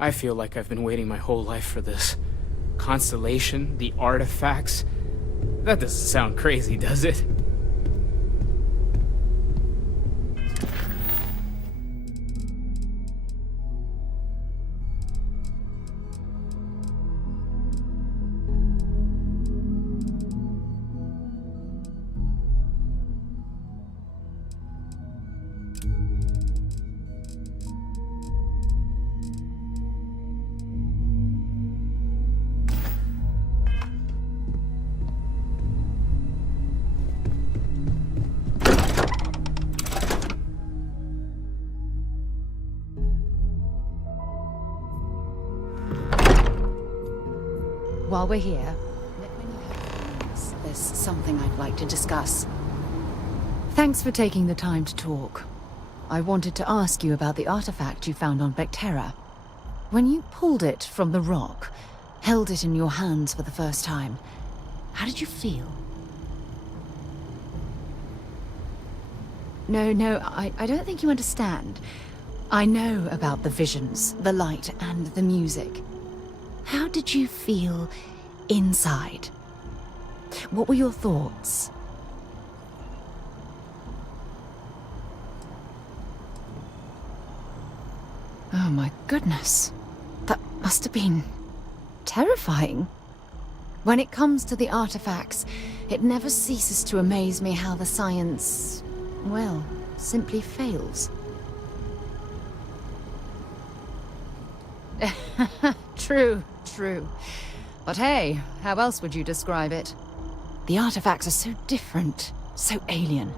I feel like I've been waiting my whole life for this. Constellation, the artifacts. That doesn't sound crazy, does it? While we're here, let me know. There's something I'd like to discuss. Thanks for taking the time to talk. I wanted to ask you about the artifact you found on Bethesda. When you pulled it from the rock, held it in your hands for the first time, how did you feel? No, I don't think you understand. I know about the visions, the light, and the music. How did you feel inside? What were your thoughts? Oh my goodness. That must have been terrifying. When it comes to the artifacts, it never ceases to amaze me how the science, well, simply fails. True. But hey, how else would you describe it? The artifacts are so different, so alien,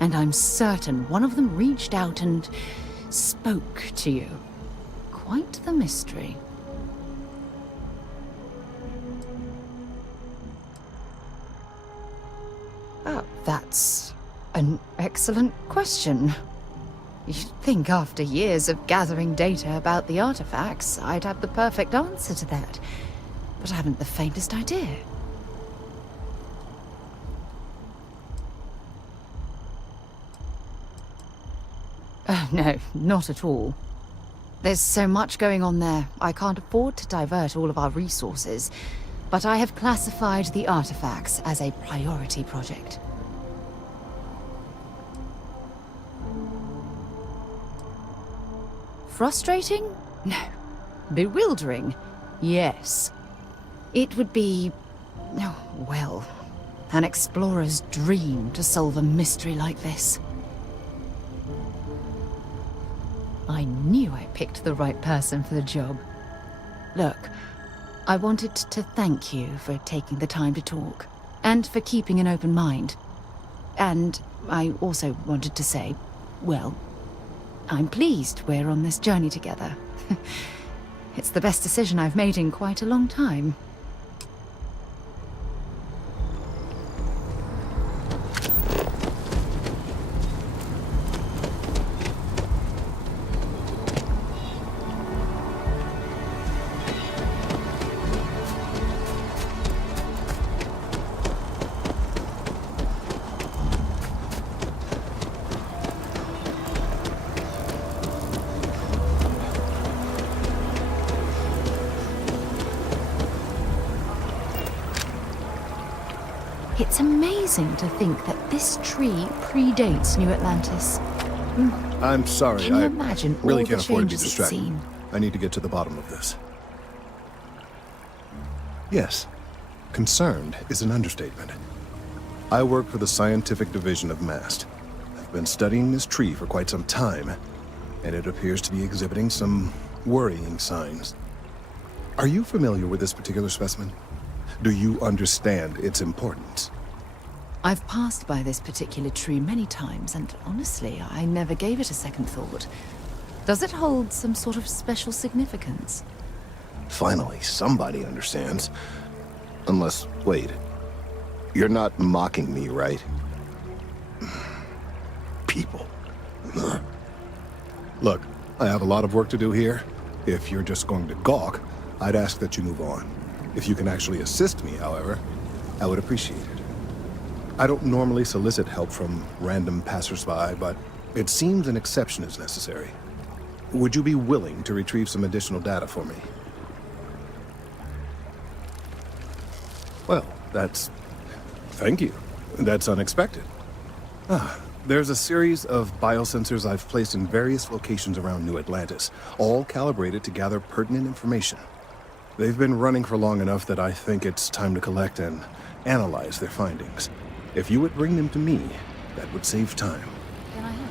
and I'm certain one of them reached out and spoke to you. Quite the mystery. Oh, that's an excellent question. You'd think after years of gathering data about the artifacts, I'd have the perfect answer to that. But I haven't the faintest idea. Oh, no, not at all. There's so much going on there, I can't afford to divert all of our resources. But I have classified the artifacts as a priority project. Frustrating? No. Bewildering? Yes. It would be, oh, well, an explorer's dream to solve a mystery like this. I knew I picked the right person for the job. Look, I wanted to thank you for taking the time to talk, and for keeping an open mind. And I also wanted to say, well, I'm pleased we're on this journey together. It's the best decision I've made in quite a long time. It's amazing to think that this tree predates New Atlantis. I'm sorry, Can you imagine really all can't the afford to be changes it's distracted. seen? I need to get to the bottom of this. Yes, concerned is an understatement. I work for the scientific division of MAST. I've been studying this tree for quite some time, and it appears to be exhibiting some worrying signs. Are you familiar with this particular specimen? Do you understand its importance? I've passed by this particular tree many times, and honestly, I never gave it a second thought. Does it hold some sort of special significance? Finally, somebody understands. Unless, wait. You're not mocking me, right? People. Look, I have a lot of work to do here. If you're just going to gawk, I'd ask that you move on. If you can actually assist me, however, I would appreciate it. I don't normally solicit help from random passersby, but it seems an exception is necessary. Would you be willing to retrieve some additional data for me? Well, thank you. That's unexpected. There's a series of biosensors I've placed in various locations around New Atlantis, all calibrated to gather pertinent information. They've been running for long enough that I think it's time to collect and analyze their findings. If you would bring them to me, that would save time. Can I help?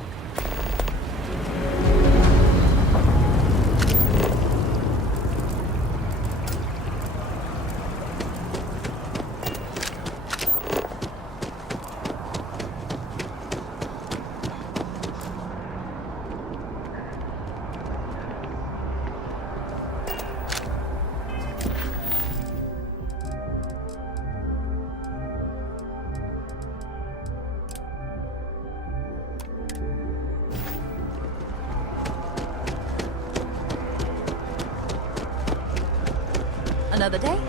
Another day?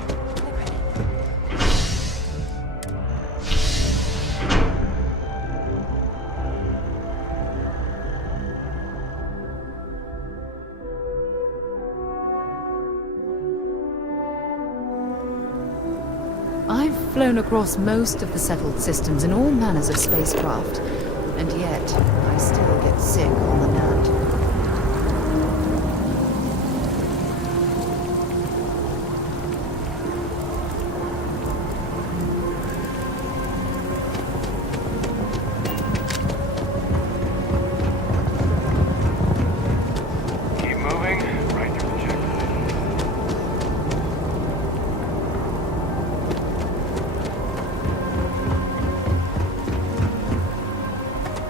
I've flown across most of the settled systems in all manners of spacecraft, and yet I still get sick on the land.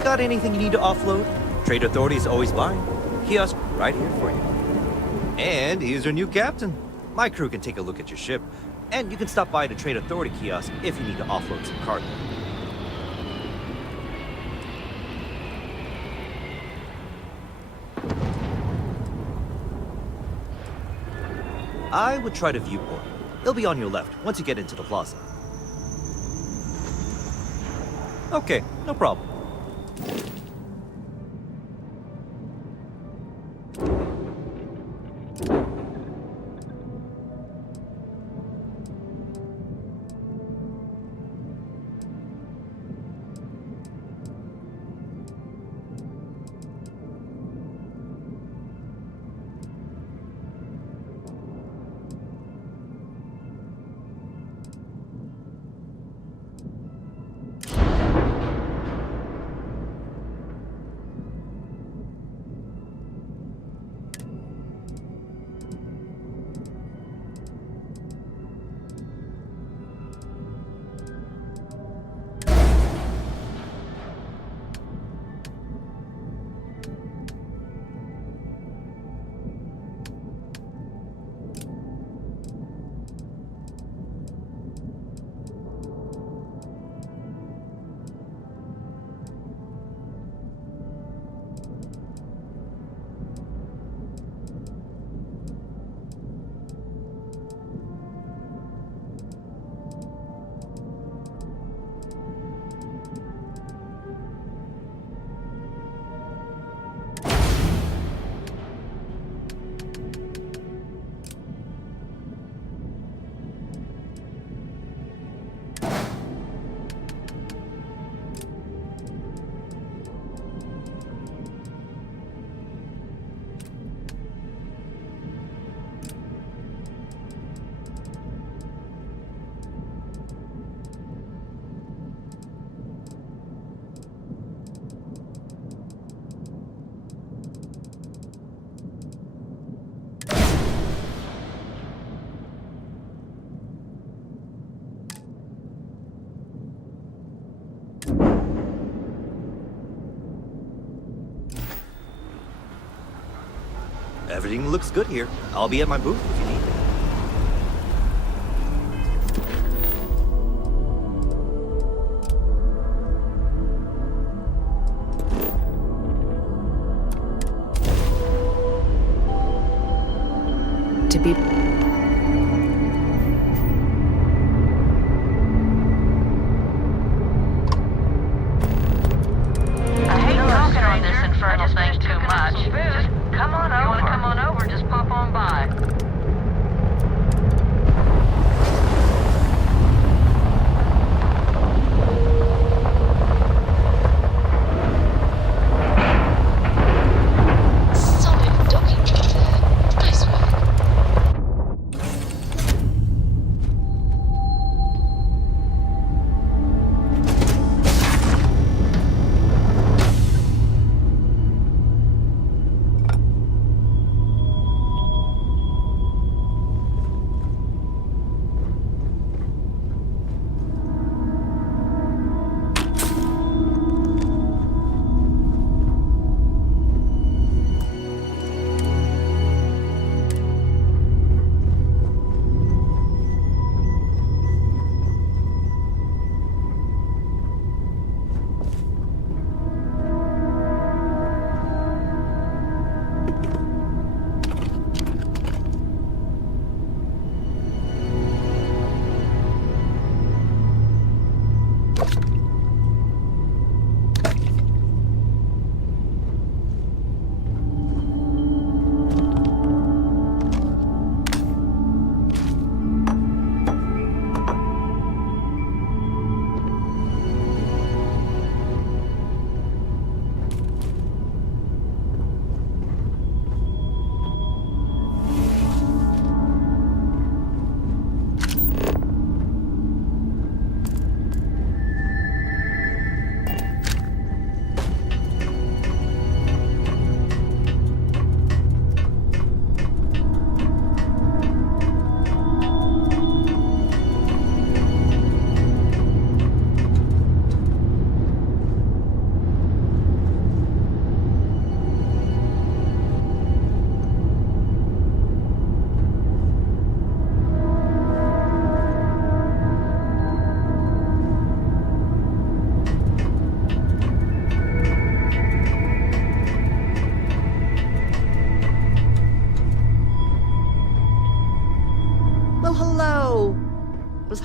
Got anything you need to offload? Trade Authority is always buying. Kiosk right here for you. And here's your new captain. My crew can take a look at your ship, and you can stop by the Trade Authority kiosk if you need to offload some cargo. I would try the viewport. It'll be on your left once you get into the plaza. Okay, no problem. Everything looks good here. I'll be at my booth if you need me. To be... I hate talking on this infernal thing too much. Just come on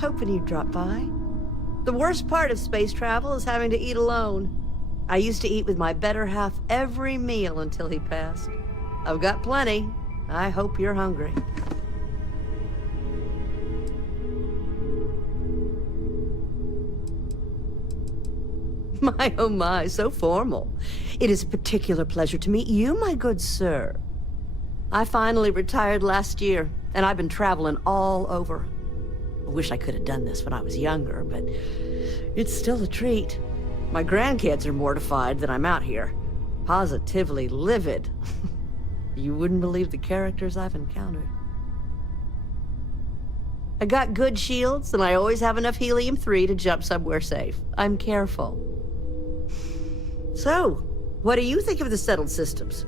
hoping you'd drop by. The worst part of space travel is having to eat alone. I used to eat with my better half every meal until he passed. I've got plenty. I hope you're hungry. My, oh my, so formal. It is a particular pleasure to meet you, my good sir. I finally retired last year, and I've been traveling all over. I wish I could have done this when I was younger, but it's still a treat. My grandkids are mortified that I'm out here. Positively livid. You wouldn't believe the characters I've encountered. I got good shields, and I always have enough helium-3 to jump somewhere safe. I'm careful. So, what do you think of the settled systems?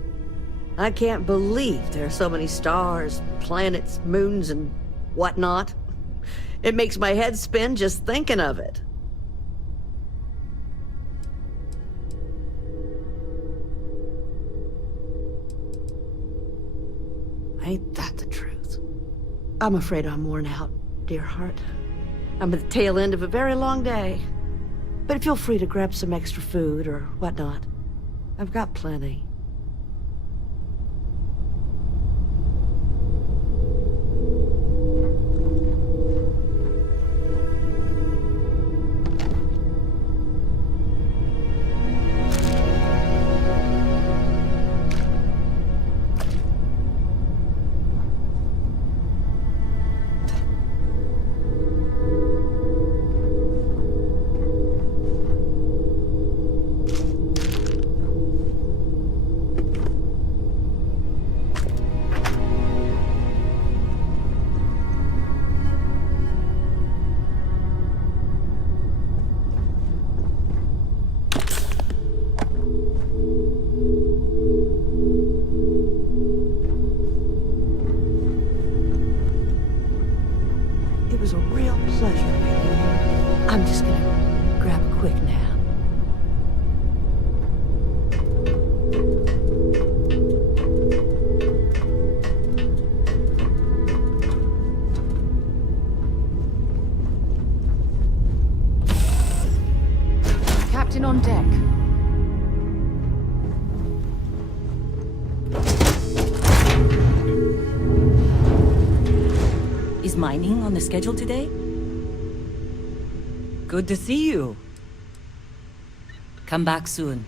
I can't believe there are so many stars, planets, moons, and whatnot. It makes my head spin just thinking of it. Ain't that the truth? I'm afraid I'm worn out, dear heart. I'm at the tail end of a very long day. But feel free to grab some extra food or whatnot. I've got plenty. It was a real pleasure meeting you. I'm just gonna grab a quick nap. Captain on deck. Is mining on the schedule today? Good to see you. Come back soon.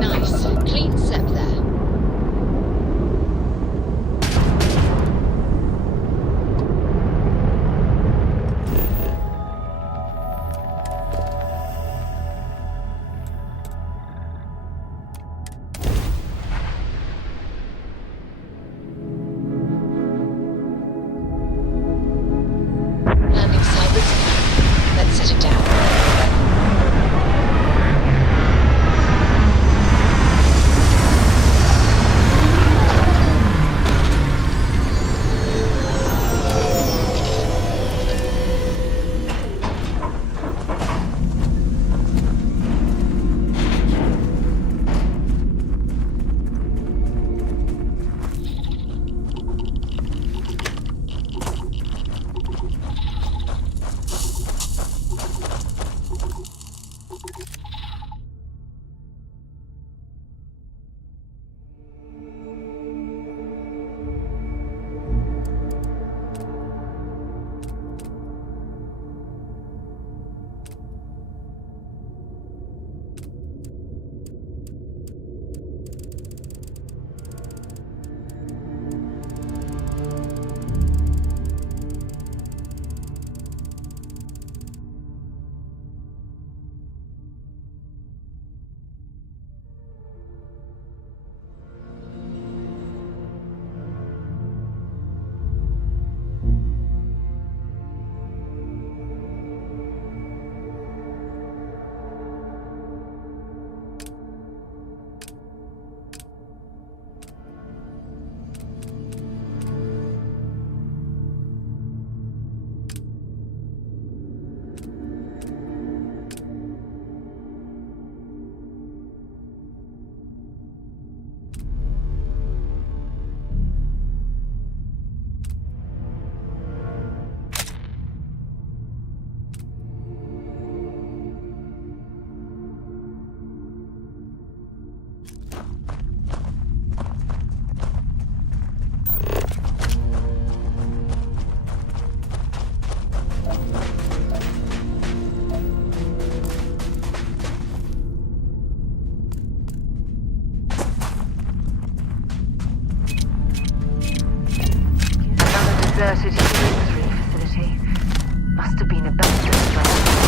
Nice. Clean sep there. deserted delivery facility. Must have been a Bethesda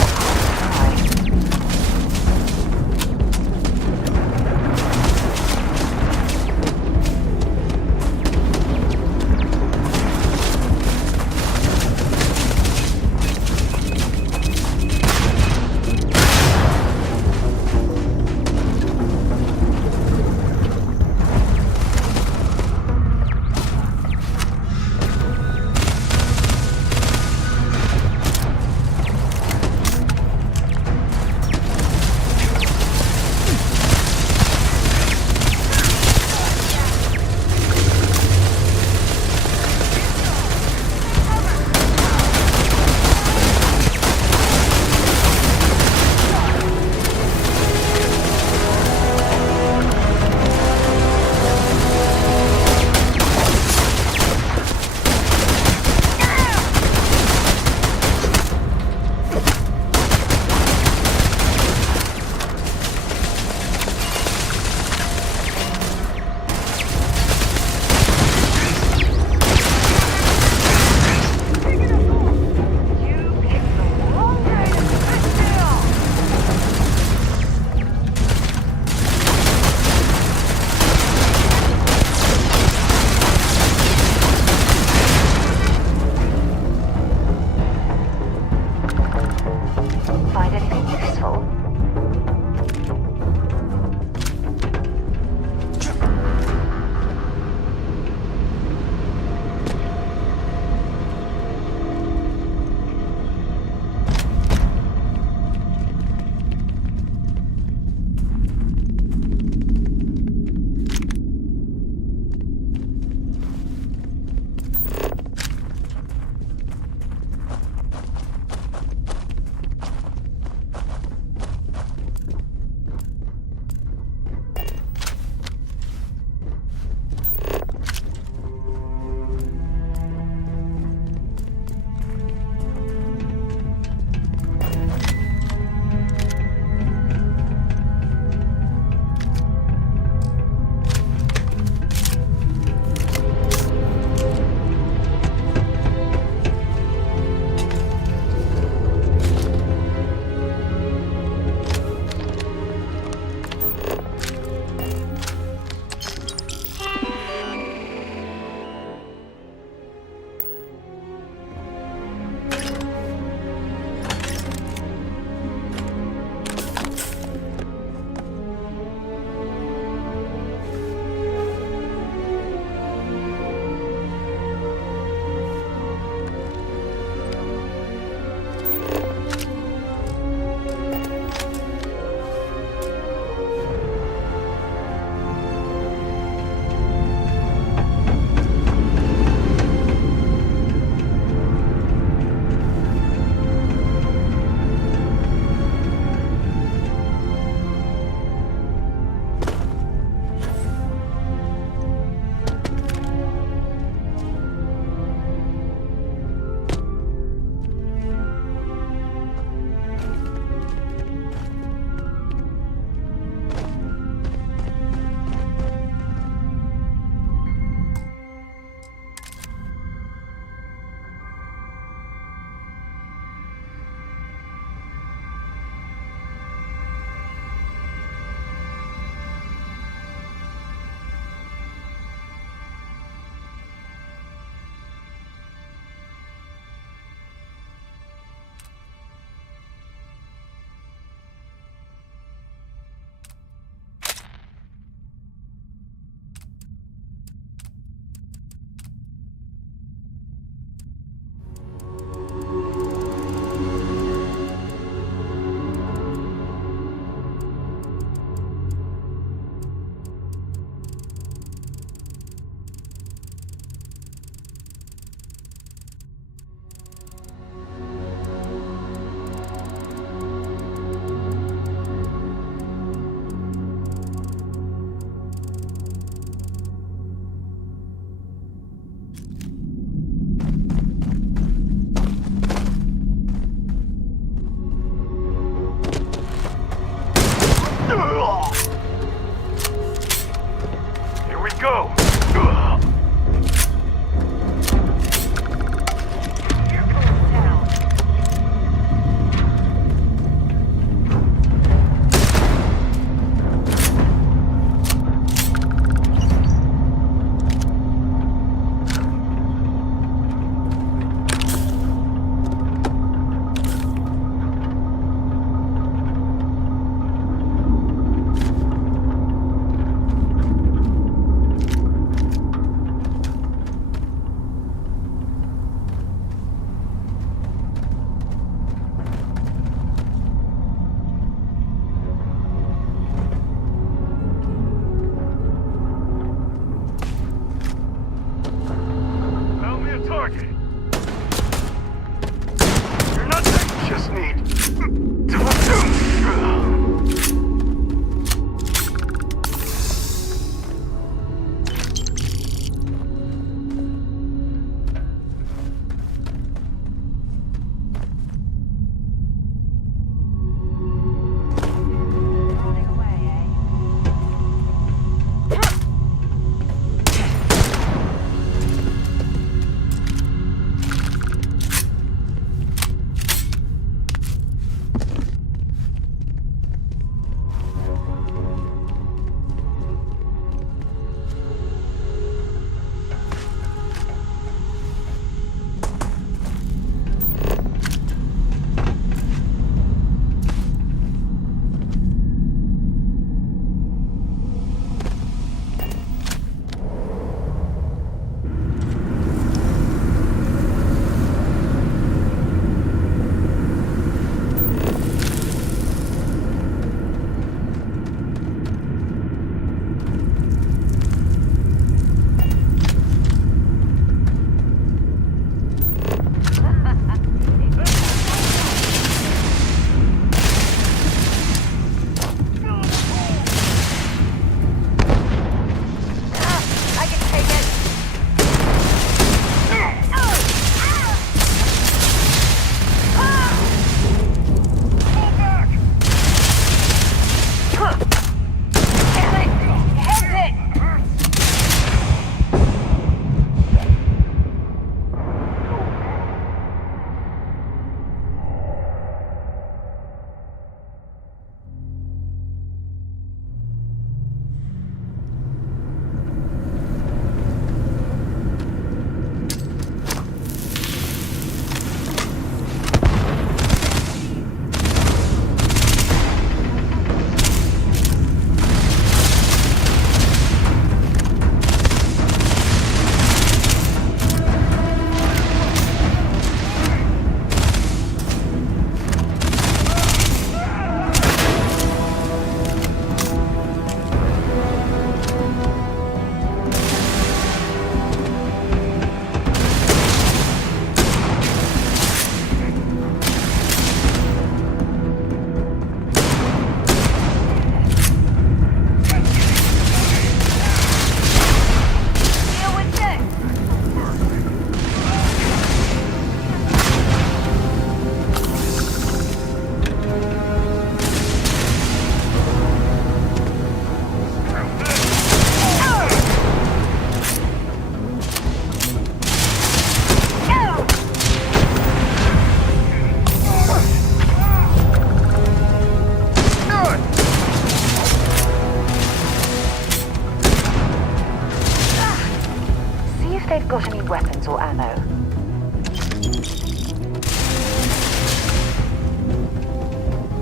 got any weapons or ammo?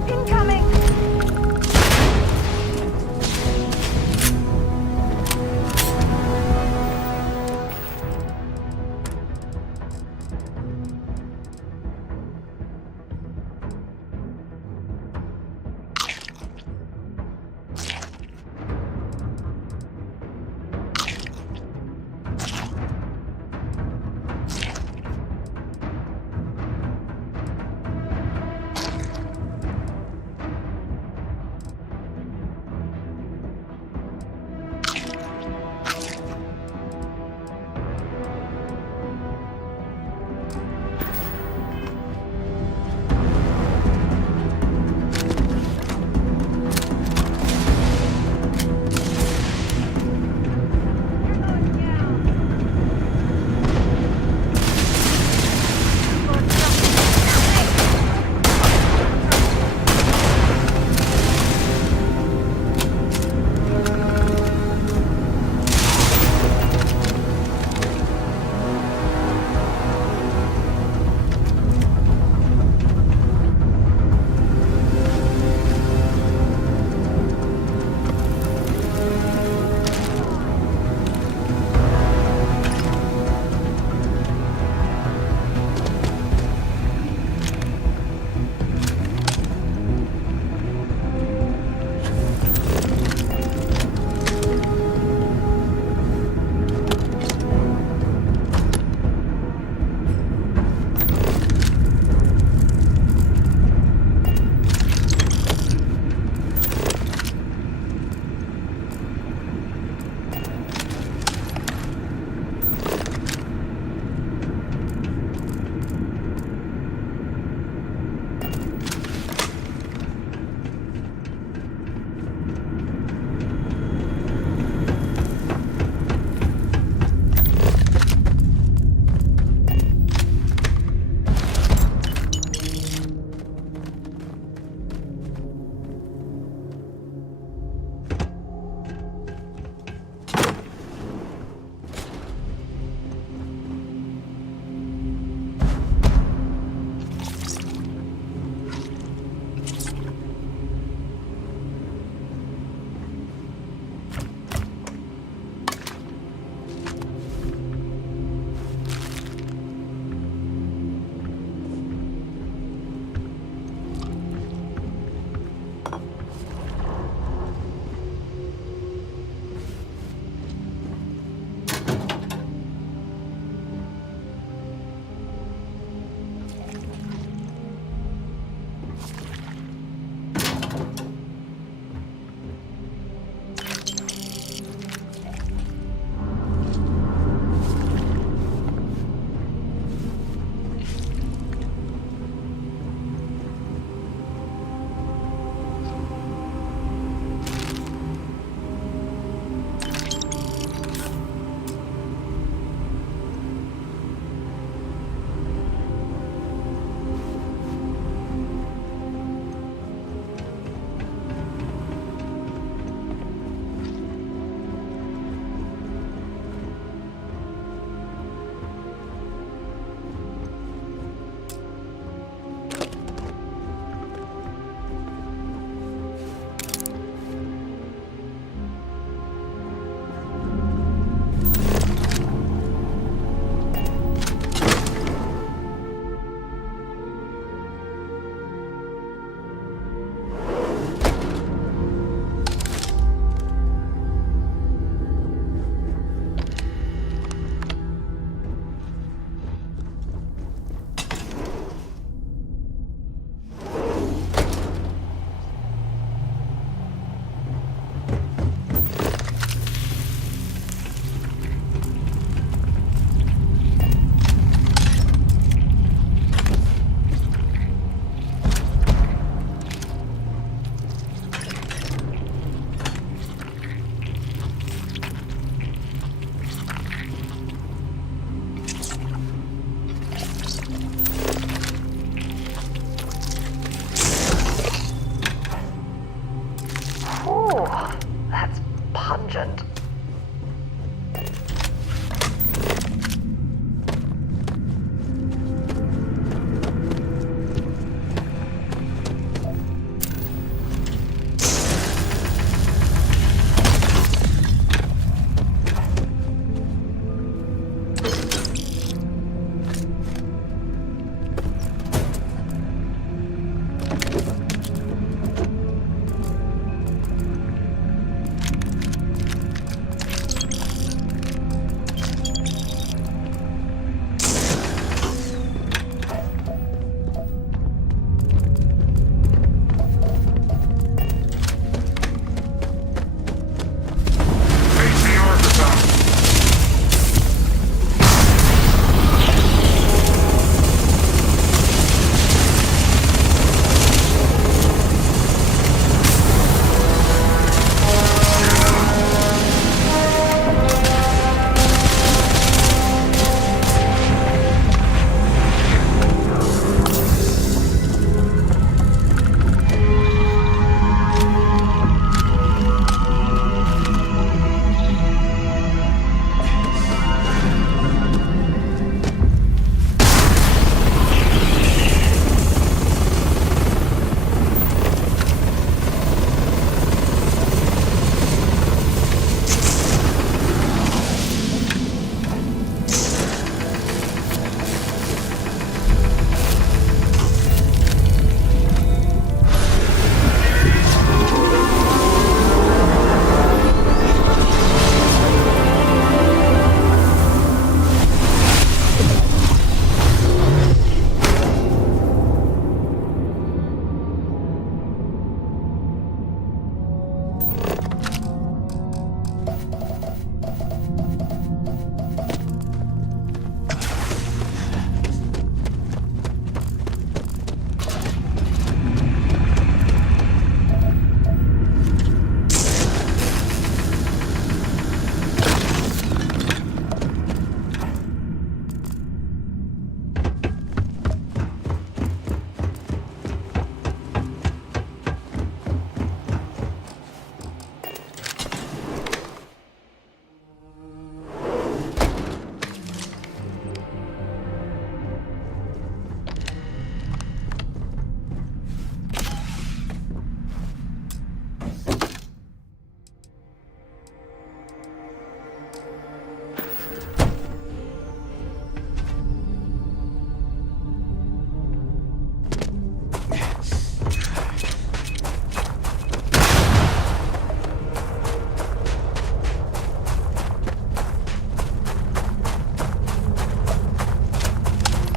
Incoming!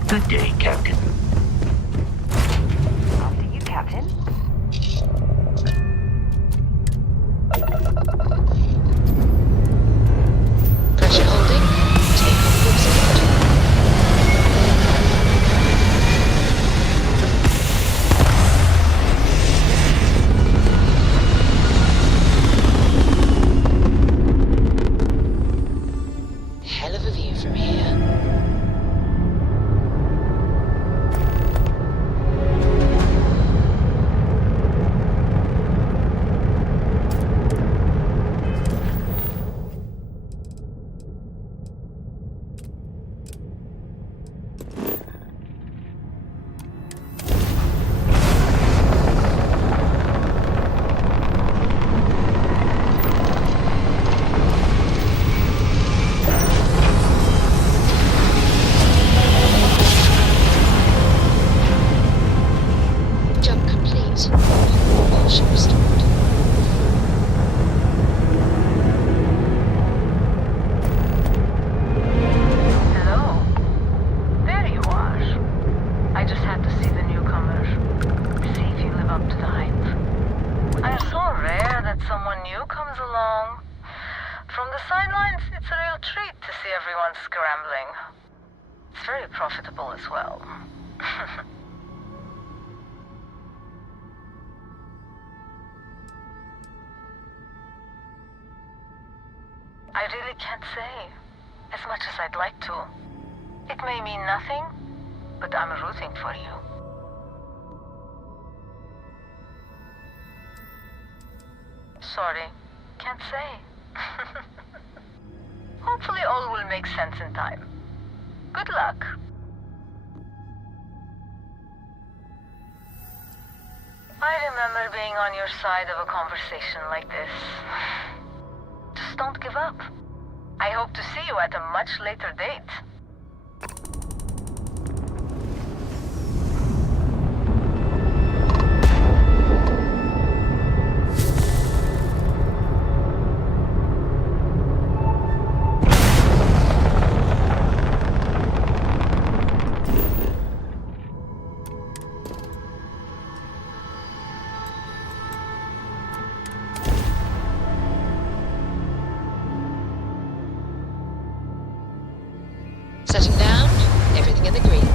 Good day, Captain. After you, Captain. Pressure holding. Takeoff looks good. Hell of a view from here. Jump complete. Motion restored. Hello. There you are. I just had to see the newcomer. See if you live up to the hype. I'm so rare that someone new comes along. From the sidelines, it's a real treat to see everyone scrambling. It's very profitable as well. I really can't say, as much as I'd like to. It may mean nothing, but I'm rooting for you. Sorry, can't say. Hopefully all will make sense in time. Good luck. I remember being on your side of a conversation like this. Just don't give up. I hope to see you at a much later date. Setting down. Everything in the green.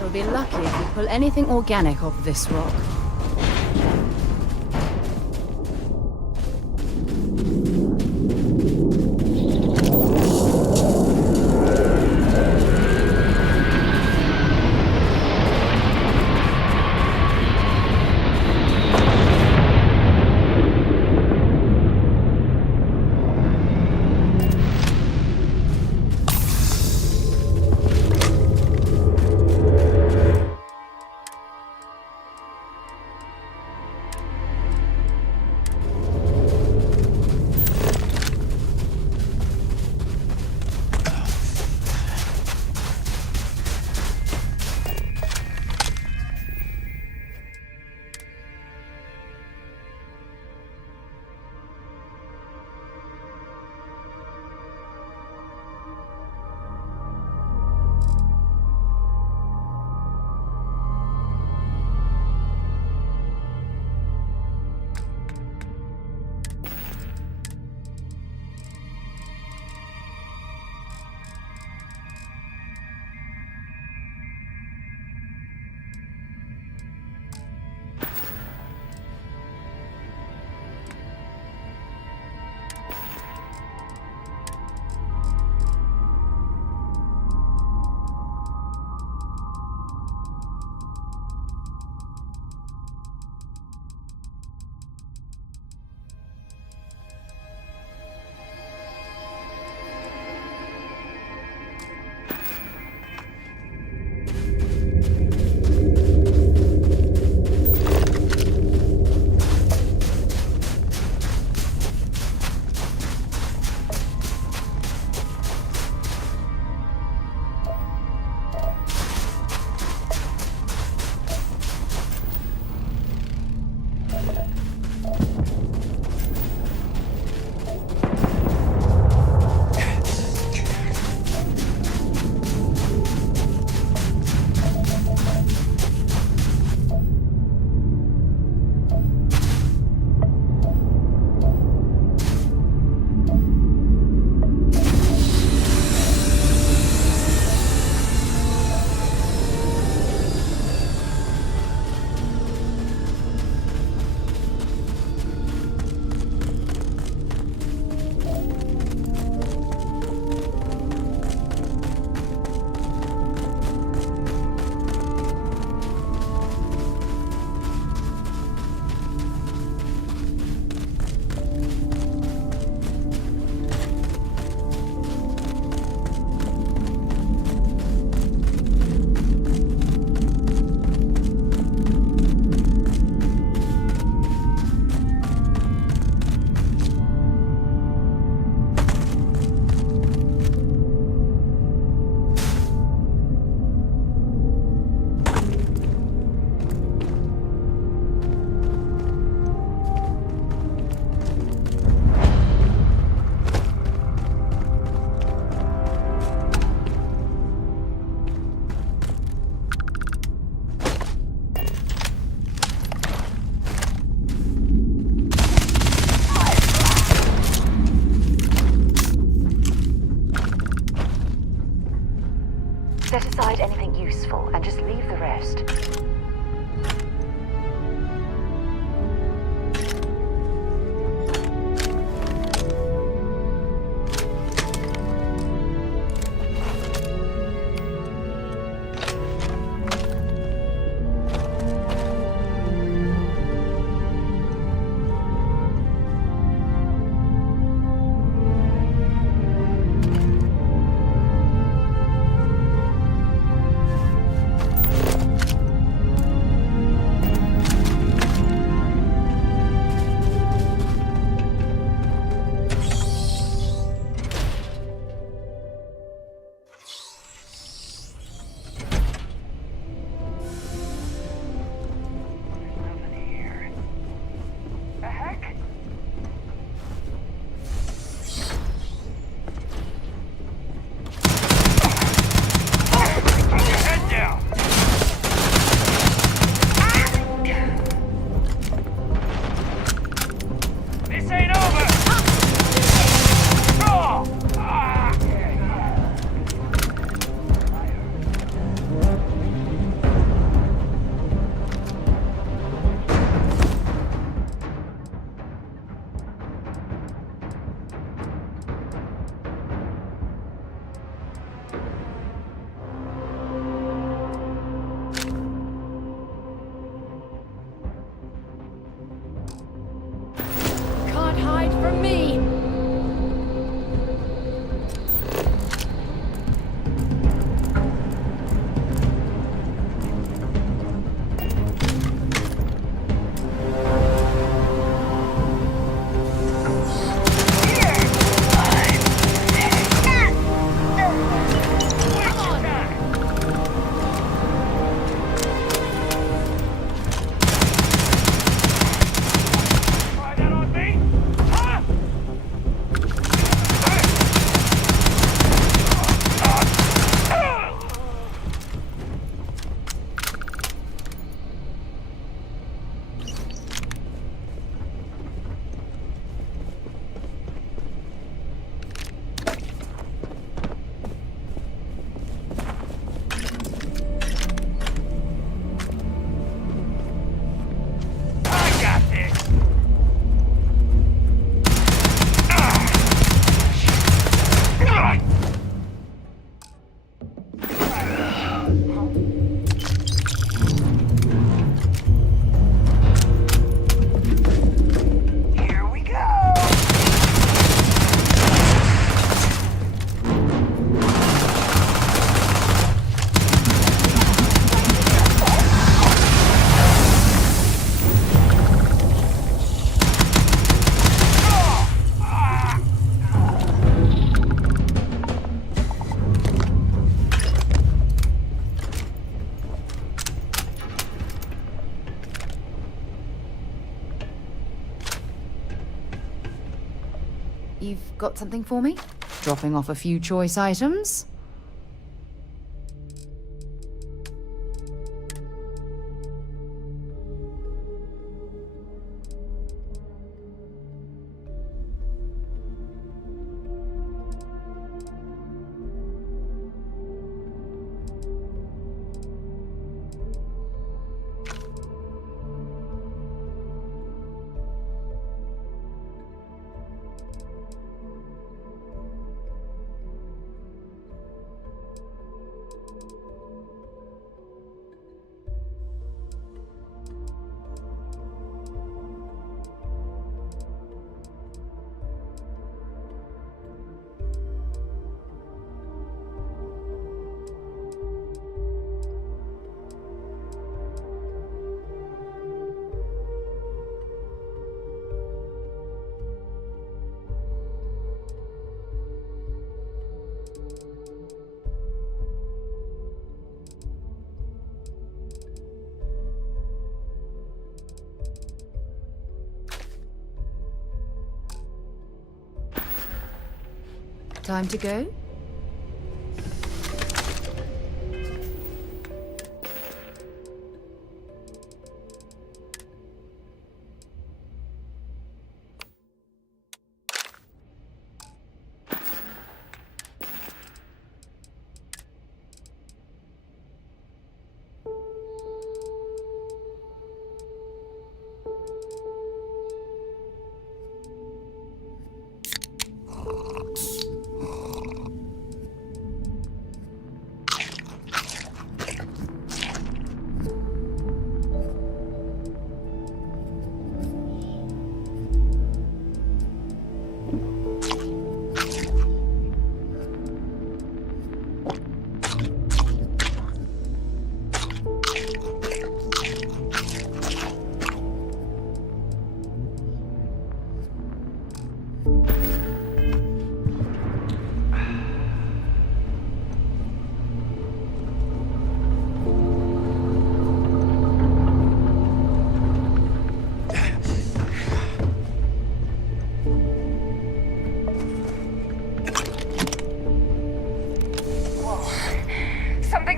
We'll be lucky if we pull anything organic off this rock. Set aside anything useful and just leave the rest. You've got something for me? Dropping off a few choice items? Time to go?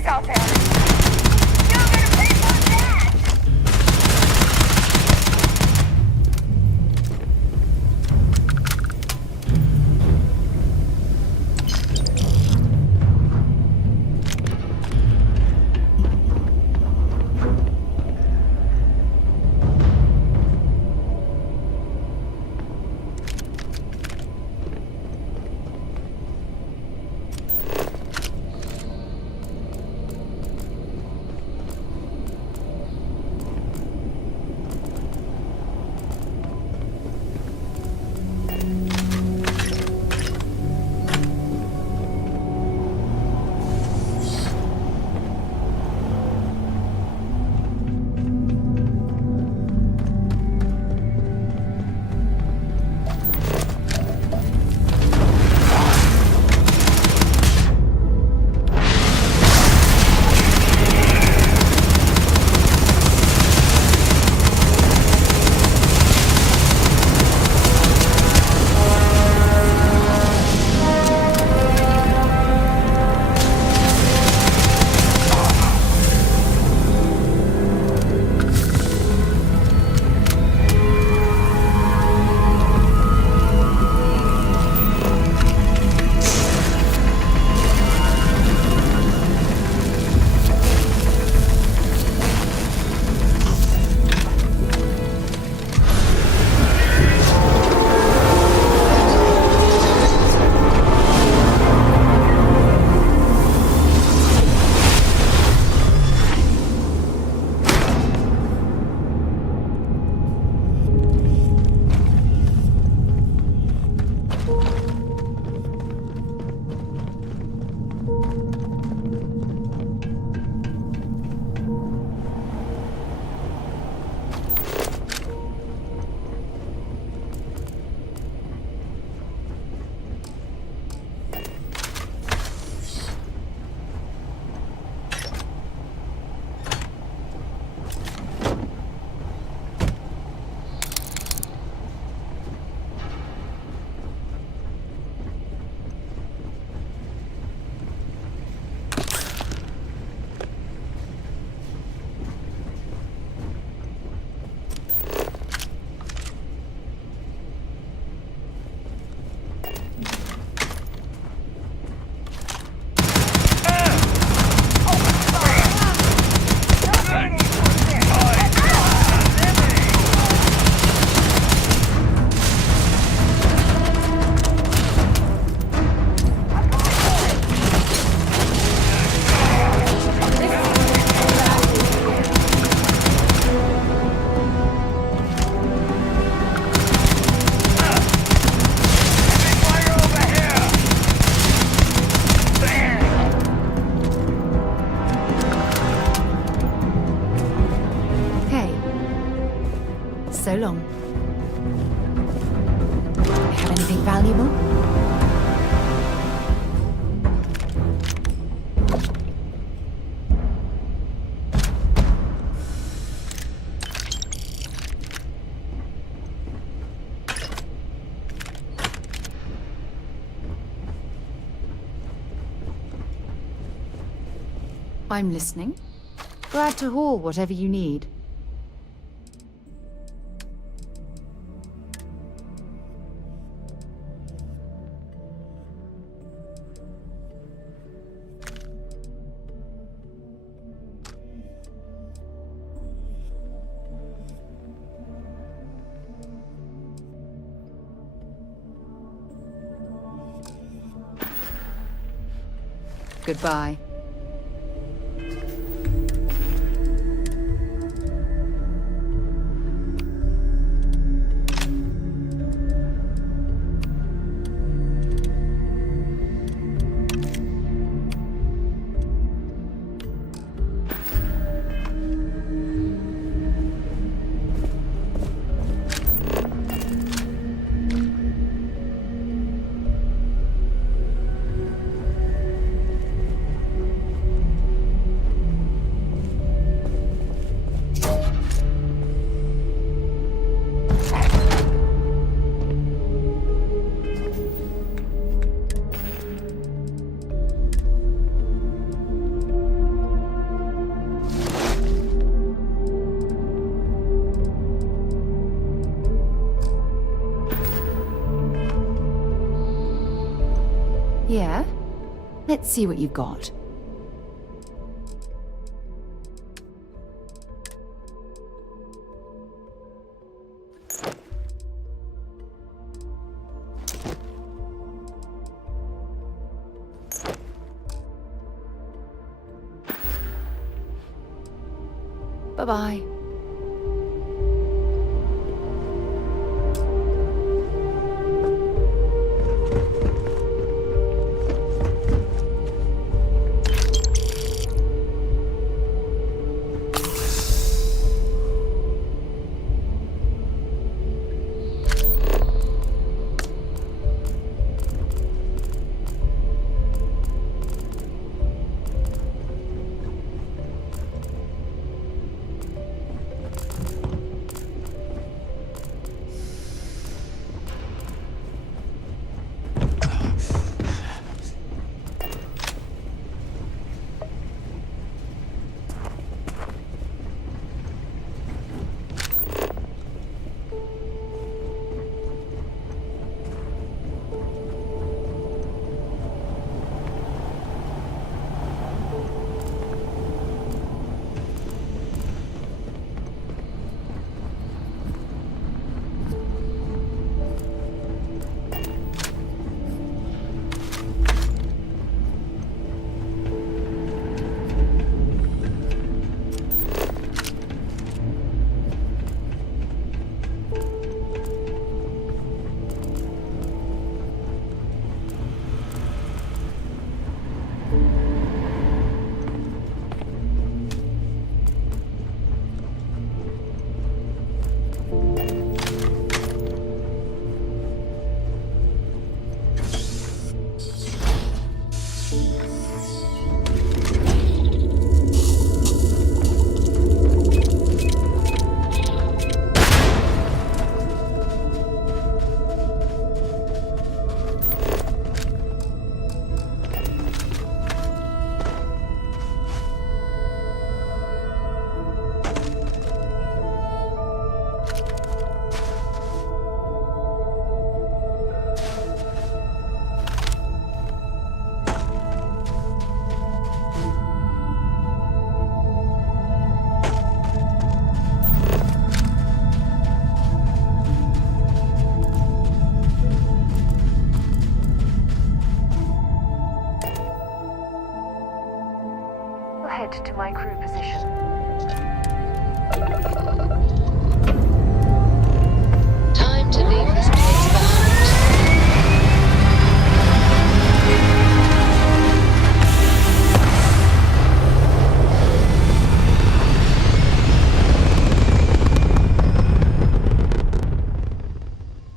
out there. You're gonna pay for that! So long. Have anything valuable? I'm listening. Glad to haul whatever you need. Goodbye. Yeah? Let's see what you've got. Bye-bye. Head to my crew position. Time to leave this place behind.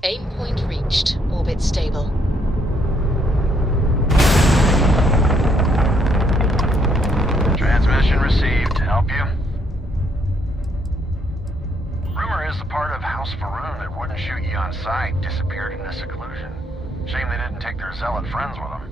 Aim point reached. Orbit stable. Transmission received. Help you? Rumor is the part of House Varun that wouldn't shoot you on sight disappeared in the seclusion. Shame they didn't take their zealot friends with them.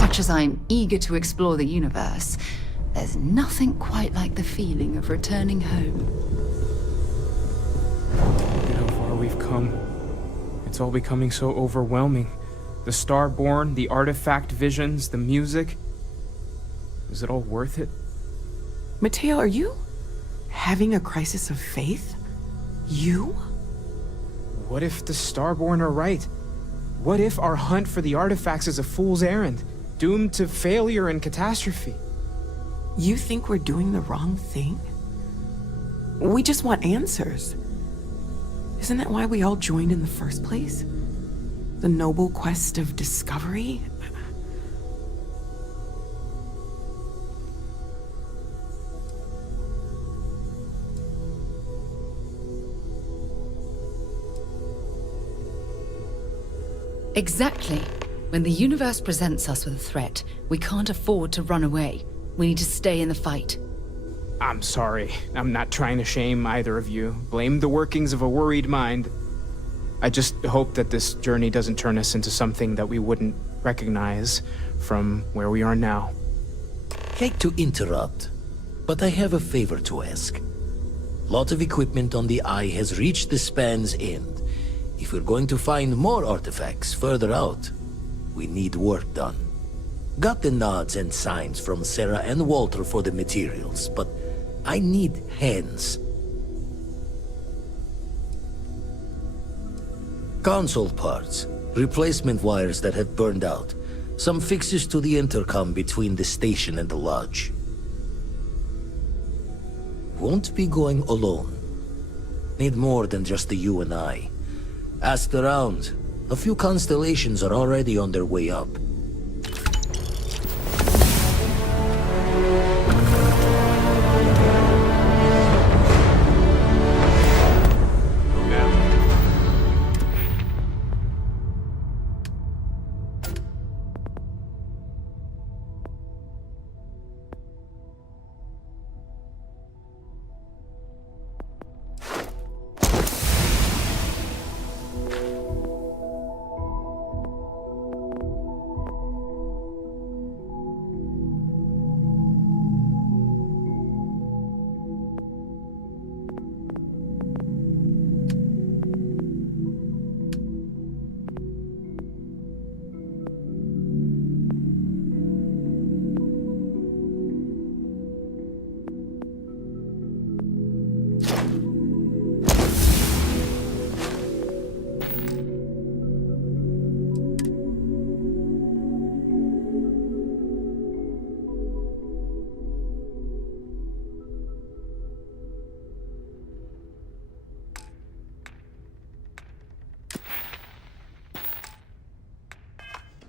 Much as I'm eager to explore the universe, there's nothing quite like the feeling of returning home. Look at how far we've come. It's all becoming so overwhelming. The Starborn, the artifact visions, the music. Is it all worth it? Mateo, are you having a crisis of faith? You? What if the Starborn are right? What if our hunt for the artifacts is a fool's errand, doomed to failure and catastrophe? You think we're doing the wrong thing? We just want answers. Isn't that why we all joined in the first place? The noble quest of discovery? Exactly. When the universe presents us with a threat, we can't afford to run away. We need to stay in the fight. I'm sorry. I'm not trying to shame either of you. Blame the workings of a worried mind. I just hope that this journey doesn't turn us into something that we wouldn't recognize from where we are now. Hate to interrupt, but I have a favor to ask. Lot of equipment on the Eye has reached the span's end. If we're going to find more artifacts further out, we need work done. Got the nods and signs from Sarah and Walter for the materials, but I need hands. Console parts, replacement wires that have burned out, some fixes to the intercom between the station and the lodge. Won't be going alone. Need more than just the you and I. Asked around. A few constellations are already on their way up.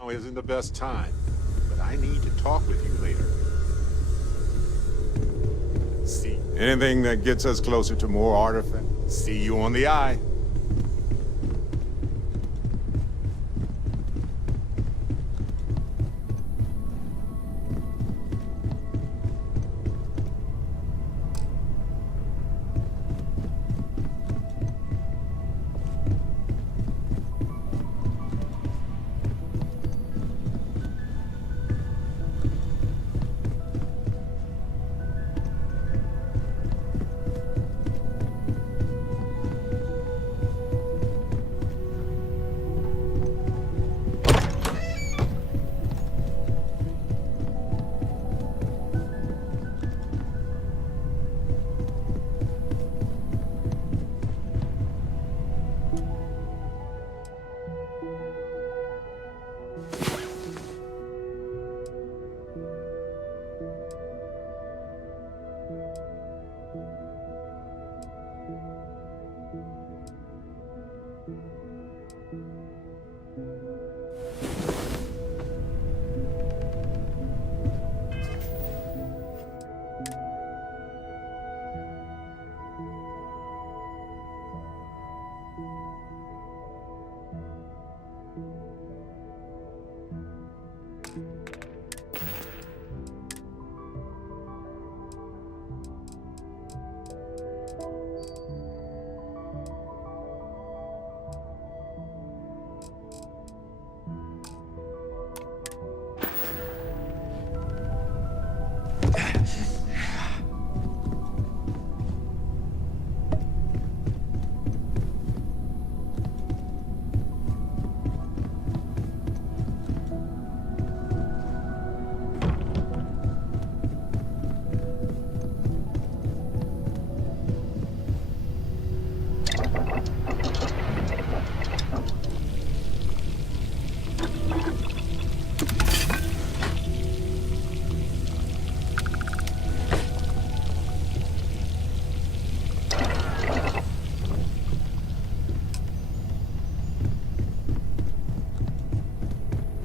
Isn't the best time, but I need to talk with you later. See, anything that gets us closer to more artifacts. See you on the Eye.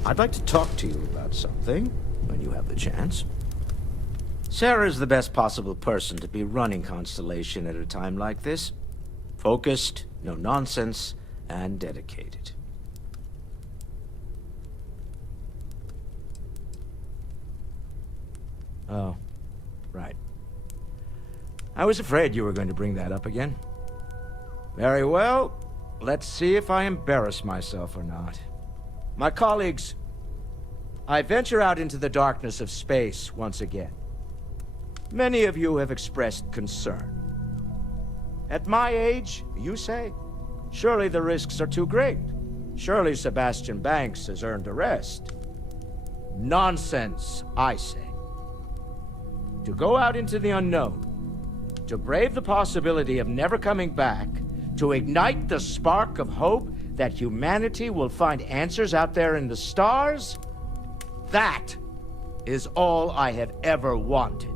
I'd like to talk to you about something, when you have the chance. Sarah's the best possible person to be running Constellation at a time like this. Focused, no nonsense, and dedicated. Oh, right. I was afraid you were going to bring that up again. Very well. Let's see if I embarrass myself or not. My colleagues, I venture out into the darkness of space once again. Many of you have expressed concern. At my age, you say, surely the risks are too great. Surely Sebastian Banks has earned a rest. Nonsense, I say. To go out into the unknown, to brave the possibility of never coming back, to ignite the spark of hope that humanity will find answers out there in the stars, that is all I have ever wanted.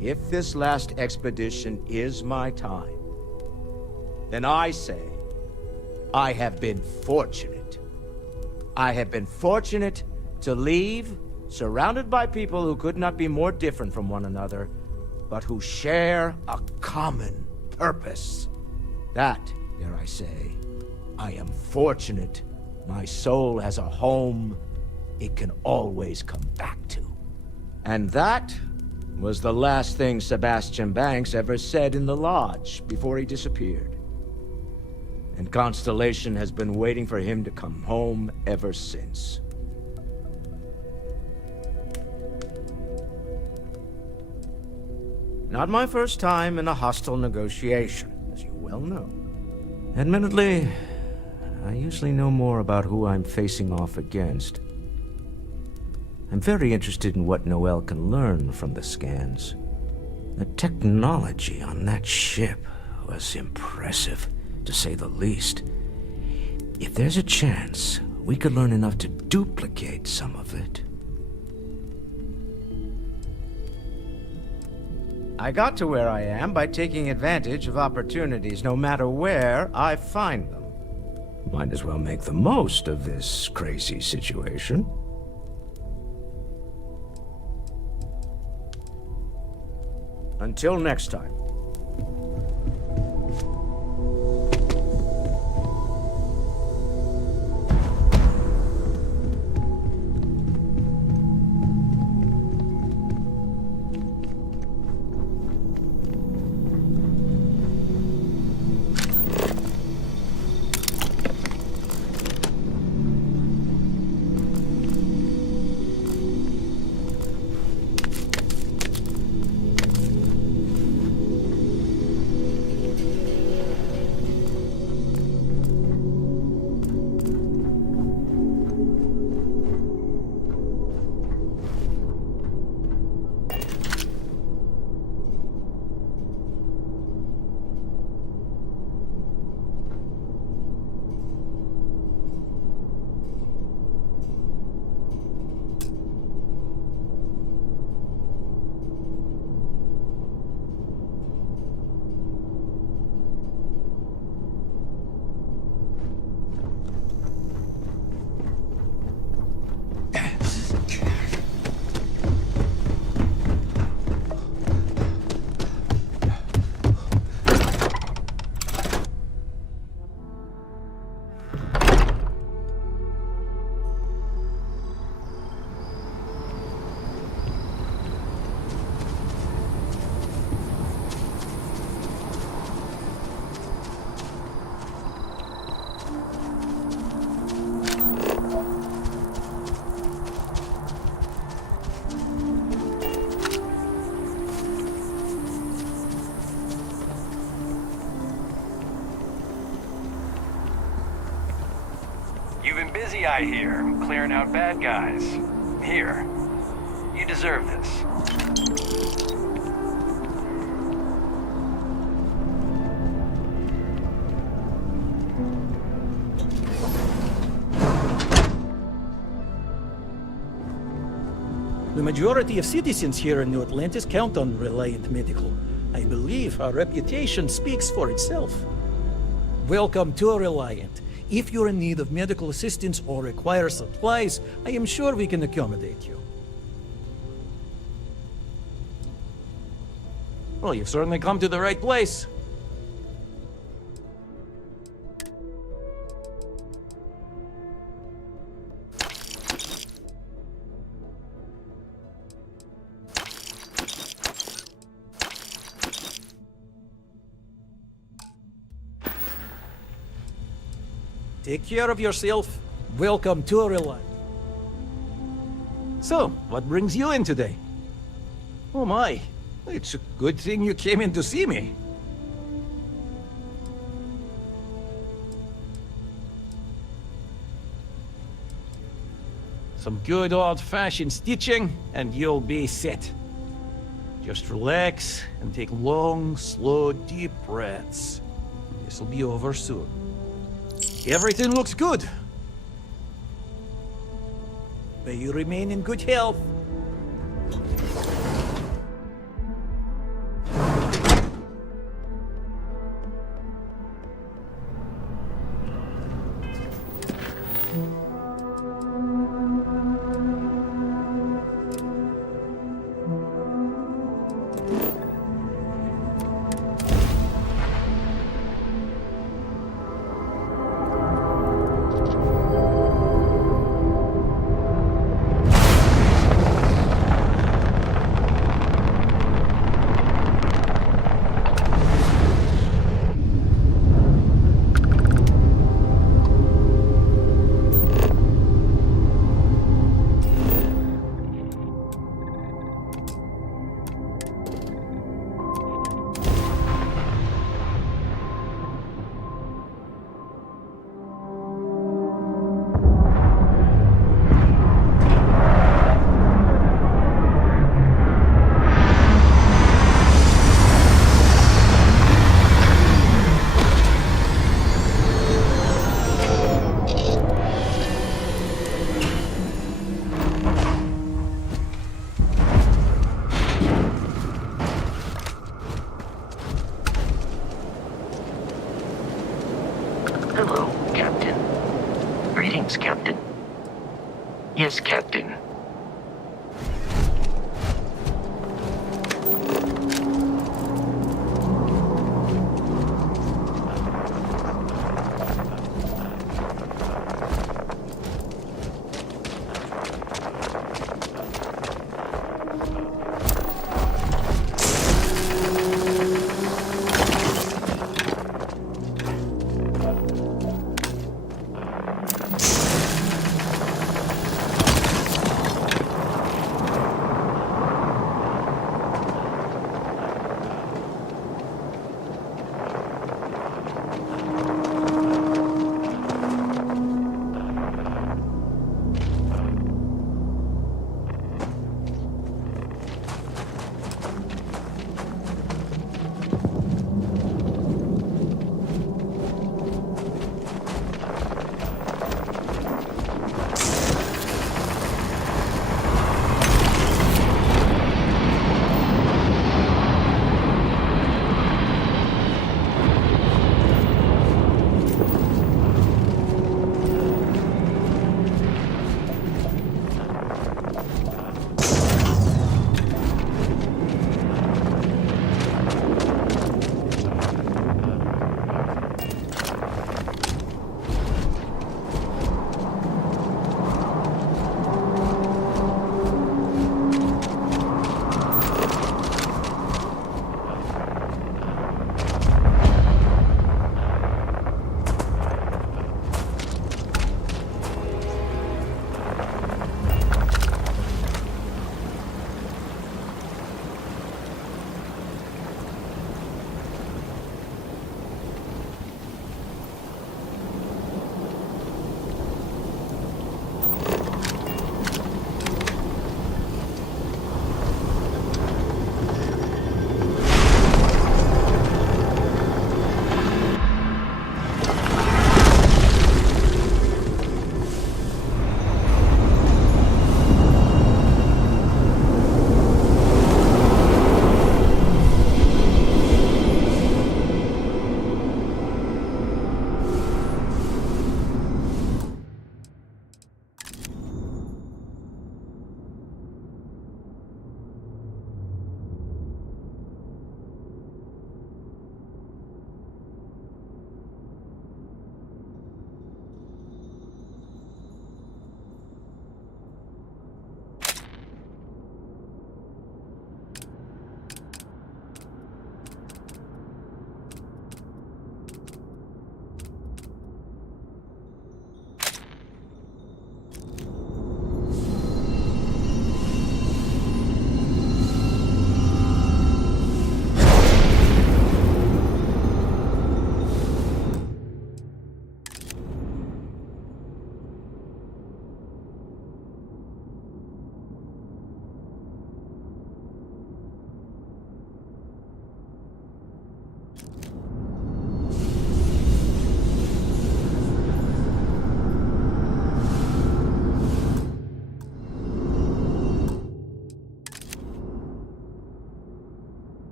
If this last expedition is my time, then I say, I have been fortunate. I have been fortunate to leave, surrounded by people who could not be more different from one another, but who share a common purpose. That, dare I say, I am fortunate. My soul has a home it can always come back to. And that was the last thing Sebastian Banks ever said in the lodge before he disappeared. And Constellation has been waiting for him to come home ever since. Not my first time in a hostile negotiation, as you well know. Admittedly, I usually know more about who I'm facing off against. I'm very interested in what Noel can learn from the scans. The technology on that ship was impressive, to say the least. If there's a chance, we could learn enough to duplicate some of it. I got to where I am by taking advantage of opportunities, no matter where I find them. Might as well make the most of this crazy situation. Until next time. You've been busy, I hear, clearing out bad guys. Here, you deserve this. The majority of citizens here in New Atlantis count on Reliant Medical. I believe our reputation speaks for itself. Welcome to Reliant. If you're in need of medical assistance or require supplies, I am sure we can accommodate you. Well, you've certainly come to the right place. Take care of yourself. Welcome to Reliant. So, what brings you in today? Oh my, it's a good thing you came in to see me. Some good old-fashioned stitching, and you'll be set. Just relax and take long, slow, deep breaths. This'll be over soon. Everything looks good. May you remain in good health.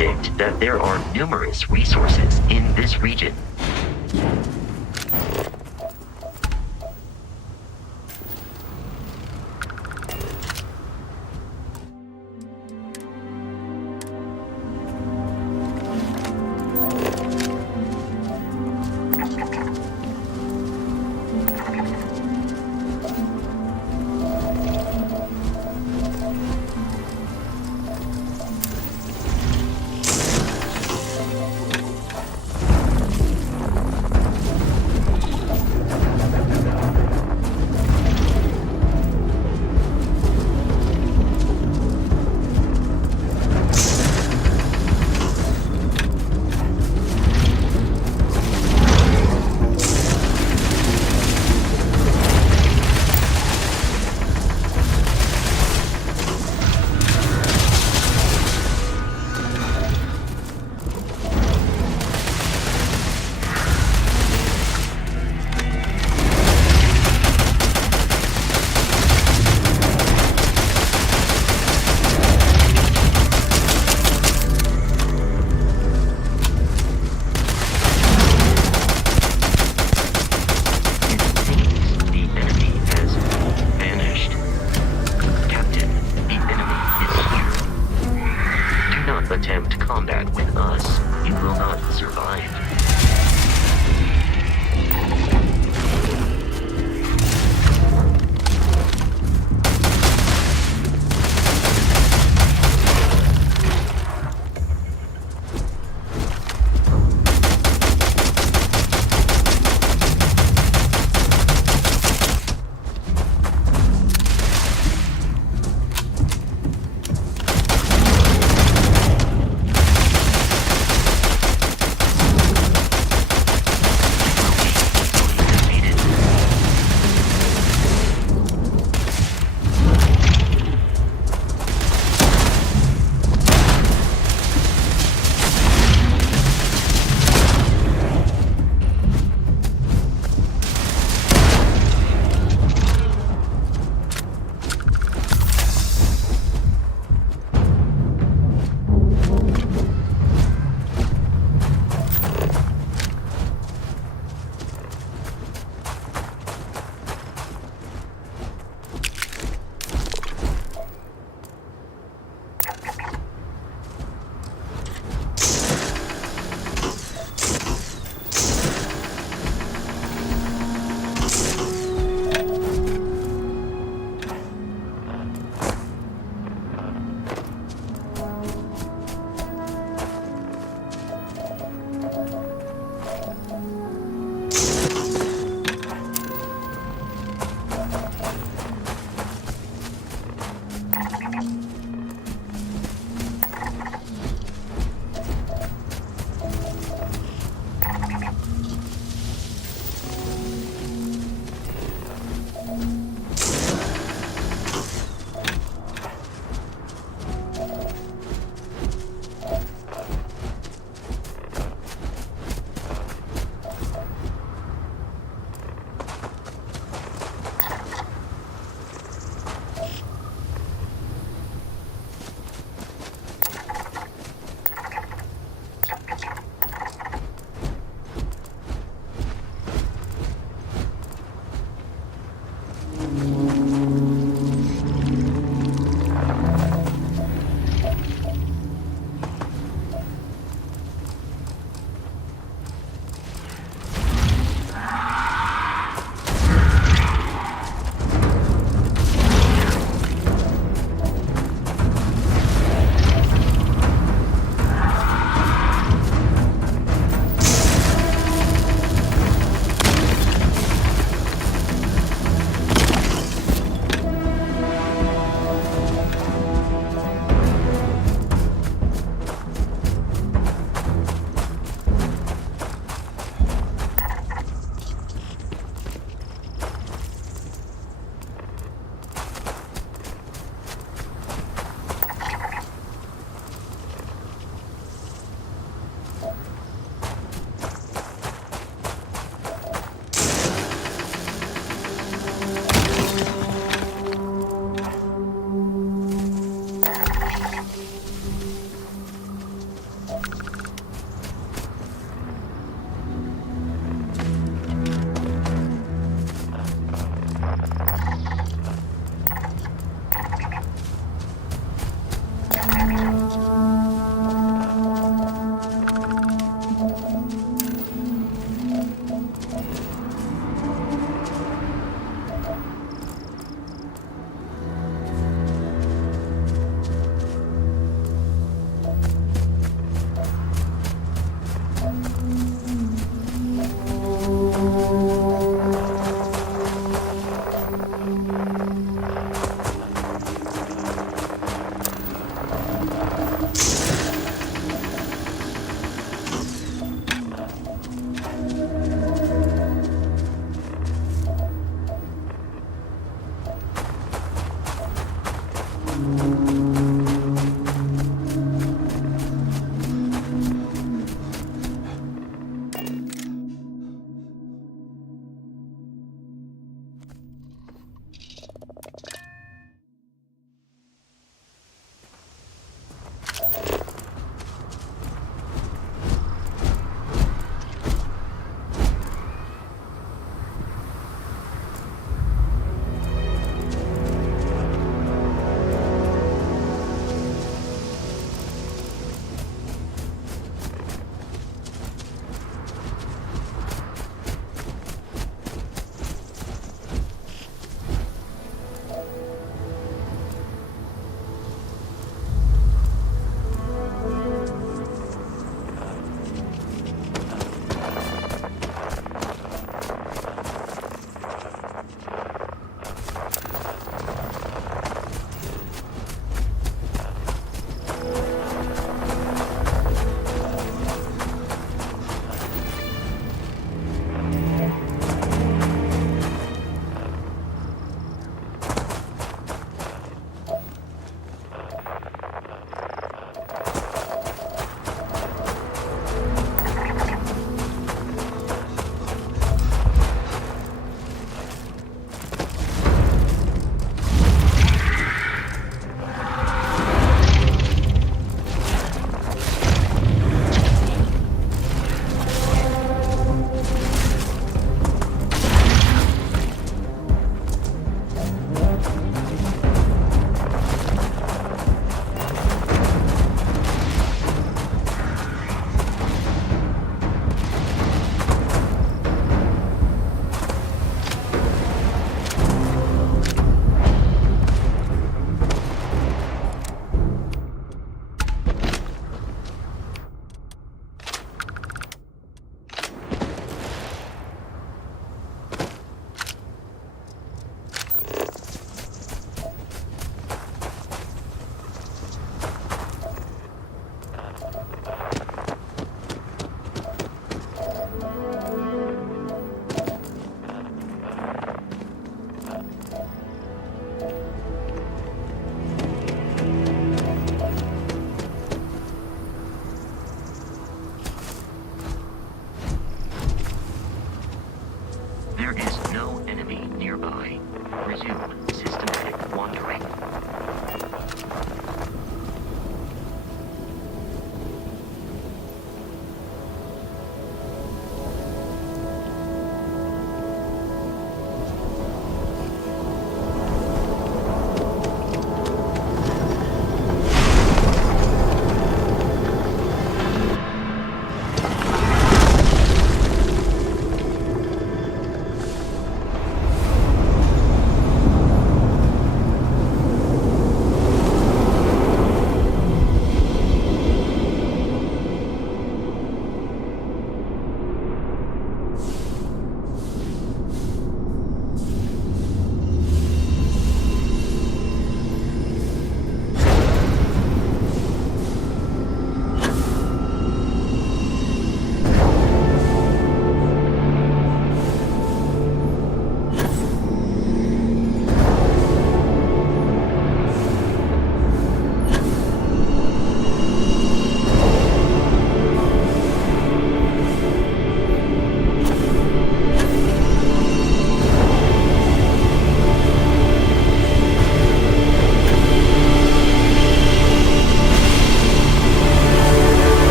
predict that there are numerous resources in this region.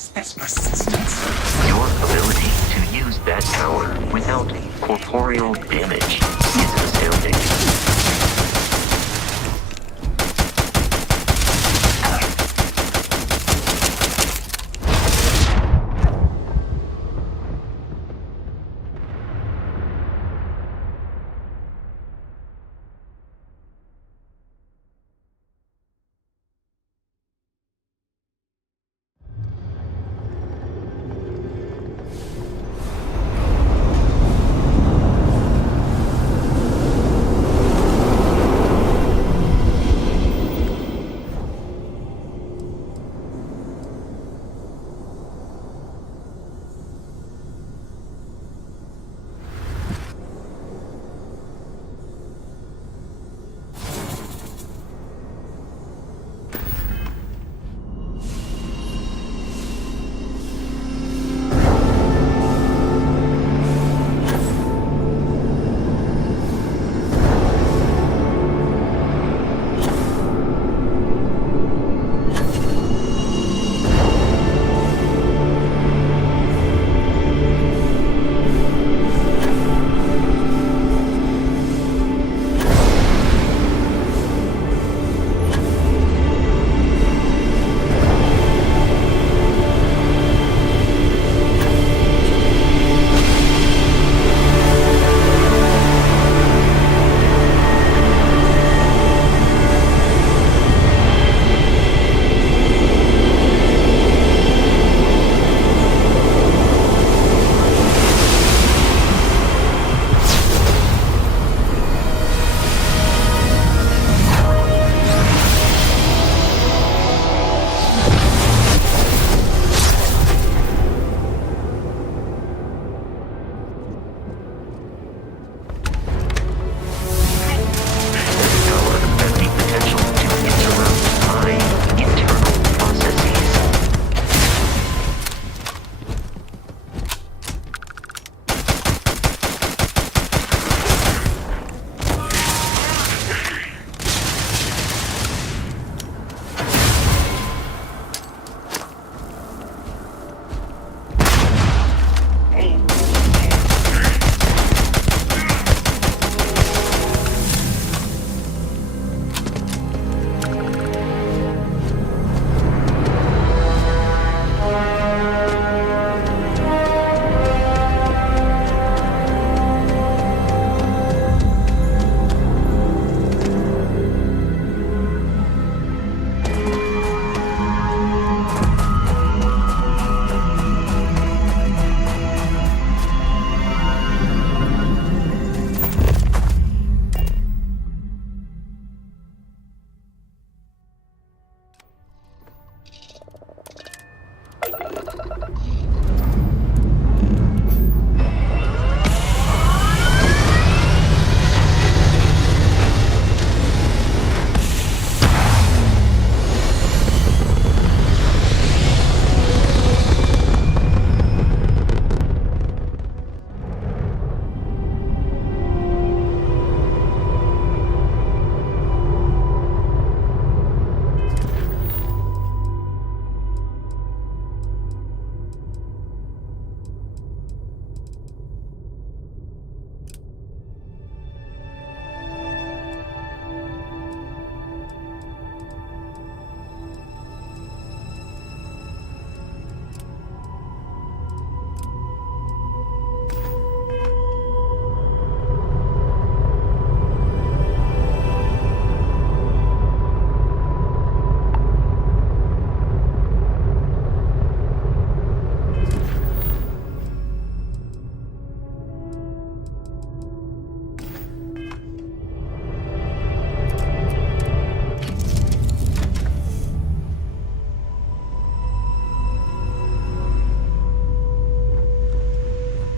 Your ability to use that power without corporeal damage is astounding.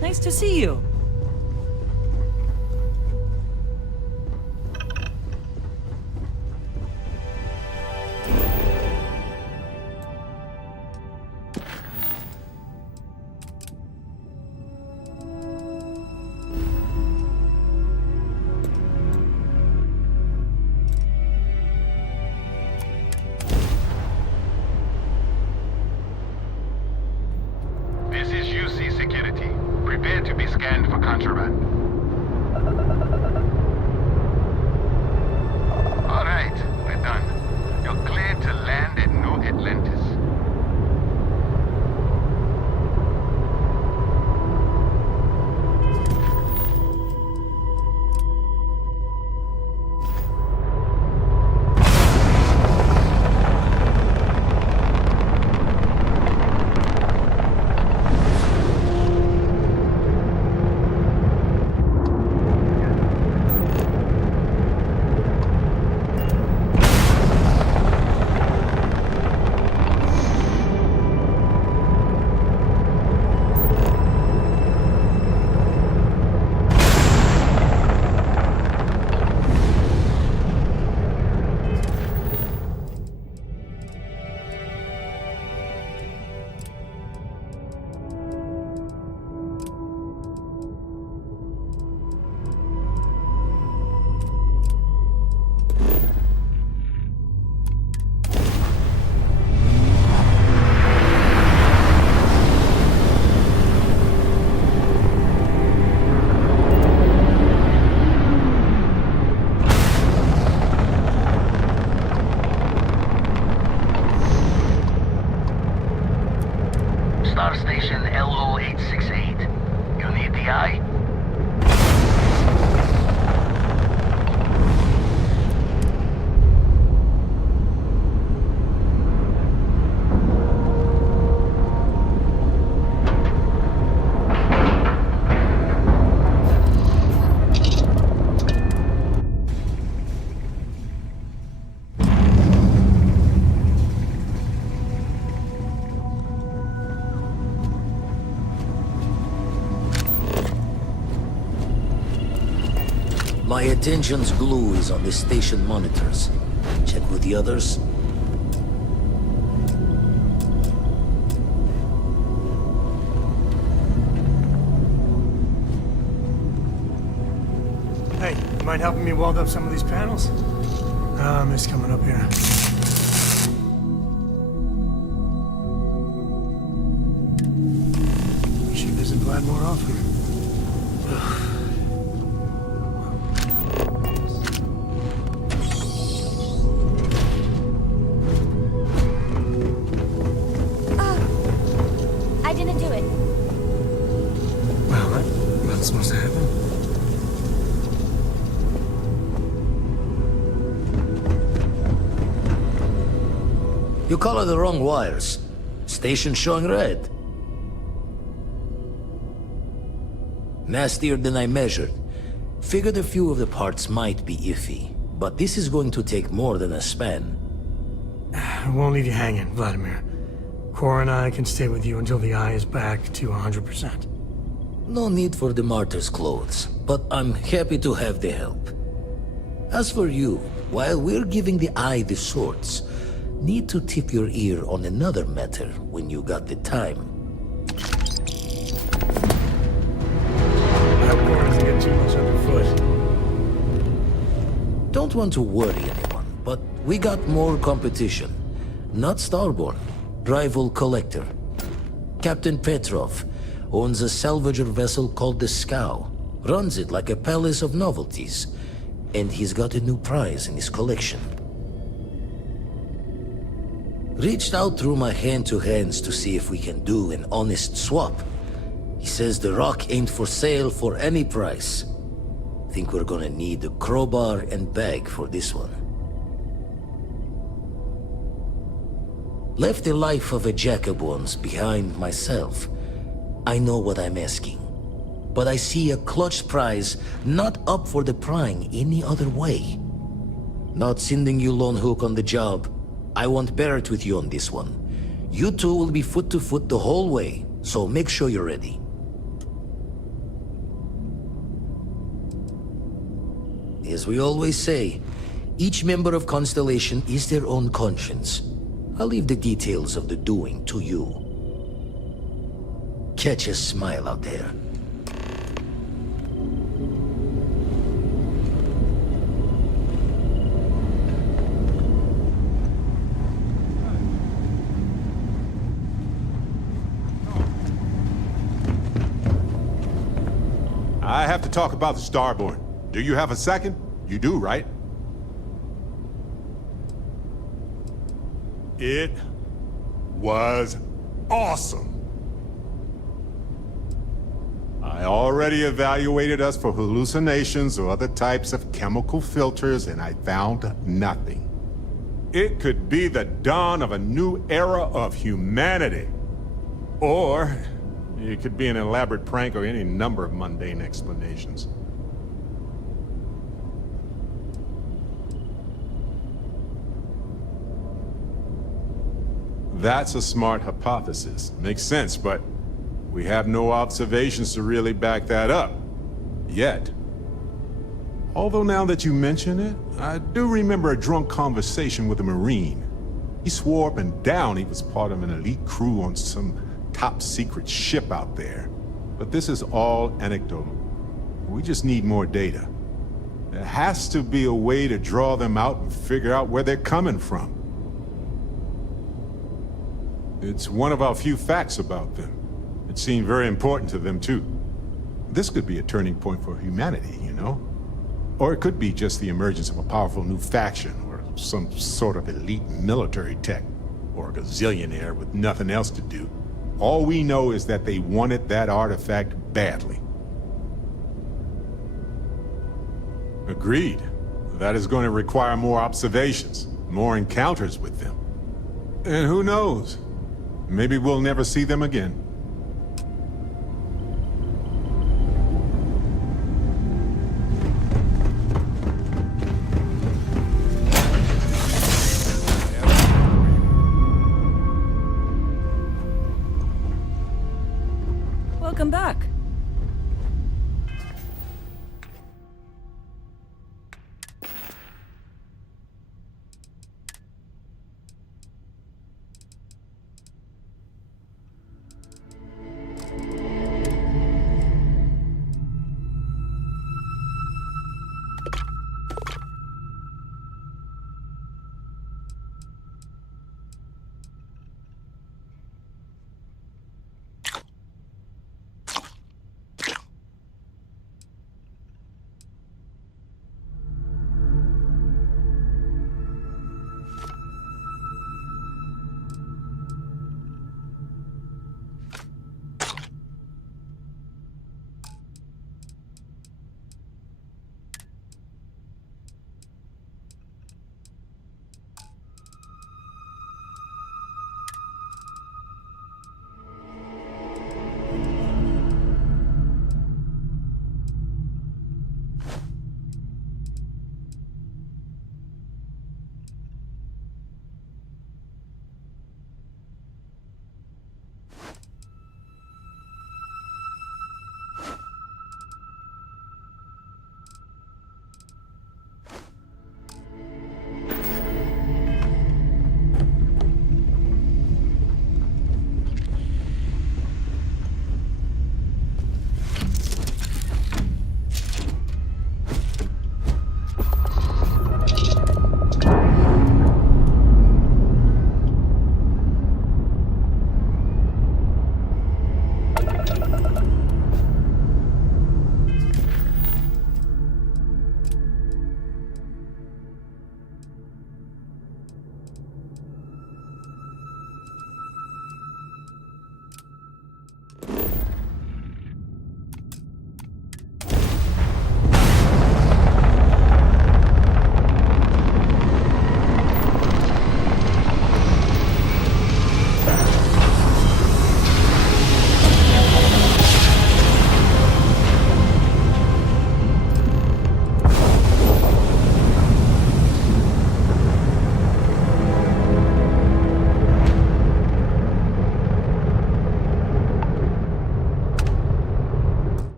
Nice to see you. contraband. All right, we're done. You're cleared to land at New Atlantis. Star Station LO868. You need the eye? My attention's glue is on the station monitors. Check with the others. Hey, you mind helping me weld up some of these panels? I miss coming up here. Should visit Vlad more often. I didn't do it. Well, that's supposed to happen. You color the wrong wires. Station showing red. Nastier than I measured. Figured a few of the parts might be iffy, but this is going to take more than a span. I won't leave you hanging, Vladimir. Cora and I can stay with you until the eye is back to 100%. No need for the martyr's clothes, but I'm happy to have the help. As for you, while we're giving the eye the sorts, need to tip your ear on another matter when you got the time. I hope Cora doesn't get too much underfoot. Don't want to worry anyone, but we got more competition. Not Starborn, rival collector. Captain Petrov owns a salvager vessel called the Scow. Runs it like a palace of novelties. And he's got a new prize in his collection. Reached out through my hand-to-hands to see if we can do an honest swap. He says the rock ain't for sale for any price. Think we're gonna need a crowbar and bag for this one. Left the life of a jack-of-bones behind myself. I know what I'm asking. But I see a clutch prize not up for the prying any other way. Not sending you lone hook on the job. I won't bear it with you on this one. You two will be foot to foot the whole way, so make sure you're ready. As we always say, each member of Constellation is their own conscience. I'll leave the details of the doing to you. Catch a smile out there. I have to talk about the Starborn. Do you have a second? You do, right? It was awesome. I already evaluated us for hallucinations or other types of chemical filters, and I found nothing. It could be the dawn of a new era of humanity. Or it could be an elaborate prank or any number of mundane explanations. That's a smart hypothesis. Makes sense, but we have no observations to really back that up. Yet. Although now that you mention it, I do remember a drunk conversation with a Marine. He swore up and down he was part of an elite crew on some top-secret ship out there. But this is all anecdotal. We just need more data. There has to be a way to draw them out and figure out where they're coming from. It's one of our few facts about them. It seemed very important to them, too. This could be a turning point for humanity, you know? Or it could be just the emergence of a powerful new faction, or some sort of elite military tech, or a gazillionaire with nothing else to do. All we know is that they wanted that artifact badly. Agreed. That is going to require more observations, more encounters with them. And who knows? Maybe we'll never see them again. Welcome back.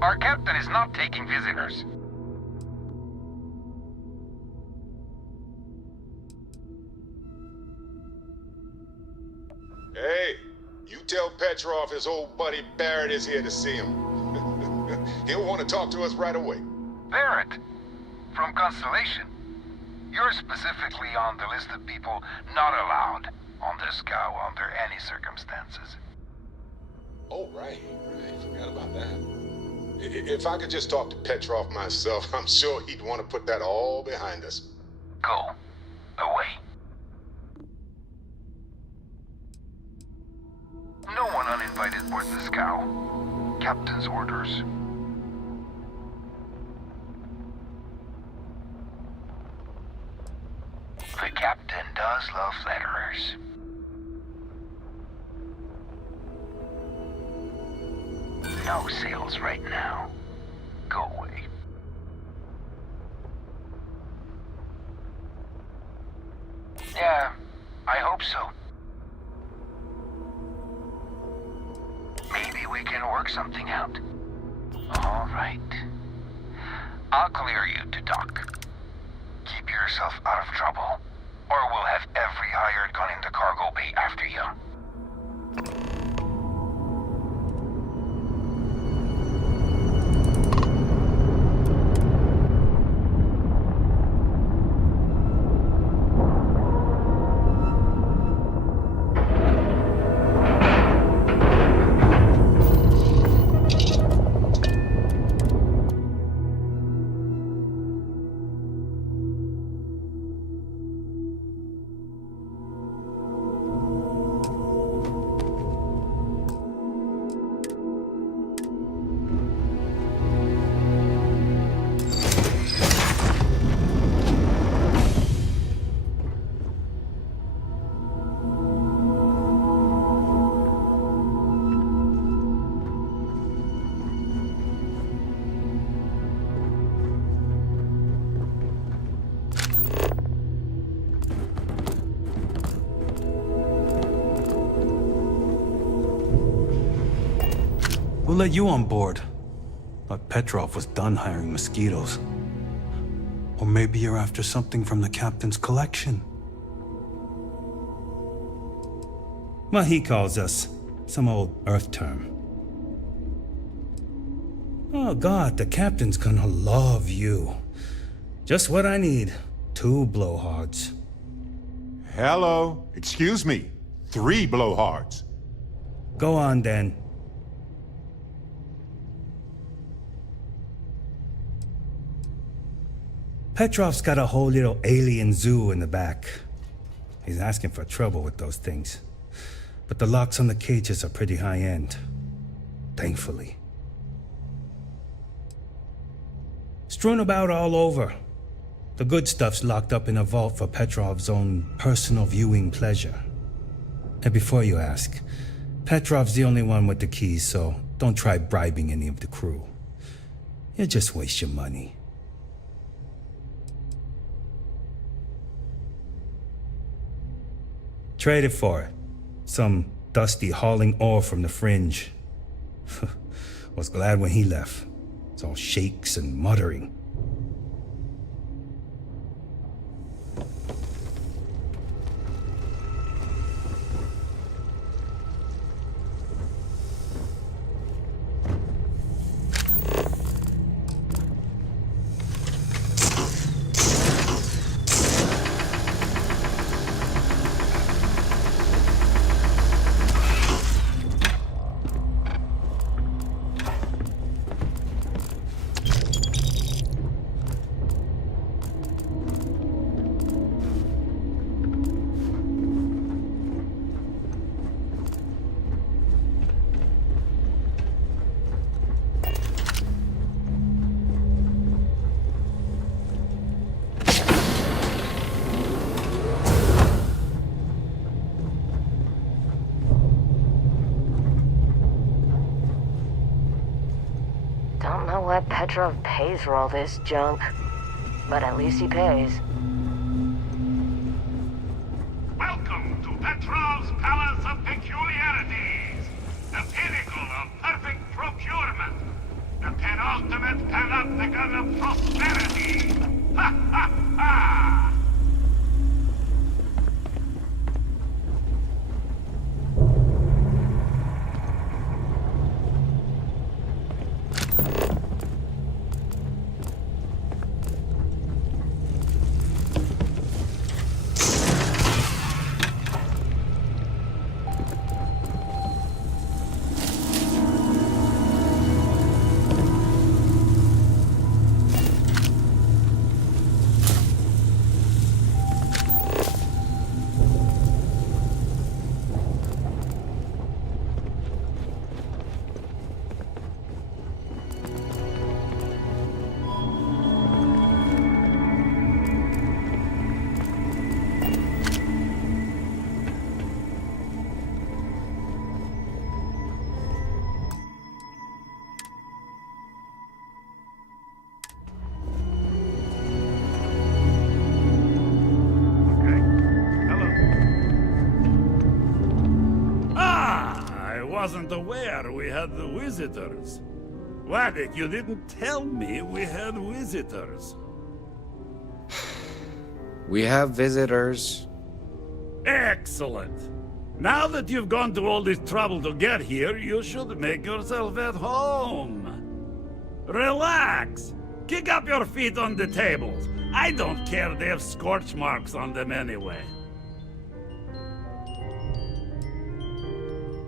Our captain is not taking visitors. Hey, you tell Petrov his old buddy Barrett is here to see him. He'll want to talk to us right away. Barrett? From Constellation. You're specifically on the list of people not allowed on this scow under any circumstances. Oh, right. Forgot about that. If I could just talk to Petrov myself, I'm sure he'd want to put that all behind us. Go. Away. No one uninvited boards the scow. Captain's orders. The captain does love flatterers. No sales right now. Go away. Yeah, I hope so. Maybe we can work something out. All right. I'll clear you to dock. Keep yourself out of trouble, or we'll have every hired gun in the cargo bay after you. We'll let you on board. But Petrov was done hiring mosquitoes. Or maybe you're after something from the captain's collection. Well, he calls us. Some old Earth term. Oh God, the captain's gonna love you. Just what I need. 2 blowhards. Hello. Excuse me. 3 blowhards. Go on, then. Petrov's got a whole little alien zoo in the back. He's asking for trouble with those things. But the locks on the cages are pretty high-end. Thankfully. Strewn about all over. The good stuff's locked up in a vault for Petrov's own personal viewing pleasure. And before you ask, Petrov's the only one with the keys, so don't try bribing any of the crew. You'll just waste your money. Traded for it. Some dusty hauling ore from the fringe. Was glad when he left. It's all shakes and muttering. Don't know what Petrov pays for all this junk, but at least he pays. Welcome to Petrov's Palace of Peculiarities, the pinnacle of perfect procurement, the penultimate panopticon of prosperity. Ha ha ha! wasn't aware we had the visitors. Waddick, you didn't tell me we had visitors. We have visitors. Excellent. Now that you've gone to all this trouble to get here, you should make yourself at home. Relax. Kick up your feet on the tables. I don't care they have scorch marks on them anyway.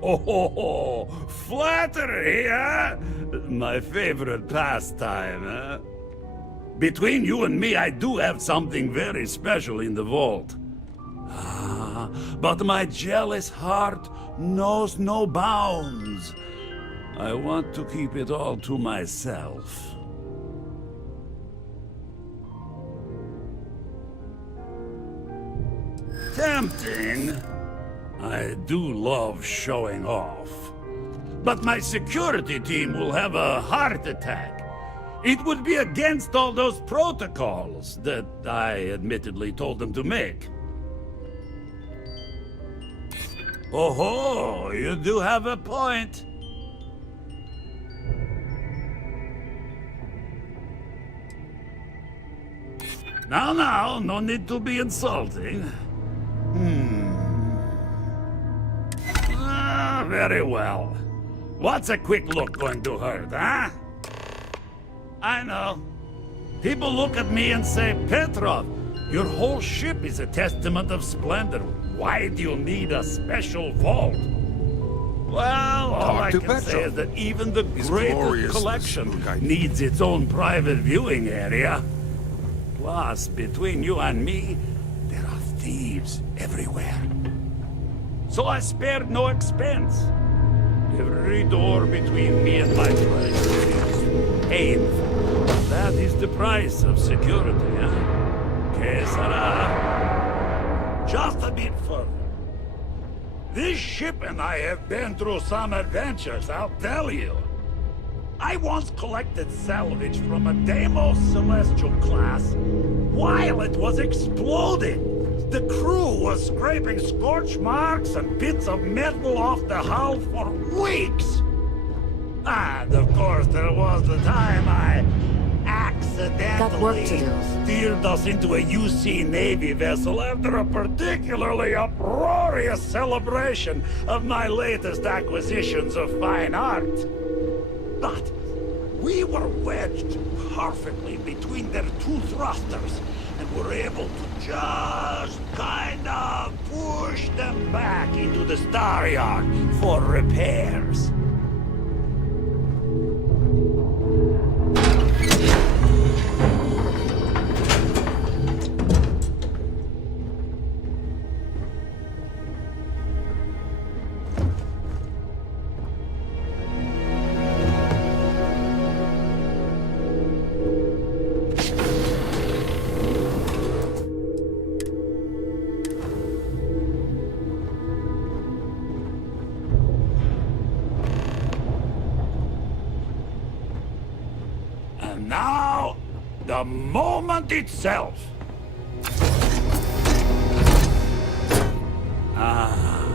Oh, flattery, huh? My favorite pastime, huh? Between you and me, I do have something very special in the vault. Ah, but my jealous heart knows no bounds. I want to keep it all to myself. Tempting. I do love showing off. But my security team will have a heart attack. It would be against all those protocols that I admittedly told them to make. Oh, you do have a point. Now, no need to be insulting. Very well. What's a quick look going to hurt, huh? I know. People look at me and say, Petrov, your whole ship is a testament of splendor. Why do you need a special vault? Well, all I can say is that even the greatest collection needs its own private viewing area. Plus, between you and me, there are thieves everywhere. So I spared no expense. Every door between me and my treasure is painful. That is the price of security, huh? Que sera? Just a bit further. This ship and I have been through some adventures, I'll tell you. I once collected salvage from a Deimos Celestial class while it was exploding. The crew was scraping scorch marks and bits of metal off the hull for weeks. And of course, there was the time I Got work to do. steered us into a UC Navy vessel after a particularly uproarious celebration of my latest acquisitions of fine art. But we were wedged perfectly between their two thrusters and were able to just kind of push them back into the star yard for repairs. Now, the moment itself. Ah,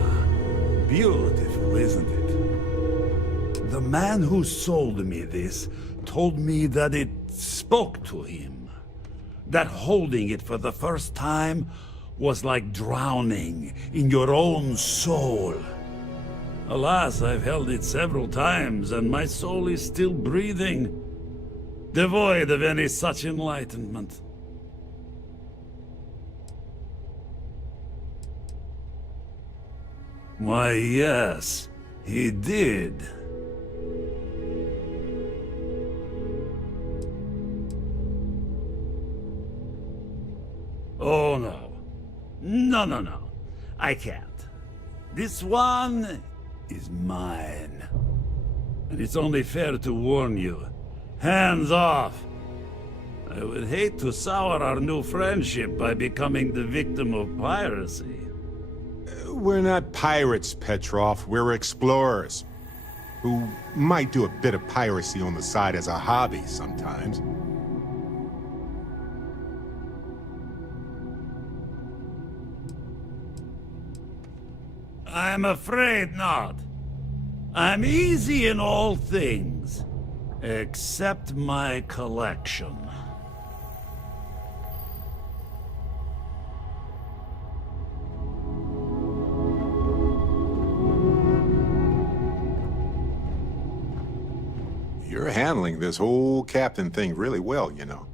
beautiful, isn't it? The man who sold me this told me that it spoke to him. That holding it for the first time was like drowning in your own soul. Alas, I've held it several times, and my soul is still breathing. Devoid of any such enlightenment. Why, yes, he did. Oh, no. No. I can't. This one is mine. And it's only fair to warn you. Hands off! I would hate to sour our new friendship by becoming the victim of piracy. We're not pirates, Petrov. We're explorers. Who might do a bit of piracy on the side as a hobby sometimes. I'm afraid not. I'm easy in all things, except my collection. You're handling this whole captain thing really well, you know.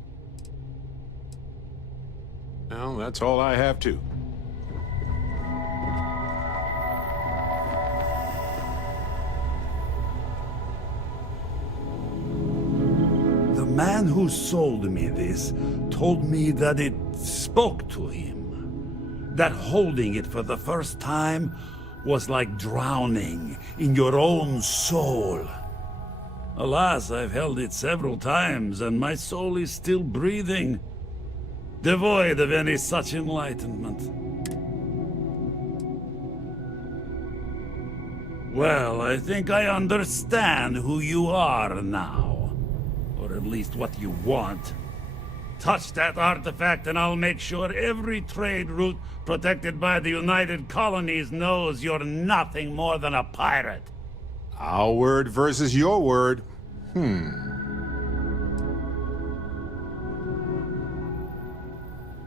Well, that's all I have too. The man who sold me this told me that it spoke to him. That holding it for the first time was like drowning in your own soul. Alas, I've held it several times, and my soul is still breathing, devoid of any such enlightenment. Well, I think I understand who you are now. Or at least what you want. Touch that artifact and I'll make sure every trade route protected by the United Colonies knows you're nothing more than a pirate. Our word versus your word.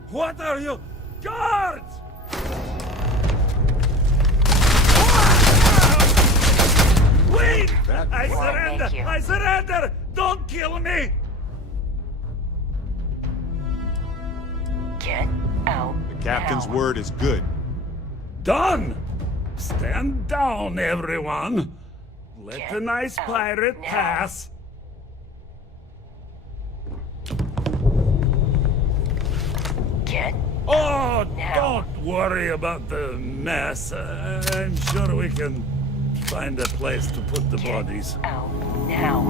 What are you? Guards! Wait! I surrender! I surrender! Don't kill me! Get out. The captain's word is good. Done! Stand down, everyone. Let the nice pirate pass. Get Oh, don't worry about the mess. I'm sure we can find a place to put the bodies. out now.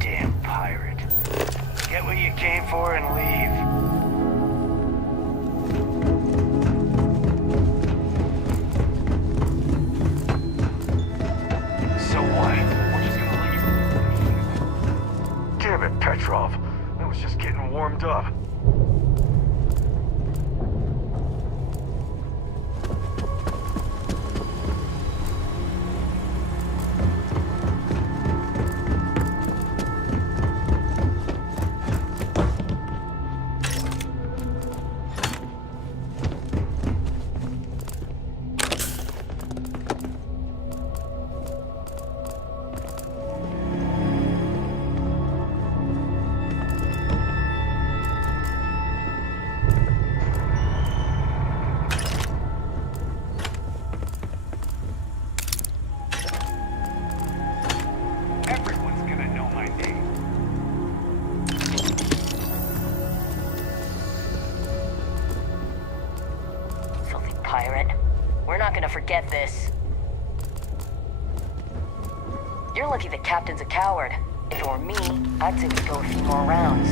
Damn pirate. Get what you came for and leave. So what? We're just gonna leave? Damn it, Petrov. I was just getting warmed up. Everyone's gonna know my name. Filthy pirate. We're not gonna forget this. You're lucky the captain's a coward. If it were me, I'd say we'd go a few more rounds.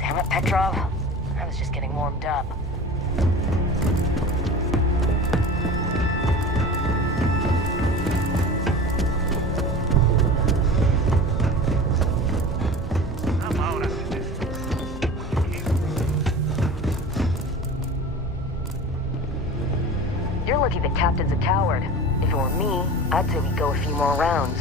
Damn it, Petrov. I was just getting warmed up. I'm out of this. You're lucky the captain's a coward. If it were me, I'd say we'd go a few more rounds.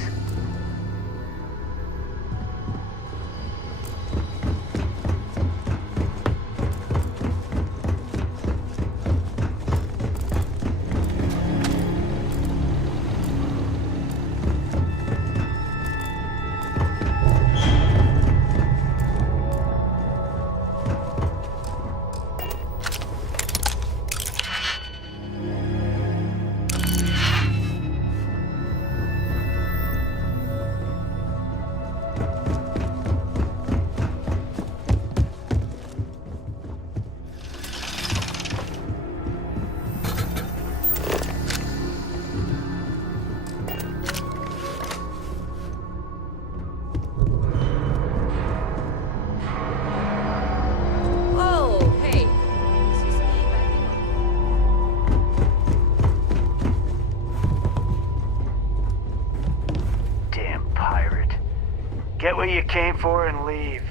Get what you came for and leave.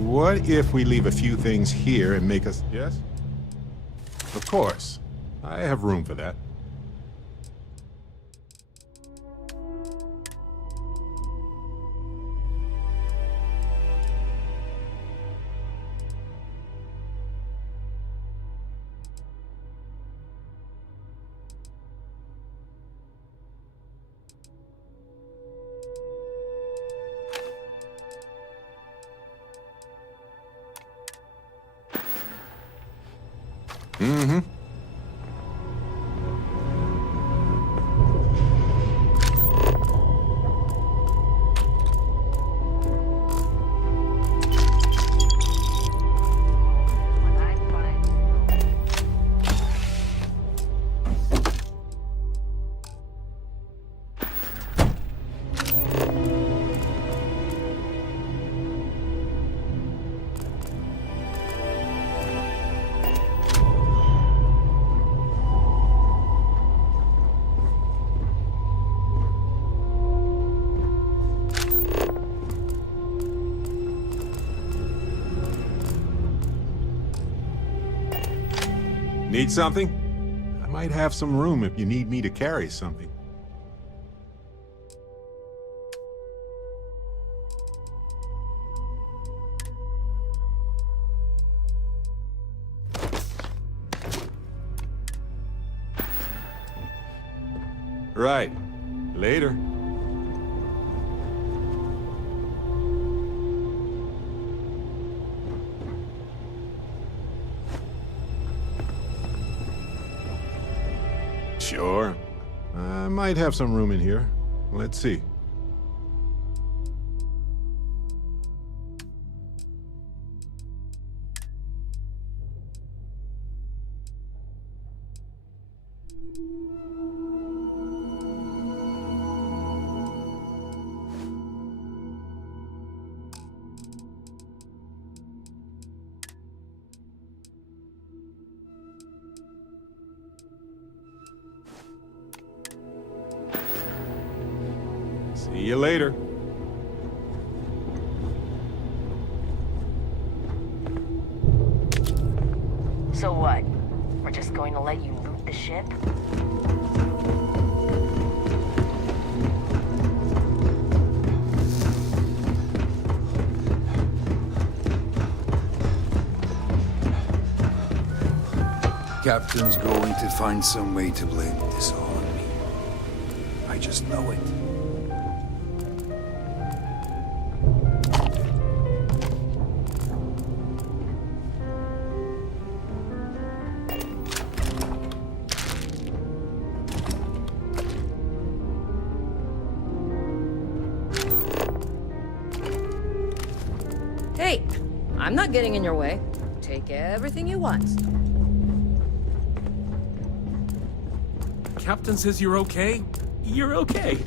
What if we leave a few things here and make us... Yes? Of course. I have room for that. Mm-hmm. Need something? I might have some room if you need me to carry something. Right. Later. Sure. I might have some room in here. Let's see. See you later. So what? We're just going to let you loot the ship? Captain's going to find some way to blame this all on me. I just know it. Hey, I'm not getting in your way. Take everything you want. Captain says you're okay. You're okay.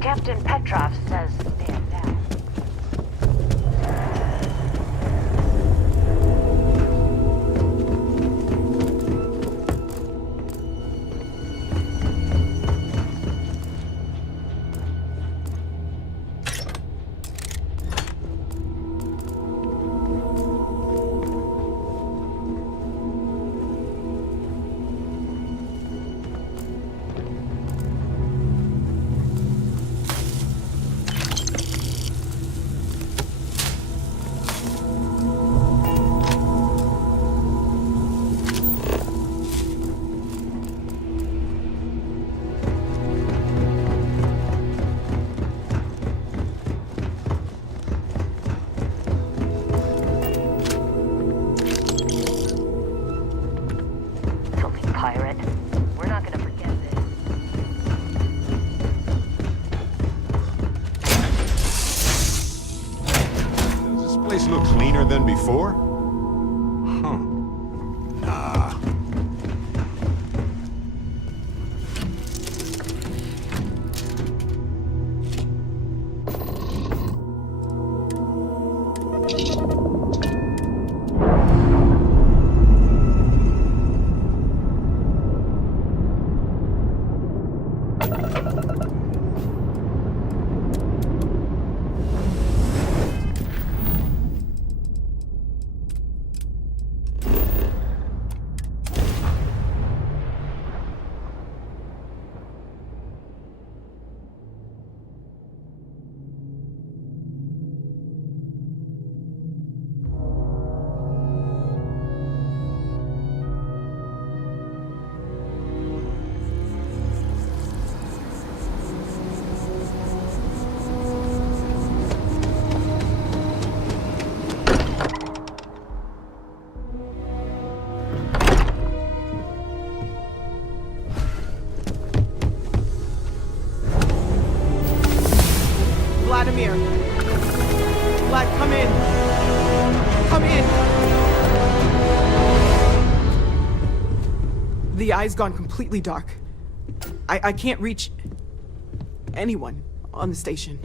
Captain Petrov says they're bad. than before? Huh. Nah. Vladimir! Vlad, come in! Come in! The eye's gone completely dark. I can't reach anyone on the station.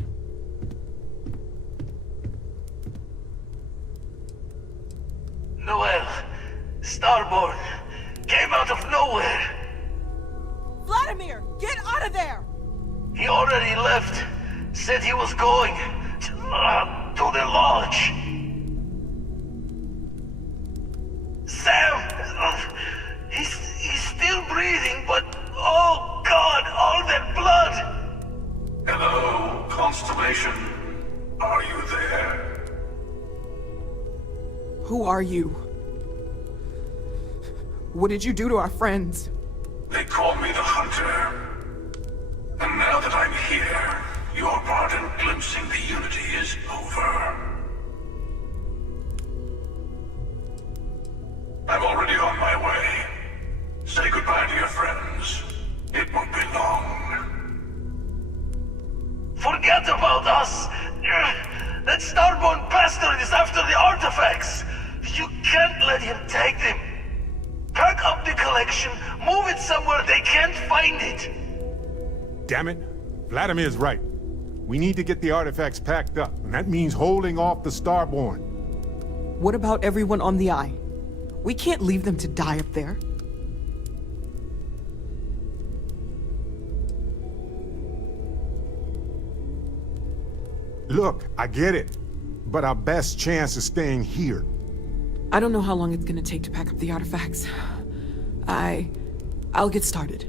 Noel, Starborn, came out of nowhere. Vladimir, get out of there! He already left. Said he was going to the lodge. Sam, he's still breathing, but oh God, all that blood. Hello, Constellation. Are you there? Who are you? What did you do to our friends? They call me the Hunter. And now that I'm here, your part in glimpsing the Unity is over. I'm already on my way. Say goodbye to your friends. It won't be long. Forget about us! That Starborn bastard is after the artifacts! You can't let him take them! Pack up the collection, move it somewhere they can't find it! Damn it. Vladimir's right. We need to get the artifacts packed up, and that means holding off the Starborn. What about everyone on the Eye? We can't leave them to die up there. Look, I get it, but our best chance is staying here. I don't know how long it's gonna take to pack up the artifacts. I'll get started.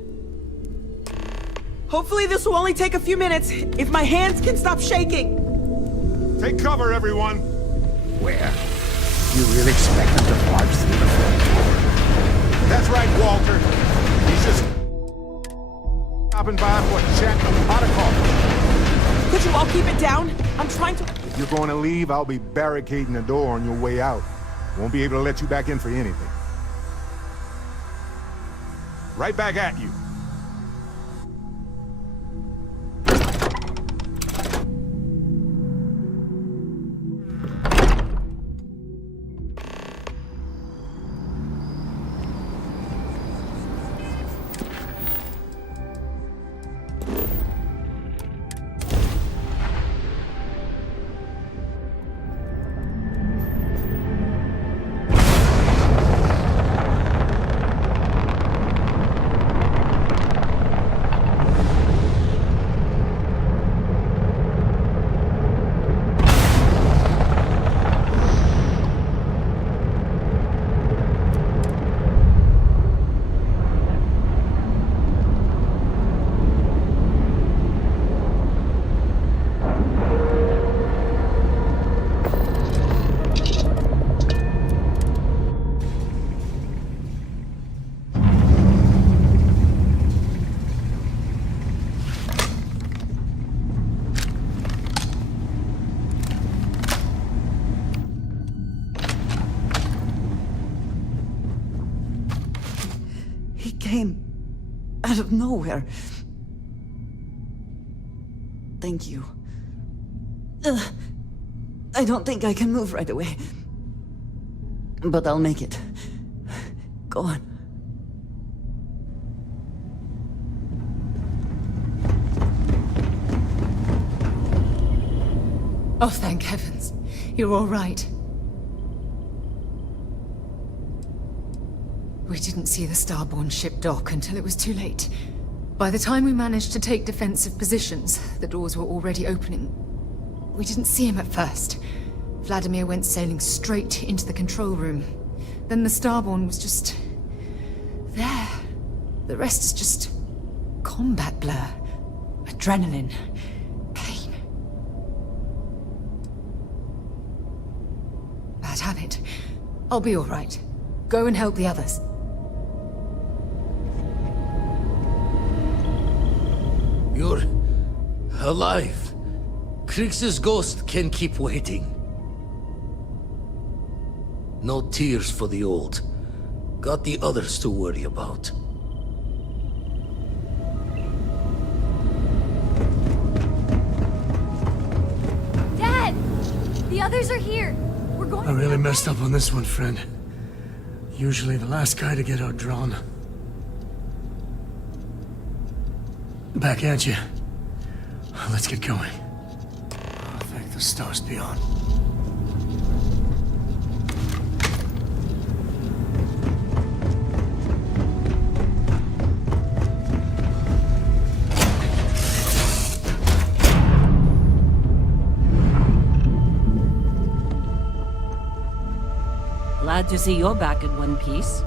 Hopefully this will only take a few minutes, if my hands can stop shaking! Take cover, everyone! Where? You really expect them to barge through the front door? That's right, Walter. He's just stopping by for a chat and a pot of coffee. Could you all keep it down? I'm trying to... If you're going to leave, I'll be barricading the door on your way out. Won't be able to let you back in for anything. Right back at you. Came out of nowhere. Thank you. I don't think I can move right away. but I'll make it. Go on. Oh, thank heavens. You're all right. We didn't see the Starborn ship dock until it was too late. By the time we managed to take defensive positions, the doors were already opening. We didn't see him at first. Vladimir went sailing straight into the control room. Then the Starborn was just... there. The rest is just... combat blur. Adrenaline. Pain. Bad habit. I'll be all right. Go and help the others. You're alive. Krix's ghost can keep waiting. No tears for the old. Got the others to worry about. Dad! The others are here. We're going I really messed up on this one, friend. Usually the last guy to get outdrawn. Back at you. Let's get going. Thank the stars beyond. Glad to see you're back in one piece.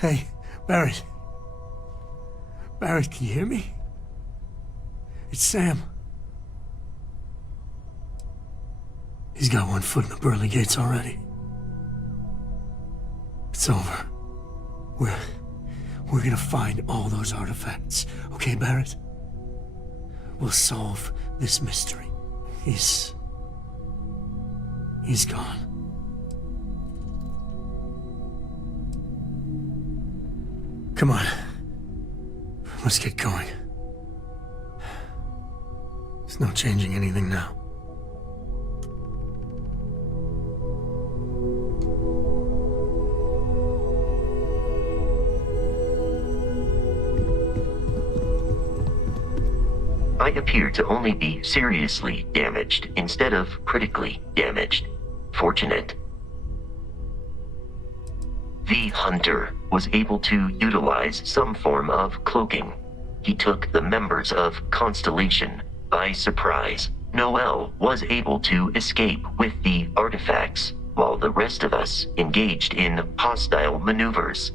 Hey, Barrett. Barrett, can you hear me? It's Sam. He's got one foot in the pearly gates already. It's over. We're gonna find all those artifacts. Okay, Barrett? We'll solve this mystery. He's gone. Come on. Let's get going. There's no changing anything now. I appear to only be seriously damaged instead of critically damaged. Fortunate. The Hunter was able to utilize some form of cloaking. He took the members of Constellation by surprise. Noel was able to escape with the artifacts, while the rest of us engaged in hostile maneuvers.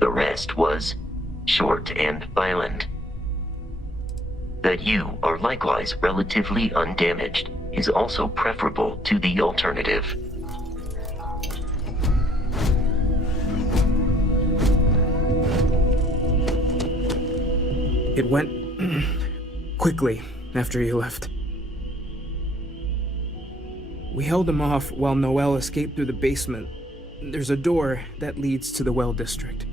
The rest was short and violent. That you are likewise relatively undamaged is also preferable to the alternative. It went quickly after you left. We held him off while Noel escaped through the basement. There's a door that leads to the well district.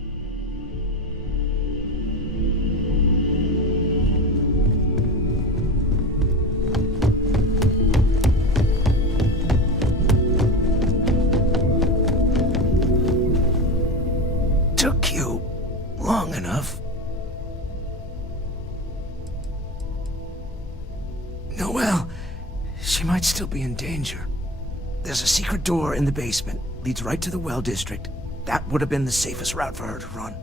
Took you Noelle, she might still be in danger. There's a secret door in the basement, leads right to the well district. That would have been the safest route for her to run.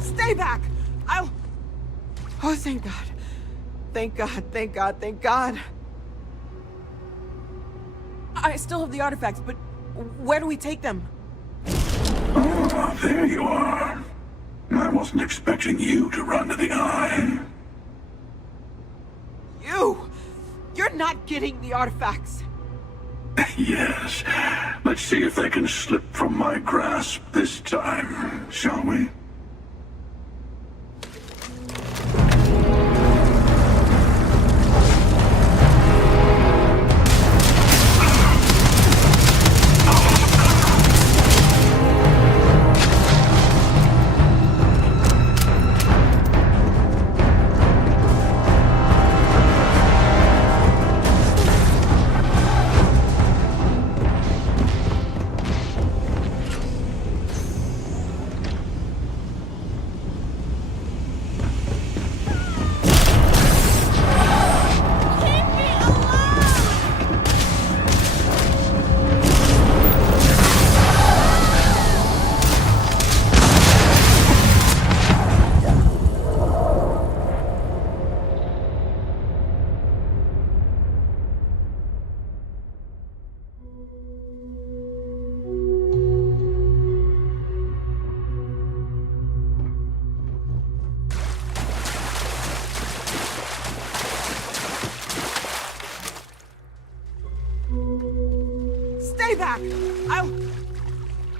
Stay back! I'll... Oh, thank God. Thank God, thank God, thank God. I still have the artifacts, but where do we take them? Oh, there you are. I wasn't expecting you to run to the eye. You! You're not getting the artifacts. Yes. Let's see if they can slip from my grasp this time, shall we? Stay back! I'll...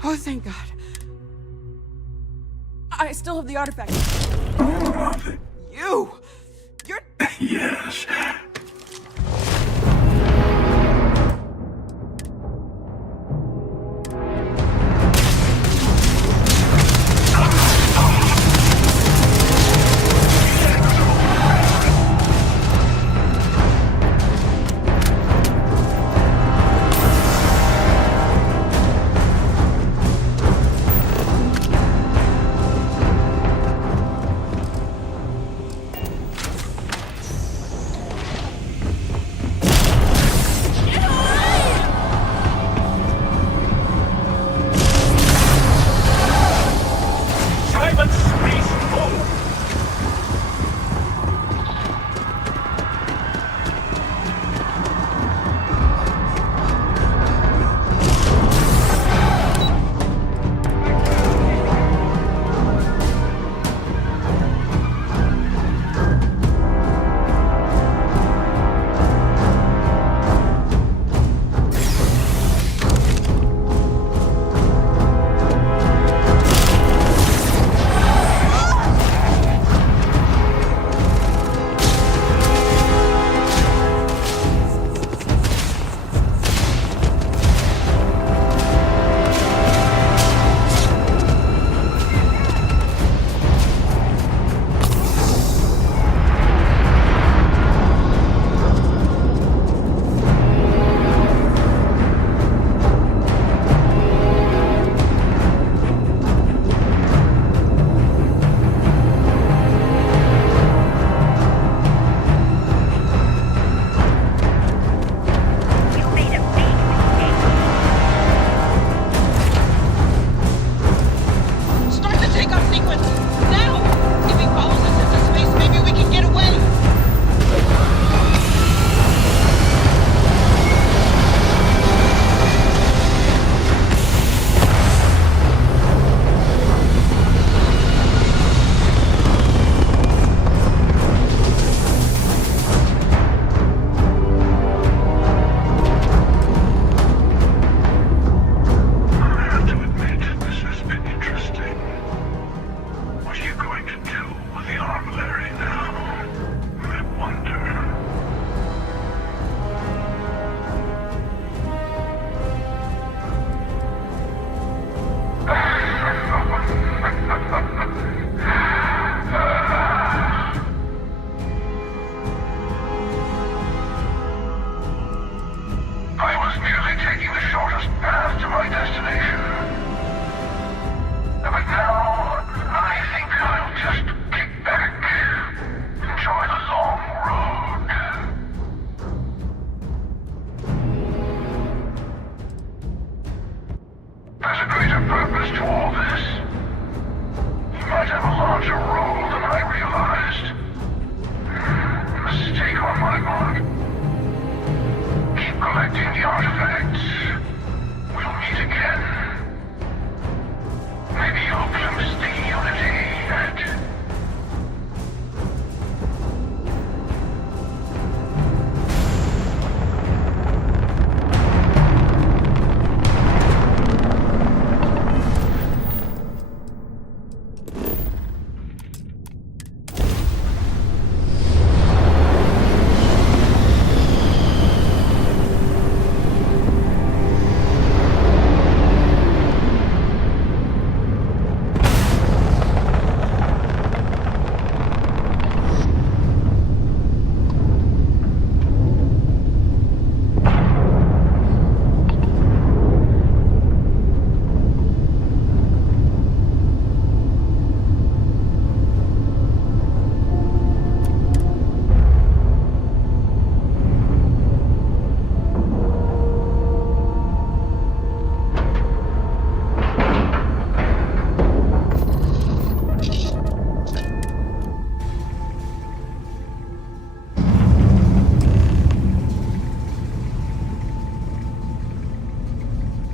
Oh, thank God. I still have the artifact. You! You're... Yes.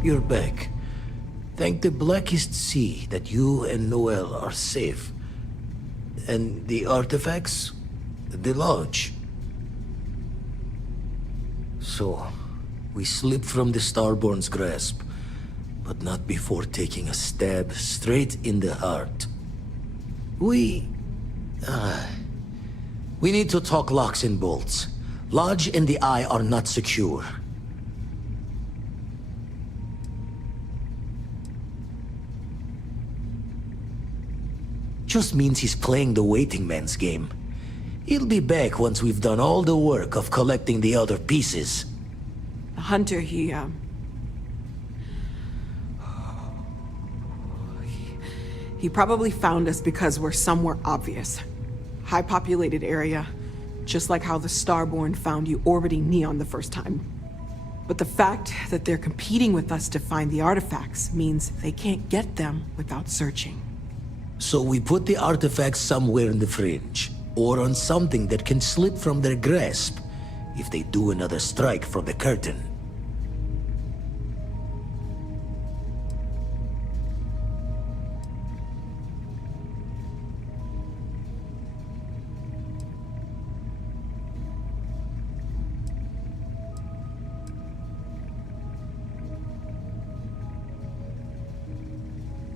you're back. Thank the blackest sea that you and Noel are safe. And the artifacts? The lodge. So, we slipped from the Starborn's grasp, but not before taking a stab straight in the heart. We need to talk locks and bolts. Lodge and the Eye are not secure. Just means he's playing the waiting man's game. He'll be back once we've done all the work of collecting the other pieces. The hunter, he probably found us because we're somewhere obvious. High-populated area, just like how the Starborn found you orbiting Neon the first time. But the fact that they're competing with us to find the artifacts means they can't get them without searching. So we put the artifacts somewhere in the fringe, or on something that can slip from their grasp if they do another strike from the curtain.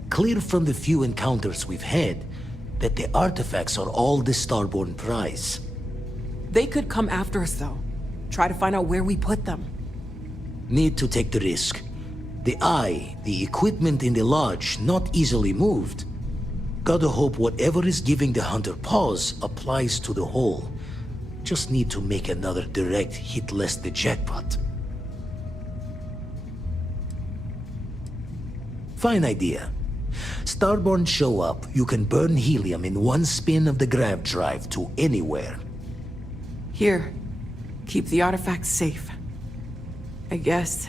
Clear from the few encounters we've had that the artifacts are all the Starborn prize. They could come after us, though. Try to find out where we put them. Need to take the risk. The Eye, the equipment in the lodge, not easily moved. Gotta hope whatever is giving the hunter pause applies to the whole. Just need to make another direct hit less the jackpot. Fine idea. Starborn show up, you can burn helium in one spin of the grav drive to anywhere. Here, keep the artifacts safe. I guess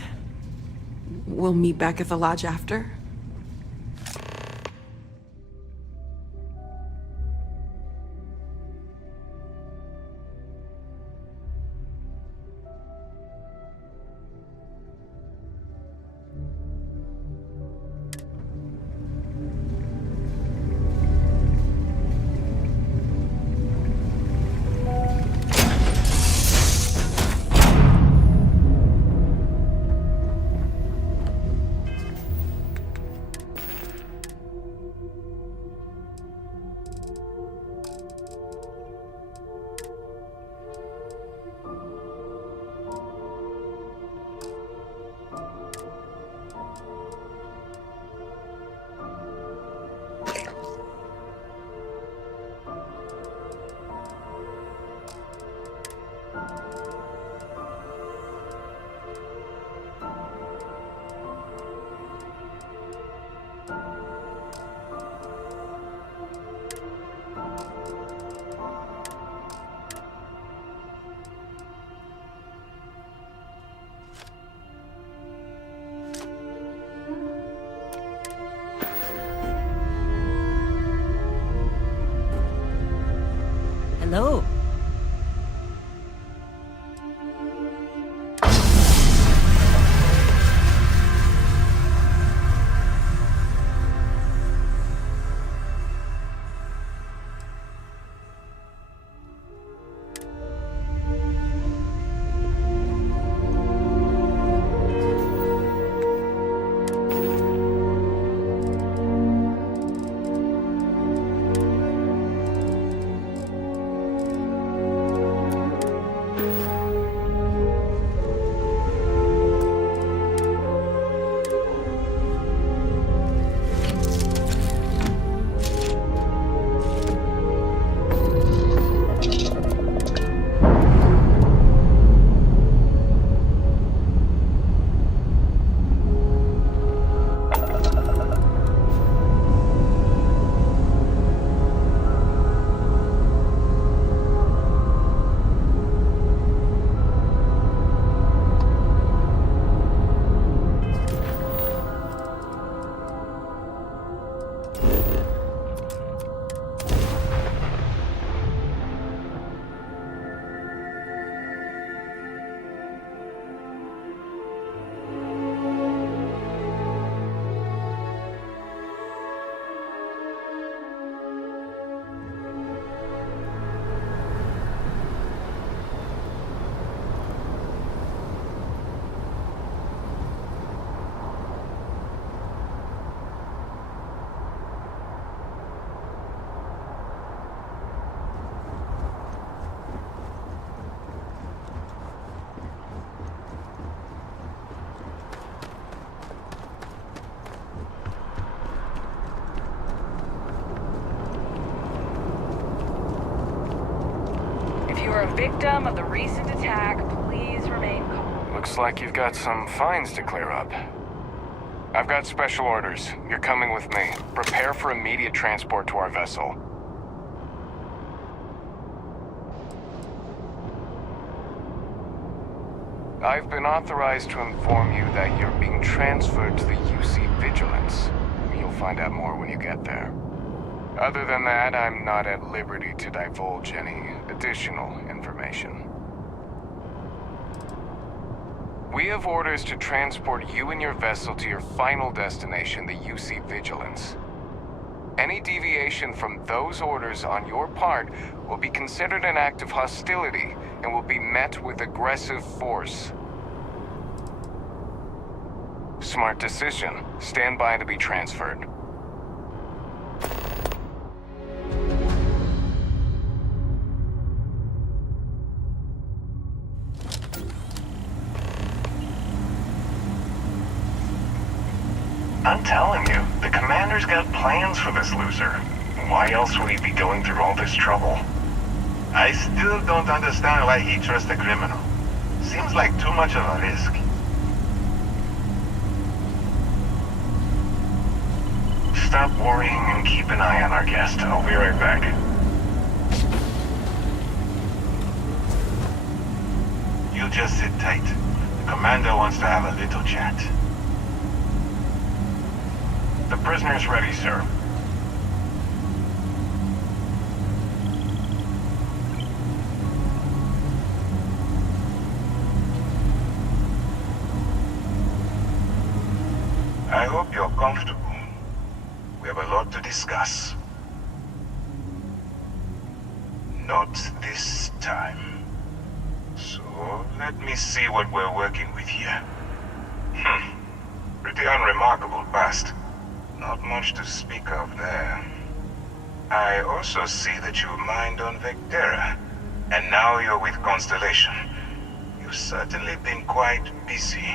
we'll meet back at the lodge after. you are a victim of the recent attack, please remain calm. Looks like you've got some fines to clear up. I've got special orders. You're coming with me. Prepare for immediate transport to our vessel. I've been authorized to inform you that you're being transferred to the UC Vigilance. You'll find out more when you get there. Other than that, I'm not at liberty to divulge any additional information. We have orders to transport you and your vessel to your final destination, the UC Vigilance. Any deviation from those orders on your part will be considered an act of hostility and will be met with aggressive force. Smart decision. Stand by to be transferred. I'm telling you, the commander's got plans for this loser. Why else would he be going through all this trouble? I still don't understand why he trusts a criminal. Seems like too much of a risk. Stop worrying and keep an eye on our guest. I'll be right back. You just sit tight. The commander wants to have a little chat. The prisoner's ready, sir. I hope you're comfortable. We have a lot to discuss. Not this time. So, let me see what we're working with here. Pretty unremarkable past. Not much to speak of there. I also see that you mined on Vectera, and now you're with Constellation. You've certainly been quite busy.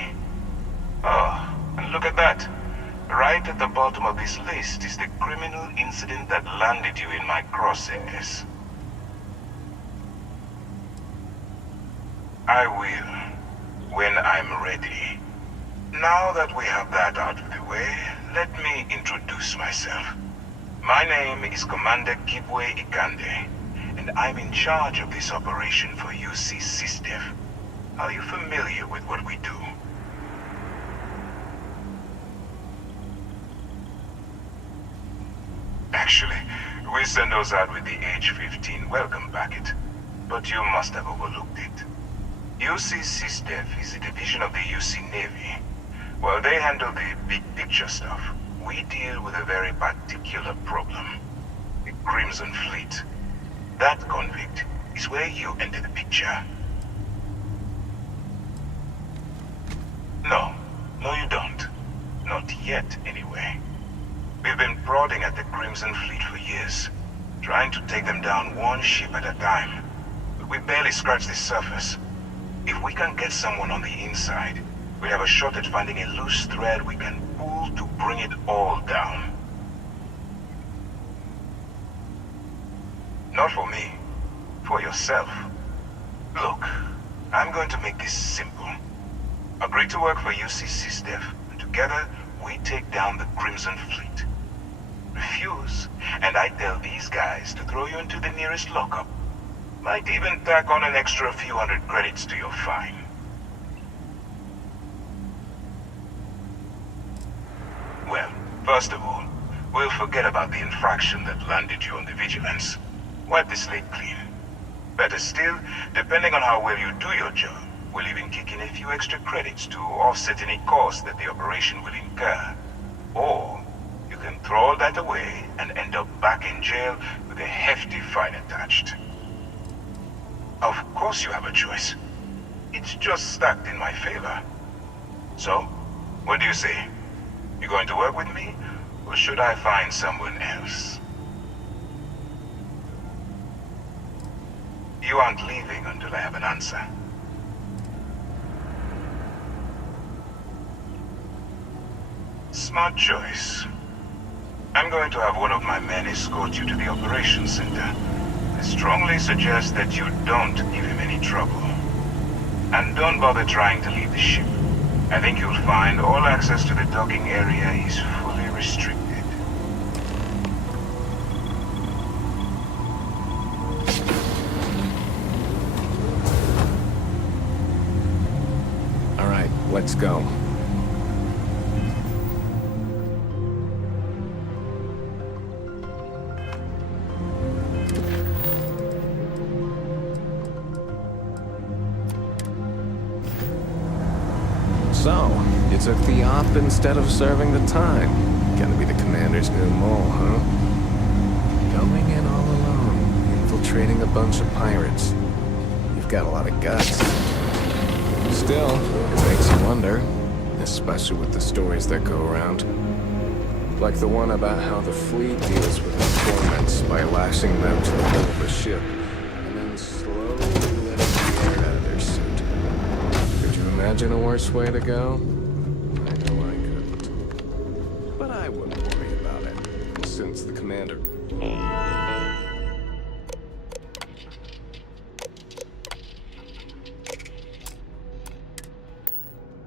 Oh, and look at that. Right at the bottom of this list is the criminal incident that landed you in my crosshairs. I will, when I'm ready. Now that we have that out of the way, let me introduce myself. My name is Commander Kibwe Ikande, and I'm in charge of this operation for UC SysDev. Are you familiar with what we do? Actually, we send those out with the H-15 welcome packet, but you must have overlooked it. UC SysDev is a division of the UC Navy. While they handle the big picture stuff, we deal with a very particular problem. The Crimson Fleet. That convict is where you enter the picture. No, you don't. Not yet, anyway. We've been prodding at the Crimson Fleet for years, trying to take them down one ship at a time. But we barely scratched the surface. If we can get someone on the inside, we have a shot at finding a loose thread we can pull to bring it all down. Not for me. For yourself. Look, I'm going to make this simple. Agree to work for UC SysDev, and together we take down the Crimson Fleet. Refuse, and I tell these guys to throw you into the nearest lockup. Might even tack on an extra few hundred credits to your fine. Well, first of all, we'll forget about the infraction that landed you on the Vigilance. Wipe the slate clean. Better still, depending on how well you do your job, we'll even kick in a few extra credits to offset any cost that the operation will incur. Or, you can throw all that away and end up back in jail with a hefty fine attached. Of course you have a choice. It's just stacked in my favor. So, what do you say? You going to work with me, or should I find someone else? You aren't leaving until I have an answer. Smart choice. I'm going to have one of my men escort you to the operations center. I strongly suggest that you don't give him any trouble. And don't bother trying to leave the ship. I think you'll find all access to the docking area is fully restricted. All right, let's go. So, you took the op instead of serving the time. Gonna be the commander's new mole, huh? Going in all alone, infiltrating a bunch of pirates. You've got a lot of guts. Still, it makes you wonder, especially with the stories that go around. Like the one about how the fleet deals with informants by lashing them to the hull of a ship, and then slowly letting the air out of their suit. Could you imagine a worse way to go? I know I couldn't. But I wouldn't worry about it, since the commander...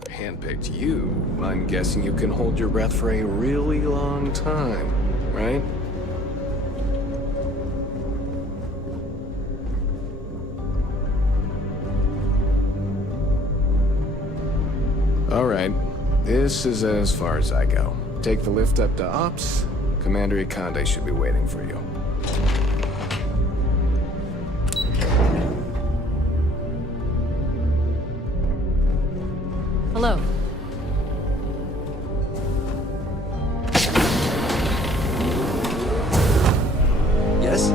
handpicked you, I'm guessing you can hold your breath for a really long time, right? All right, this is as far as I go. Take the lift up to Ops. Commander Ikande should be waiting for you. Hello. Yes?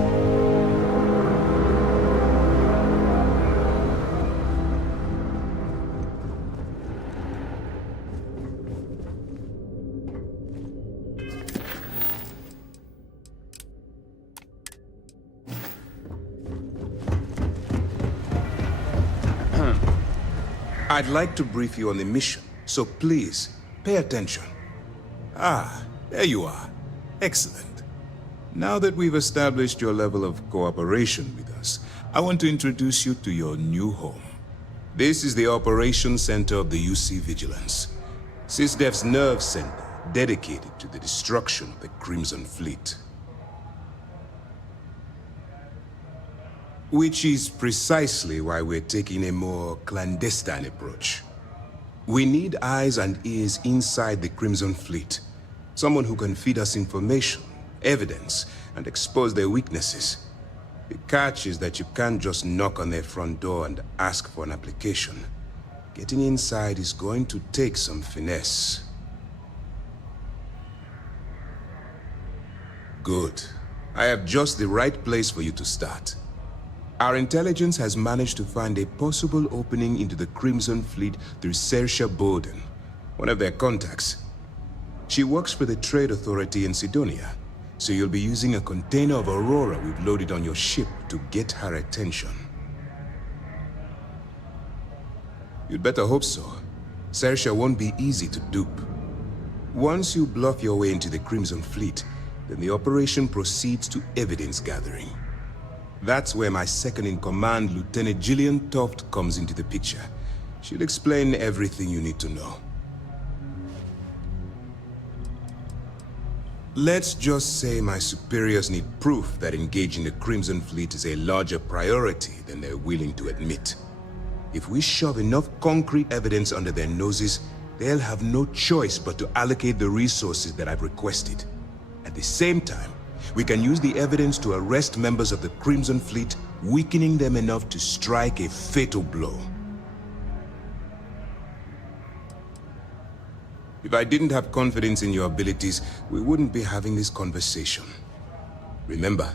I'd like to brief you on the mission, so please, pay attention. Ah, there you are. Excellent. Now that we've established your level of cooperation with us, I want to introduce you to your new home. This is the Operations Center of the UC Vigilance, SysDef's nerve center dedicated to the destruction of the Crimson Fleet. Which is precisely why we're taking a more clandestine approach. We need eyes and ears inside the Crimson Fleet. Someone who can feed us information, evidence, and expose their weaknesses. The catch is that you can't just knock on their front door and ask for an application. Getting inside is going to take some finesse. Good. I have just the right place for you to start. Our intelligence has managed to find a possible opening into the Crimson Fleet through Saoirse Bowden, one of their contacts. She works for the Trade Authority in Sidonia, so you'll be using a container of Aurora we've loaded on your ship to get her attention. You'd better hope so. Saoirse won't be easy to dupe. Once you bluff your way into the Crimson Fleet, then the operation proceeds to evidence gathering. That's where my second-in-command, Lieutenant Gillian Toft, comes into the picture. She'll explain everything you need to know. Let's just say my superiors need proof that engaging the Crimson Fleet is a larger priority than they're willing to admit. If we shove enough concrete evidence under their noses, they'll have no choice but to allocate the resources that I've requested. At the same time, we can use the evidence to arrest members of the Crimson Fleet, weakening them enough to strike a fatal blow. If I didn't have confidence in your abilities, we wouldn't be having this conversation. Remember,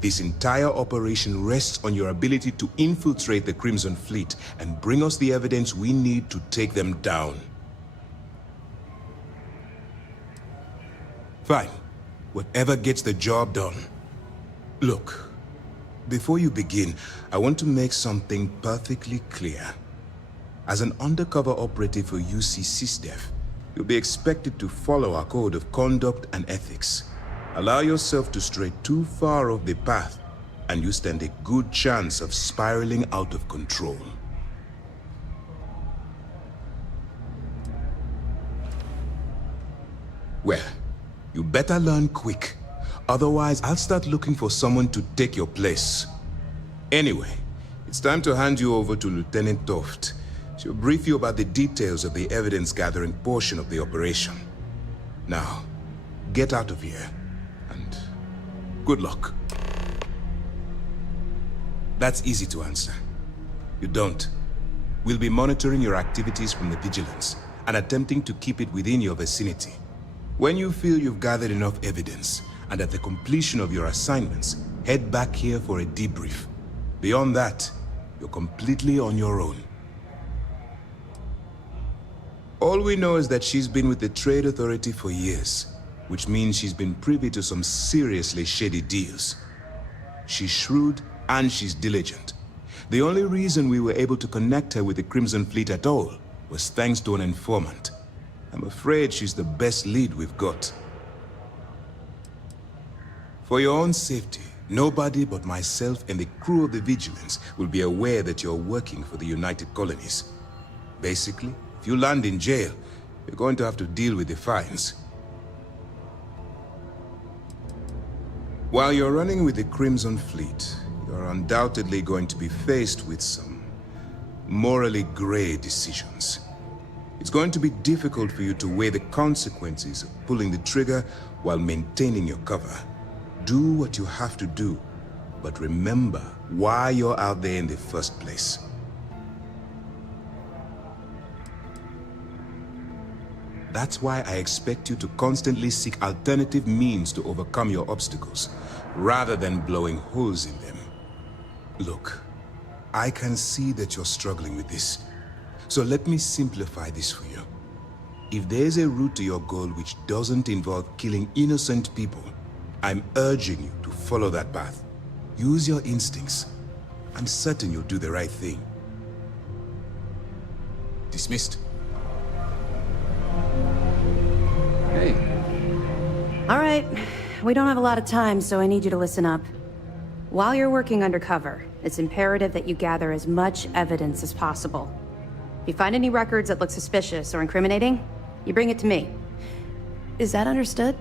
this entire operation rests on your ability to infiltrate the Crimson Fleet and bring us the evidence we need to take them down. Fine. Whatever gets the job done. Look, before you begin, I want to make something perfectly clear. As an undercover operative for UC SysDef, you'll be expected to follow our code of conduct and ethics. Allow yourself to stray too far off the path, and you stand a good chance of spiraling out of control. Well, you better learn quick. Otherwise, I'll start looking for someone to take your place. Anyway, it's time to hand you over to Lieutenant Toft. She'll brief you about the details of the evidence-gathering portion of the operation. Now, get out of here, and good luck. That's easy to answer. You don't. We'll be monitoring your activities from the Vigilance, and attempting to keep it within your vicinity. When you feel you've gathered enough evidence, and at the completion of your assignments, head back here for a debrief. Beyond that, you're completely on your own. All we know is that she's been with the Trade Authority for years, which means she's been privy to some seriously shady deals. She's shrewd and she's diligent. The only reason we were able to connect her with the Crimson Fleet at all was thanks to an informant. I'm afraid she's the best lead we've got. For your own safety, nobody but myself and the crew of the Vigilance will be aware that you're working for the United Colonies. Basically, if you land in jail, you're going to have to deal with the fines. While you're running with the Crimson Fleet, you're undoubtedly going to be faced with some morally gray decisions. It's going to be difficult for you to weigh the consequences of pulling the trigger while maintaining your cover. Do what you have to do, but remember why you're out there in the first place. That's why I expect you to constantly seek alternative means to overcome your obstacles, rather than blowing holes in them. Look, I can see that you're struggling with this, so let me simplify this for you. If there's a route to your goal which doesn't involve killing innocent people, I'm urging you to follow that path. Use your instincts. I'm certain you'll do the right thing. Dismissed. Hey. All right. We don't have a lot of time, so I need you to listen up. While you're working undercover, it's imperative that you gather as much evidence as possible. If you find any records that look suspicious or incriminating, you bring it to me. Is that understood?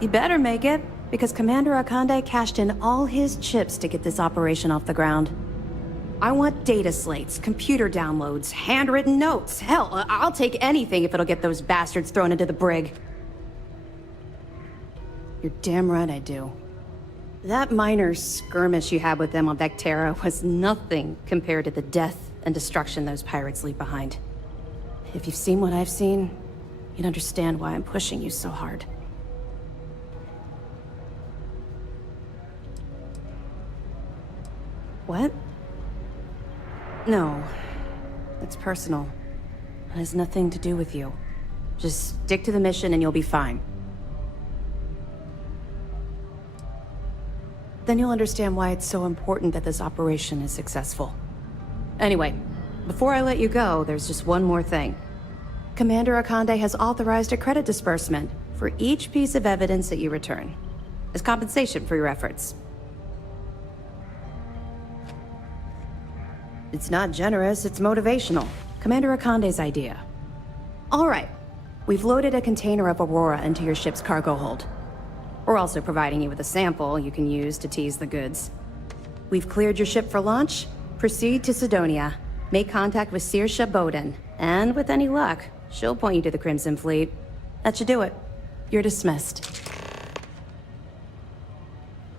You better make it, because Commander Akande cashed in all his chips to get this operation off the ground. I want data slates, computer downloads, handwritten notes. Hell, I'll take anything if it'll get those bastards thrown into the brig. You're damn right I do. That minor skirmish you had with them on Vectera was nothing compared to the death and destruction those pirates leave behind. If you've seen what I've seen, you'd understand why I'm pushing you so hard. What? No. It's personal. It has nothing to do with you. Just stick to the mission and you'll be fine. Then you'll understand why it's so important that this operation is successful. Anyway, before I let you go, there's just one more thing. Commander Akande has authorized a credit disbursement for each piece of evidence that you return, as compensation for your efforts. It's not generous, it's motivational. Commander Akande's idea. All right, we've loaded a container of Aurora into your ship's cargo hold. We're also providing you with a sample you can use to tease the goods. We've cleared your ship for launch. Proceed to Sidonia. Make contact with Saoirse Bowden. And with any luck, she'll point you to the Crimson Fleet. That should do it. You're dismissed.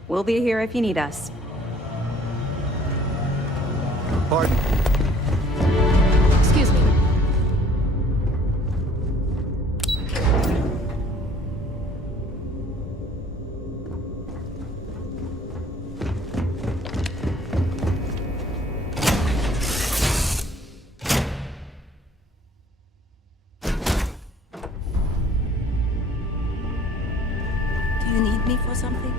We'll be here if you need us. Pardon. Excuse me. Do you need me for something?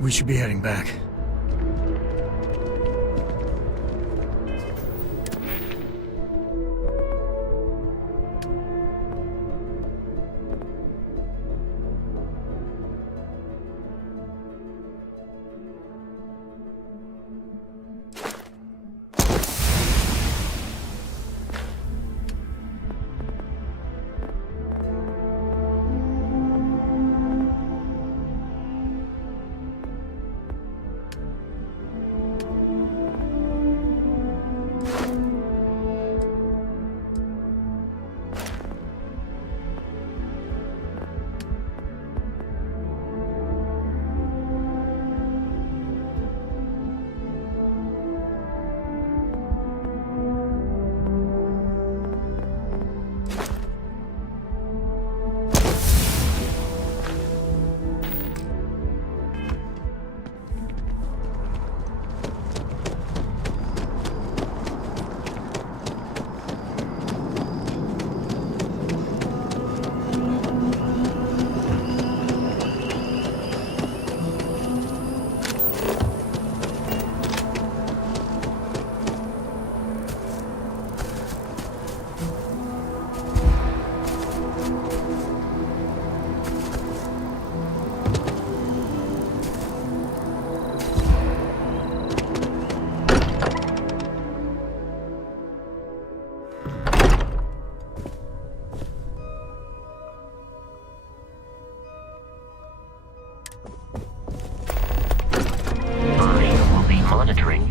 We should be heading back.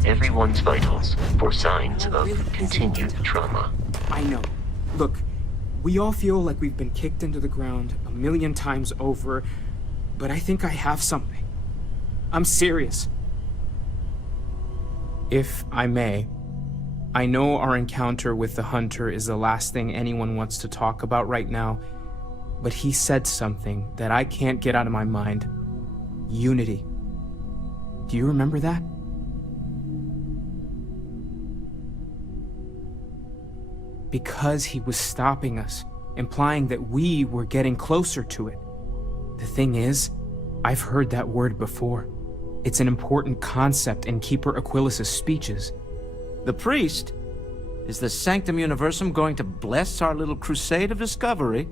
Everyone's vitals for signs of continued trauma. I know. Look, we all feel like we've been kicked into the ground 1,000,000 times over, but I think I have something. I'm serious. If I may, I know our encounter with the Hunter is the last thing anyone wants to talk about right now, but he said something that I can't get out of my mind. Unity. Do you remember that? Because he was stopping us, implying that we were getting closer to it. The thing is, I've heard that word before. It's an important concept in Keeper Aquilas's speeches. The priest? Is the Sanctum Universum going to bless our little crusade of discovery?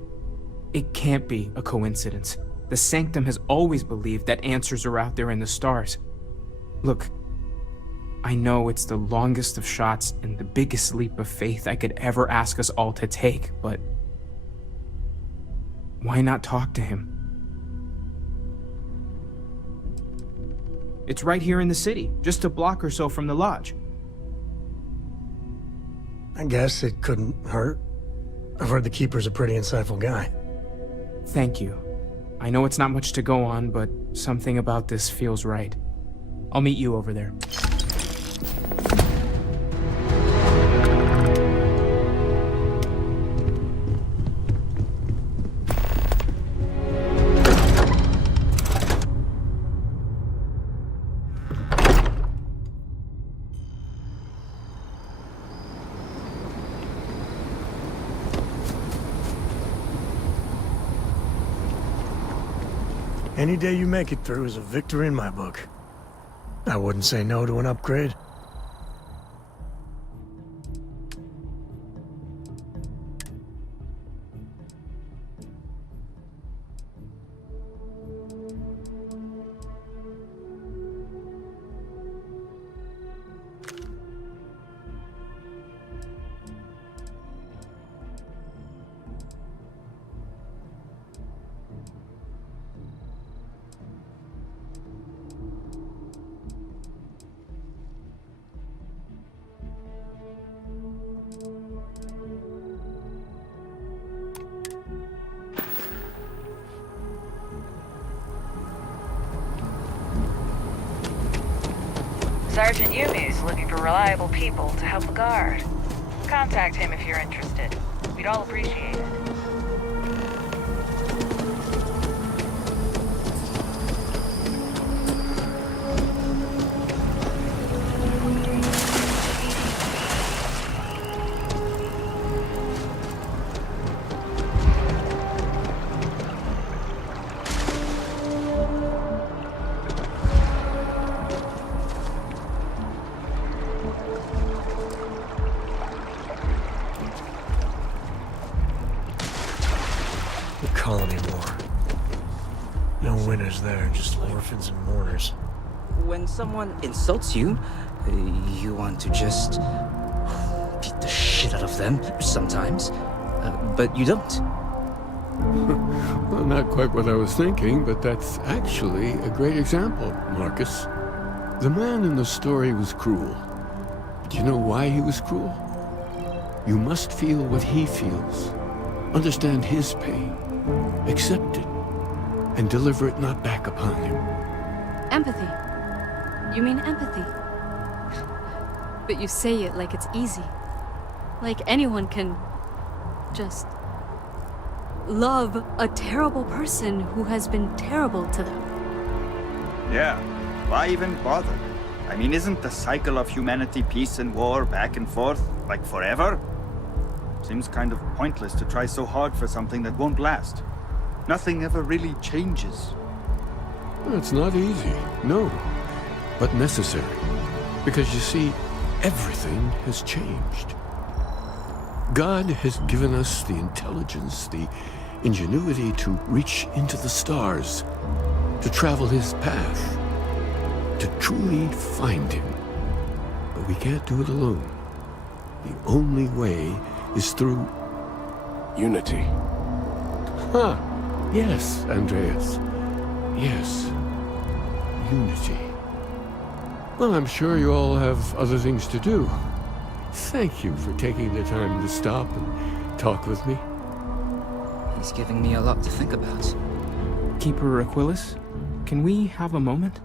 It can't be a coincidence. The Sanctum has always believed that answers are out there in the stars. Look, I know it's the longest of shots and the biggest leap of faith I could ever ask us all to take, but why not talk to him? It's right here in the city, just a block or so from the lodge. I guess it couldn't hurt. I've heard the Keeper's a pretty insightful guy. Thank you. I know it's not much to go on, but something about this feels right. I'll meet you over there. Any day you make it through is a victory in my book. I wouldn't say no to an upgrade. Sergeant Yumi's looking for reliable people to help the guard. Contact him if you're interested. We'd all appreciate it. The colony war. No winners there, just orphans and mourners. When someone insults you, you want to just beat the shit out of them sometimes, but you don't. Well, not quite what I was thinking, but that's actually a great example, Marcus. The man in the story was cruel. But you know why he was cruel? You must feel what he feels. Understand his pain. Accept it. And deliver it not back upon him. Empathy. You mean empathy? But you say it like it's easy. Like anyone can just love a terrible person who has been terrible to them. Yeah, why even bother? I mean, isn't the cycle of humanity peace and war back and forth, like forever? Seems kind of pointless to try so hard for something that won't last. Nothing ever really changes. It's not easy, no, but necessary. Because you see, everything has changed. God has given us the intelligence, the ingenuity to reach into the stars, to travel his path, to truly find him. But we can't do it alone. The only way is through unity. Huh. Yes, Andreas. Yes. Unity. Well, I'm sure you all have other things to do. Thank you for taking the time to stop and talk with me. He's giving me a lot to think about. Keeper Aquilus, can we have a moment?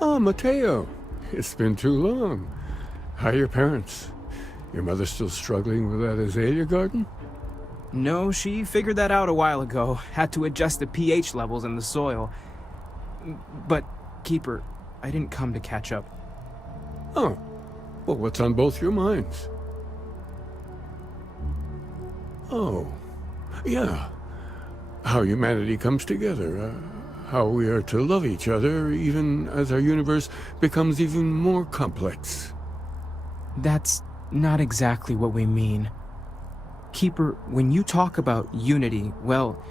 Oh, Mateo. It's been too long. How are your parents? Your mother still struggling with that azalea garden? No, she figured that out a while ago. Had to adjust the pH levels in the soil. But, Keeper, I didn't come to catch up. Oh. Well, what's on both your minds? Oh. Yeah. How humanity comes together. How we are to love each other even as our universe becomes even more complex. That's not exactly what we mean. Keeper, when you talk about unity, well,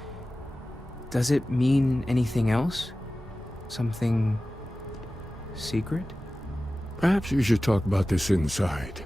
does it mean anything else? Something secret? Perhaps we should talk about this inside.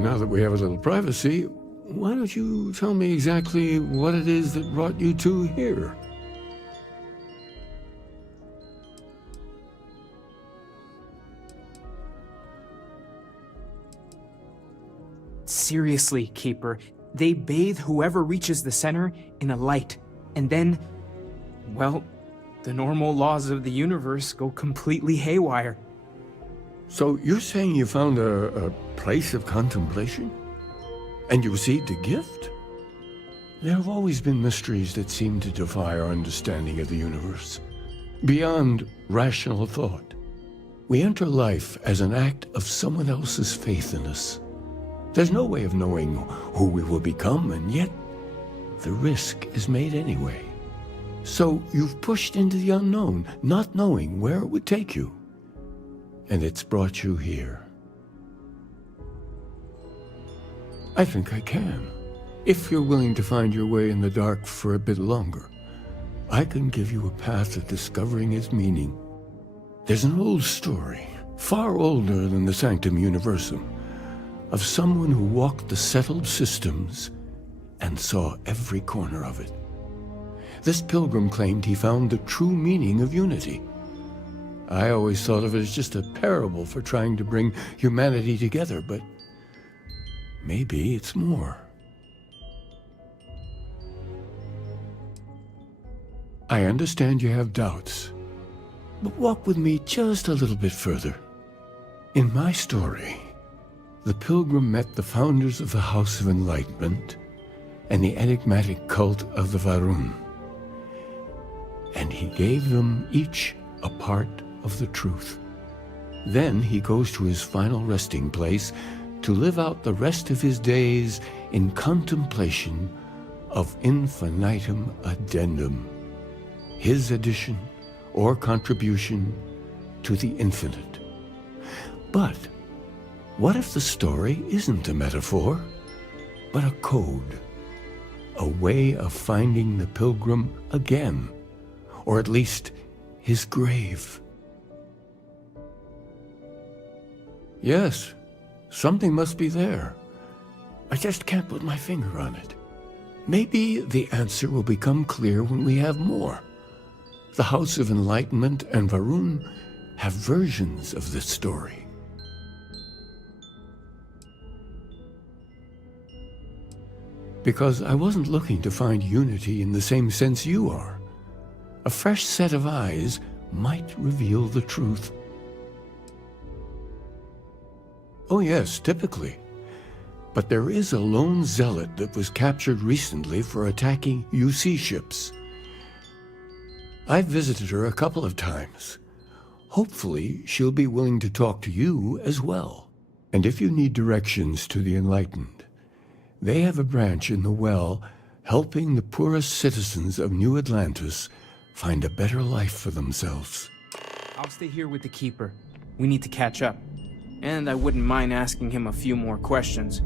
Now that we have a little privacy, why don't you tell me exactly what it is that brought you two here? Seriously, Keeper, they bathe whoever reaches the center in a light, and then, well, the normal laws of the universe go completely haywire. So you're saying you found a place of contemplation? And you received a gift? There have always been mysteries that seem to defy our understanding of the universe. Beyond rational thought. We enter life as an act of someone else's faith in us. There's no way of knowing who we will become, and yet the risk is made anyway. So you've pushed into the unknown, not knowing where it would take you. And it's brought you here. I think I can. If you're willing to find your way in the dark for a bit longer, I can give you a path of discovering its meaning. There's an old story, far older than the Sanctum Universum, of someone who walked the settled systems and saw every corner of it. This pilgrim claimed he found the true meaning of unity. I always thought of it as just a parable for trying to bring humanity together, but maybe it's more. I understand you have doubts, but walk with me just a little bit further. In my story, the pilgrim met the founders of the House of Enlightenment and the enigmatic cult of the Varun, and he gave them each a part of the truth. Then he goes to his final resting place to live out the rest of his days in contemplation of infinitum addendum, his addition or contribution to the infinite. But what if the story isn't a metaphor, but a code, a way of finding the pilgrim again, or at least his grave? Yes, something must be there. I just can't put my finger on it. Maybe the answer will become clear when we have more. The House of Enlightenment and Varun have versions of this story. Because I wasn't looking to find unity in the same sense you are. A fresh set of eyes might reveal the truth. Oh yes, typically. But there is a lone zealot that was captured recently for attacking UC ships. I've visited her a couple of times. Hopefully, she'll be willing to talk to you as well. And if you need directions to the Enlightened, they have a branch in the Well helping the poorest citizens of New Atlantis find a better life for themselves. I'll stay here with the Keeper. We need to catch up. And I wouldn't mind asking him a few more questions.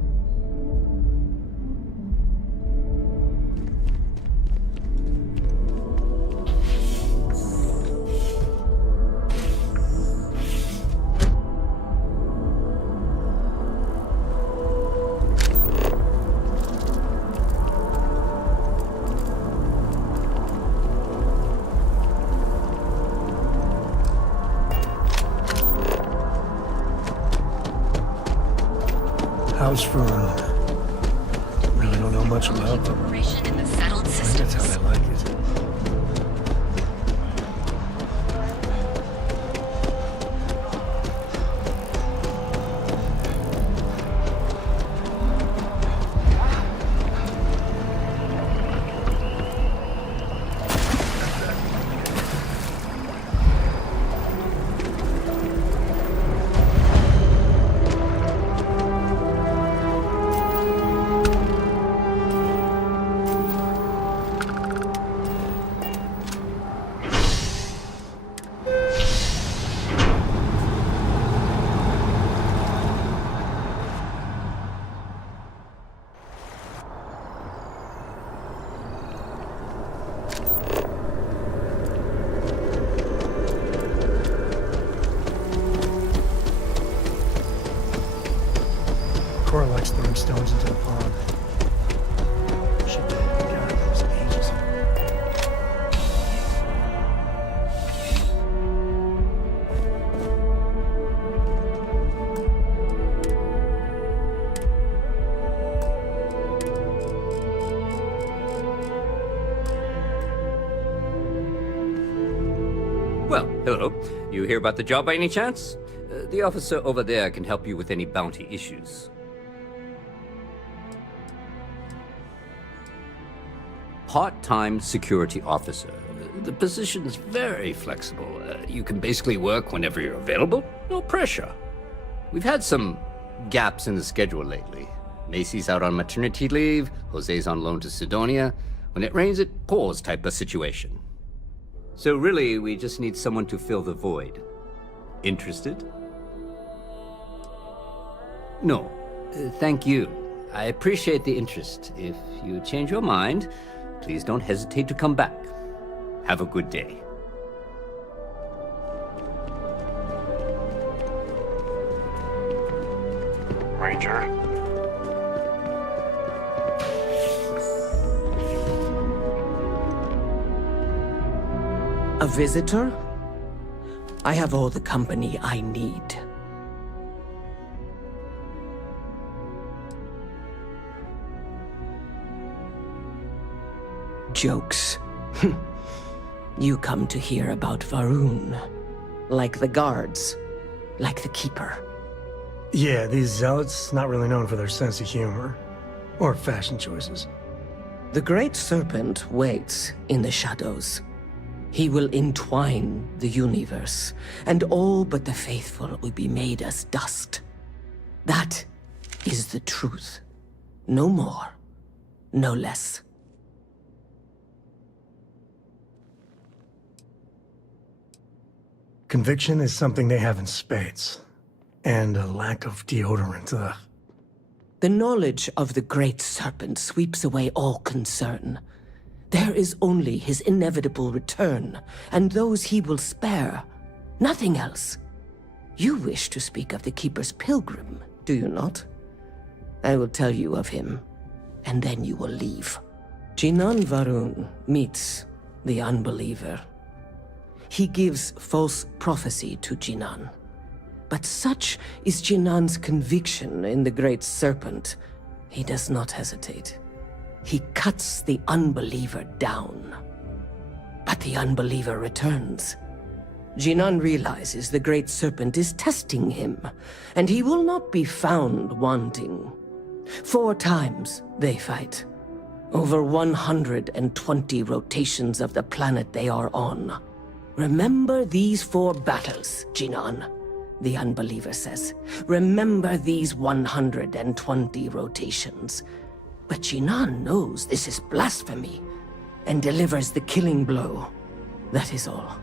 How's Varun? Really don't know much about them. In the settled systems. That's how I like it. Cora likes throwing stones into the pond. She did. God, that was ages ago. Well, hello. You hear about the job by any chance? The officer over there can help you with any bounty issues. Part-time security officer. The position's very flexible. You can basically work whenever you're available. No pressure. We've had some gaps in the schedule lately. Macy's out on maternity leave, Jose's on loan to Sidonia. When it rains, it pours type of situation. So really, we just need someone to fill the void. Interested? No. Thank you. I appreciate the interest. If you change your mind, please don't hesitate to come back. Have a good day. Ranger. A visitor? I have all the company I need. Jokes. You come to hear about Varun. Like the guards. Like the Keeper. Yeah, these zealots, not really known for their sense of humor. Or fashion choices. The Great Serpent waits in the shadows. He will entwine the universe, and all but the faithful will be made as dust. That is the truth. No more, no less. Conviction is something they have in spades. And a lack of deodorant, ugh. The knowledge of the Great Serpent sweeps away all concern. There is only his inevitable return, and those he will spare. Nothing else. You wish to speak of the Keeper's Pilgrim, do you not? I will tell you of him, and then you will leave. Jinan Varun meets the unbeliever. He gives false prophecy to Jinan. But such is Jinan's conviction in the Great Serpent, he does not hesitate. He cuts the unbeliever down. But the unbeliever returns. Jinan realizes the Great Serpent is testing him, and he will not be found wanting. 4 times they fight. Over 120 rotations of the planet they are on. Remember these 4 battles, Jinan. The unbeliever says, remember these 120 rotations. But Jinan knows this is blasphemy, and delivers the killing blow. That is all.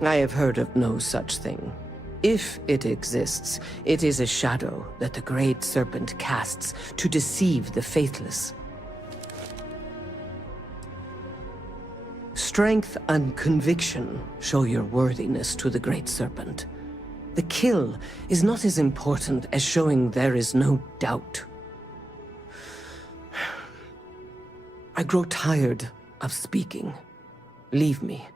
I have heard of no such thing. If it exists, it is a shadow that the Great Serpent casts to deceive the faithless. Strength and conviction show your worthiness to the Great Serpent. The kill is not as important as showing there is no doubt. I grow tired of speaking. Leave me.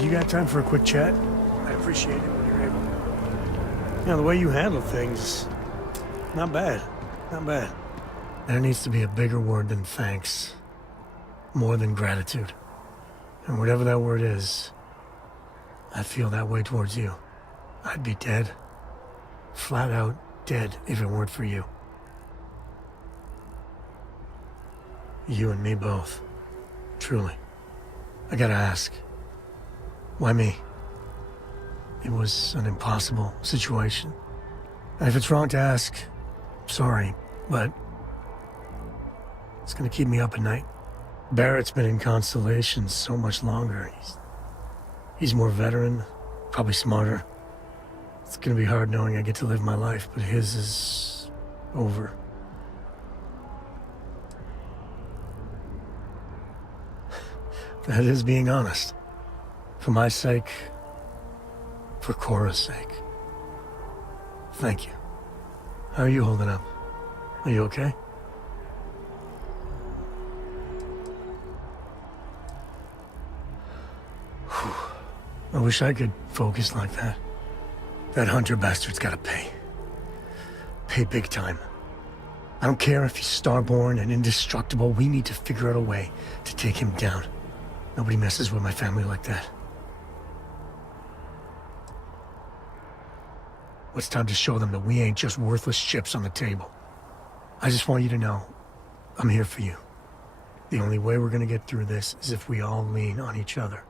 You got time for a quick chat? I appreciate it when you're able. You know, the way you handle things, not bad. Not bad. There needs to be a bigger word than thanks. More than gratitude. And whatever that word is, I feel that way towards you. I'd be dead. Flat out dead if it weren't for you. You and me both. Truly. I gotta ask. Why me? It was an impossible situation. And if it's wrong to ask, sorry, but it's gonna keep me up at night. Barrett's been in Constellation so much longer. He's more veteran, probably smarter. It's gonna be hard knowing I get to live my life, but his is over. That is being honest. For my sake, for Cora's sake. Thank you. How are you holding up? Are you okay? Whew. I wish I could focus like that. That Hunter bastard's gotta pay. Pay big time. I don't care if he's Starborn and indestructible, we need to figure out a way to take him down. Nobody messes with my family like that. It's time to show them that we ain't just worthless chips on the table. I just want you to know, I'm here for you. The only way we're gonna get through this is if we all lean on each other.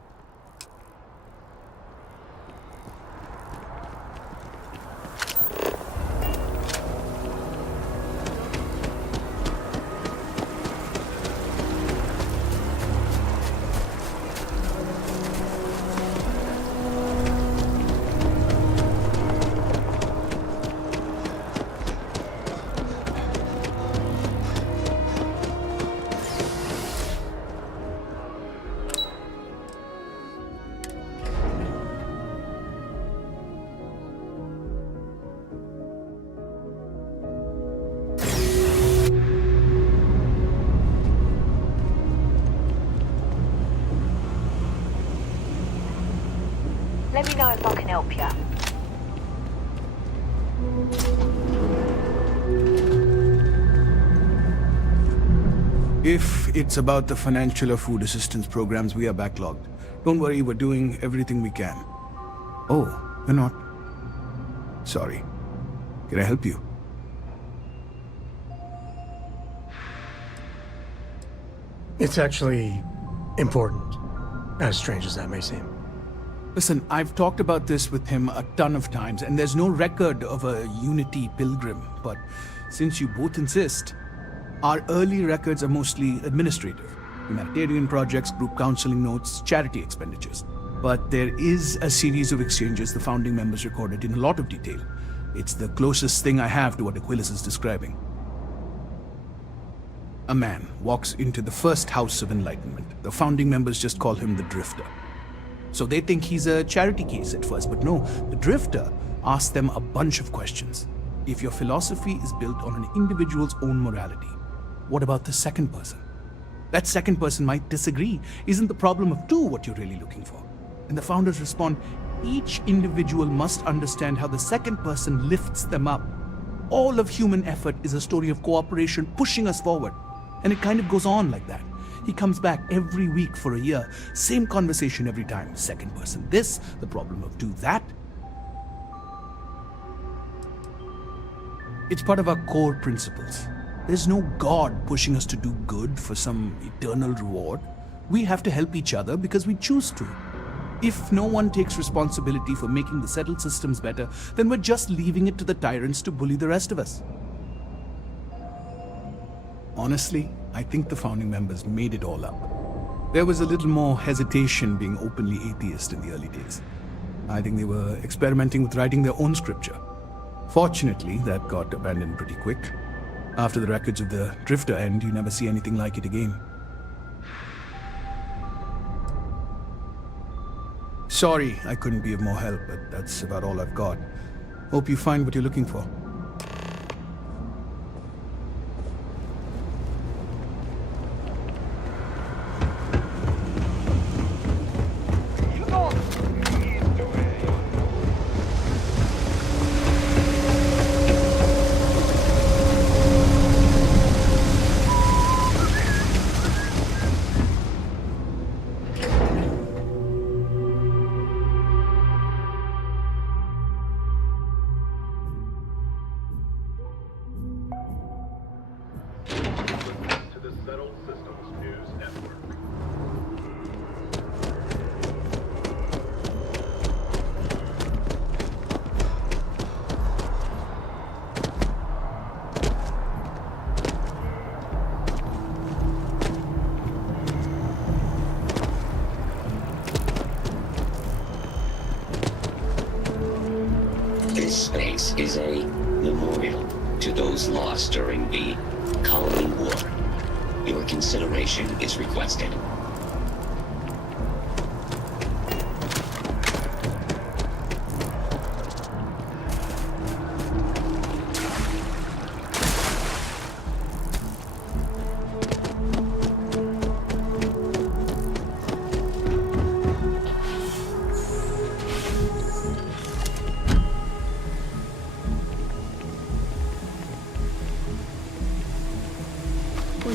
Let me know if I can help you. If it's about the financial or food assistance programs, we are backlogged. Don't worry, we're doing everything we can. Oh, you're not? Sorry. Can I help you? It's actually important, as strange as that may seem. Listen, I've talked about this with him a ton of times, and there's no record of a Unity pilgrim. But since you both insist, our early records are mostly administrative. Humanitarian projects, group counseling notes, charity expenditures. But there is a series of exchanges the founding members recorded in a lot of detail. It's the closest thing I have to what Aquilas is describing. A man walks into the first house of enlightenment. The founding members just call him the Drifter. So they think he's a charity case at first, but no, the Drifter asks them a bunch of questions. If your philosophy is built on an individual's own morality, what about the second person? That second person might disagree. Isn't the problem of two what you're really looking for? And the founders respond, each individual must understand how the second person lifts them up. All of human effort is a story of cooperation pushing us forward. And it kind of goes on like that. He comes back every week for a year. Same conversation every time. Second person this, the problem of two that. It's part of our core principles. There's no God pushing us to do good for some eternal reward. We have to help each other because we choose to. If no one takes responsibility for making the settled systems better, then we're just leaving it to the tyrants to bully the rest of us. Honestly, I think the founding members made it all up. There was a little more hesitation being openly atheist in the early days. I think they were experimenting with writing their own scripture. Fortunately, that got abandoned pretty quick. After the records of the Drifter end, you never see anything like it again. Sorry I couldn't be of more help, but that's about all I've got. Hope you find what you're looking for. This space is a memorial to those lost during the Colony War. Your consideration is requested.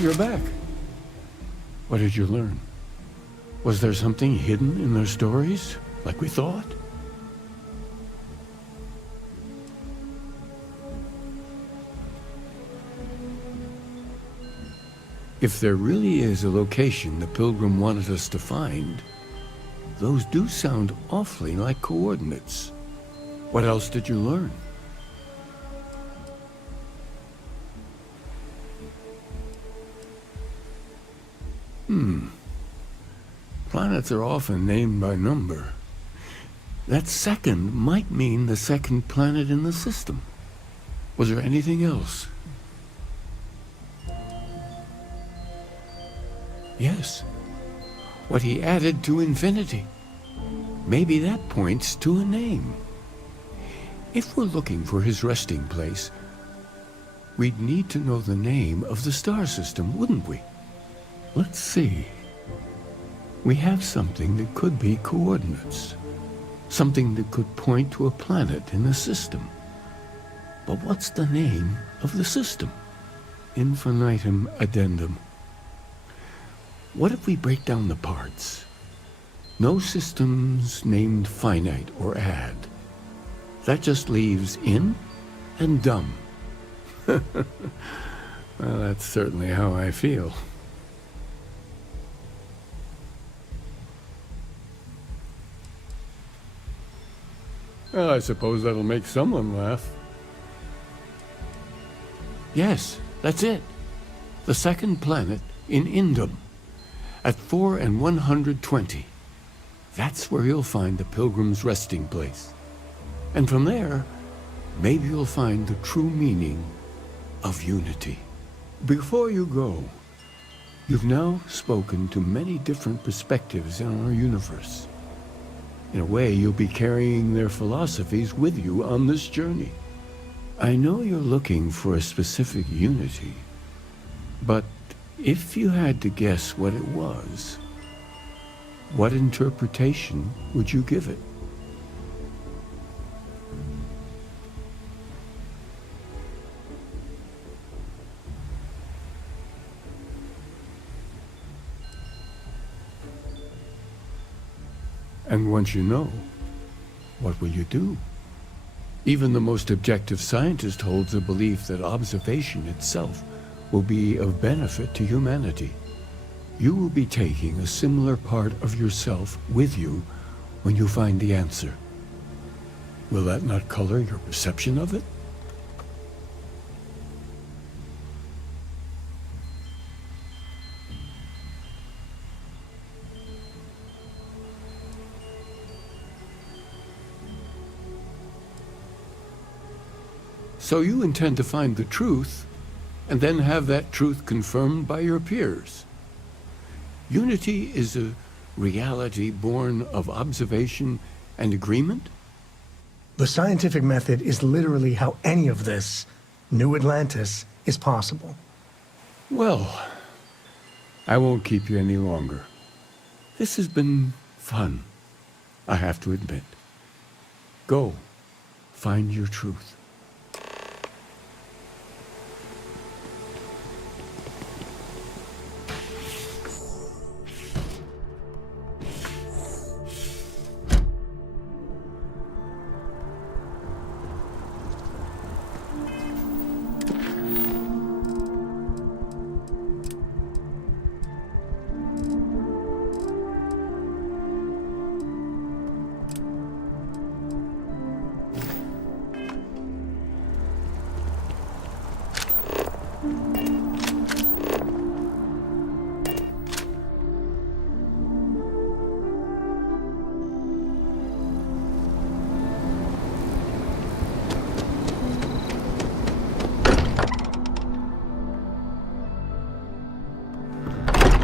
You're back. What did you learn? Was there something hidden in their stories, like we thought? If there really is a location the Pilgrim wanted us to find, those do sound awfully like coordinates. What else did you learn? Planets are often named by number. That second might mean the second planet in the system. Was there anything else? Yes. What he added to infinity. Maybe that points to a name. If we're looking for his resting place, we'd need to know the name of the star system, wouldn't we? Let's see. We have something that could be coordinates. Something that could point to a planet in the system. But what's the name of the system? Infinitum addendum. What if we break down the parts? No systems named finite or add. That just leaves in and dumb. Well, that's certainly how I feel. Well, I suppose that'll make someone laugh. Yes, that's it. The second planet in Indum, at 4 and 120. That's where you'll find the Pilgrim's resting place. And from there, maybe you'll find the true meaning of unity. Before you go, you've now spoken to many different perspectives in our universe. In a way, you'll be carrying their philosophies with you on this journey. I know you're looking for a specific unity, but if you had to guess what it was, what interpretation would you give it? And once you know, what will you do? Even the most objective scientist holds a belief that observation itself will be of benefit to humanity. You will be taking a similar part of yourself with you when you find the answer. Will that not color your perception of it? So you intend to find the truth, and then have that truth confirmed by your peers. Unity is a reality born of observation and agreement? The scientific method is literally how any of this, New Atlantis, is possible. Well, I won't keep you any longer. This has been fun, I have to admit. Go, find your truth.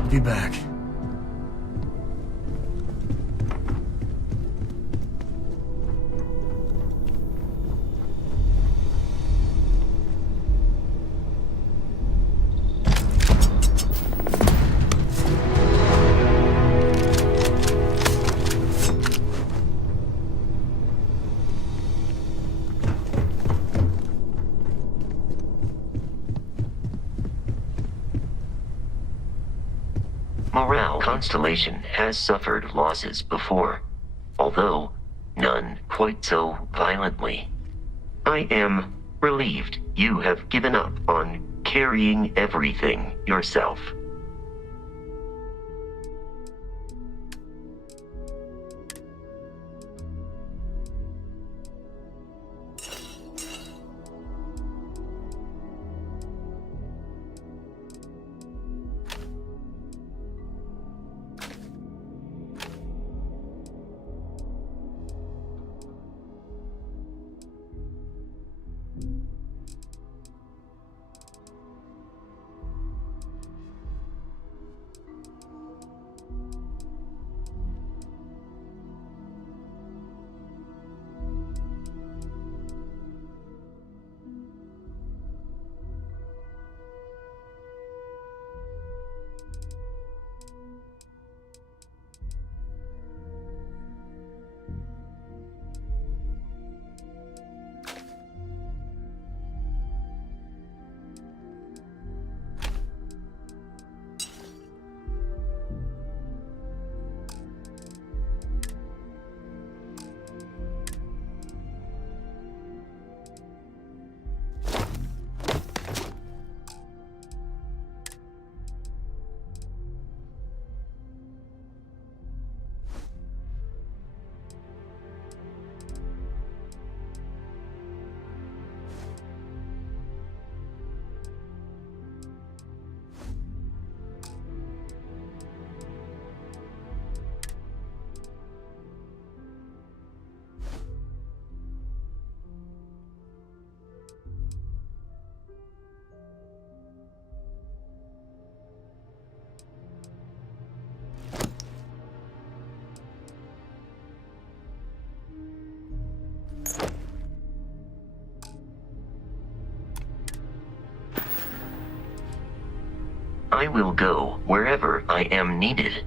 Be back. Morale Constellation has suffered losses before, although none quite so violently. I am relieved you have given up on carrying everything yourself. I will go wherever I am needed.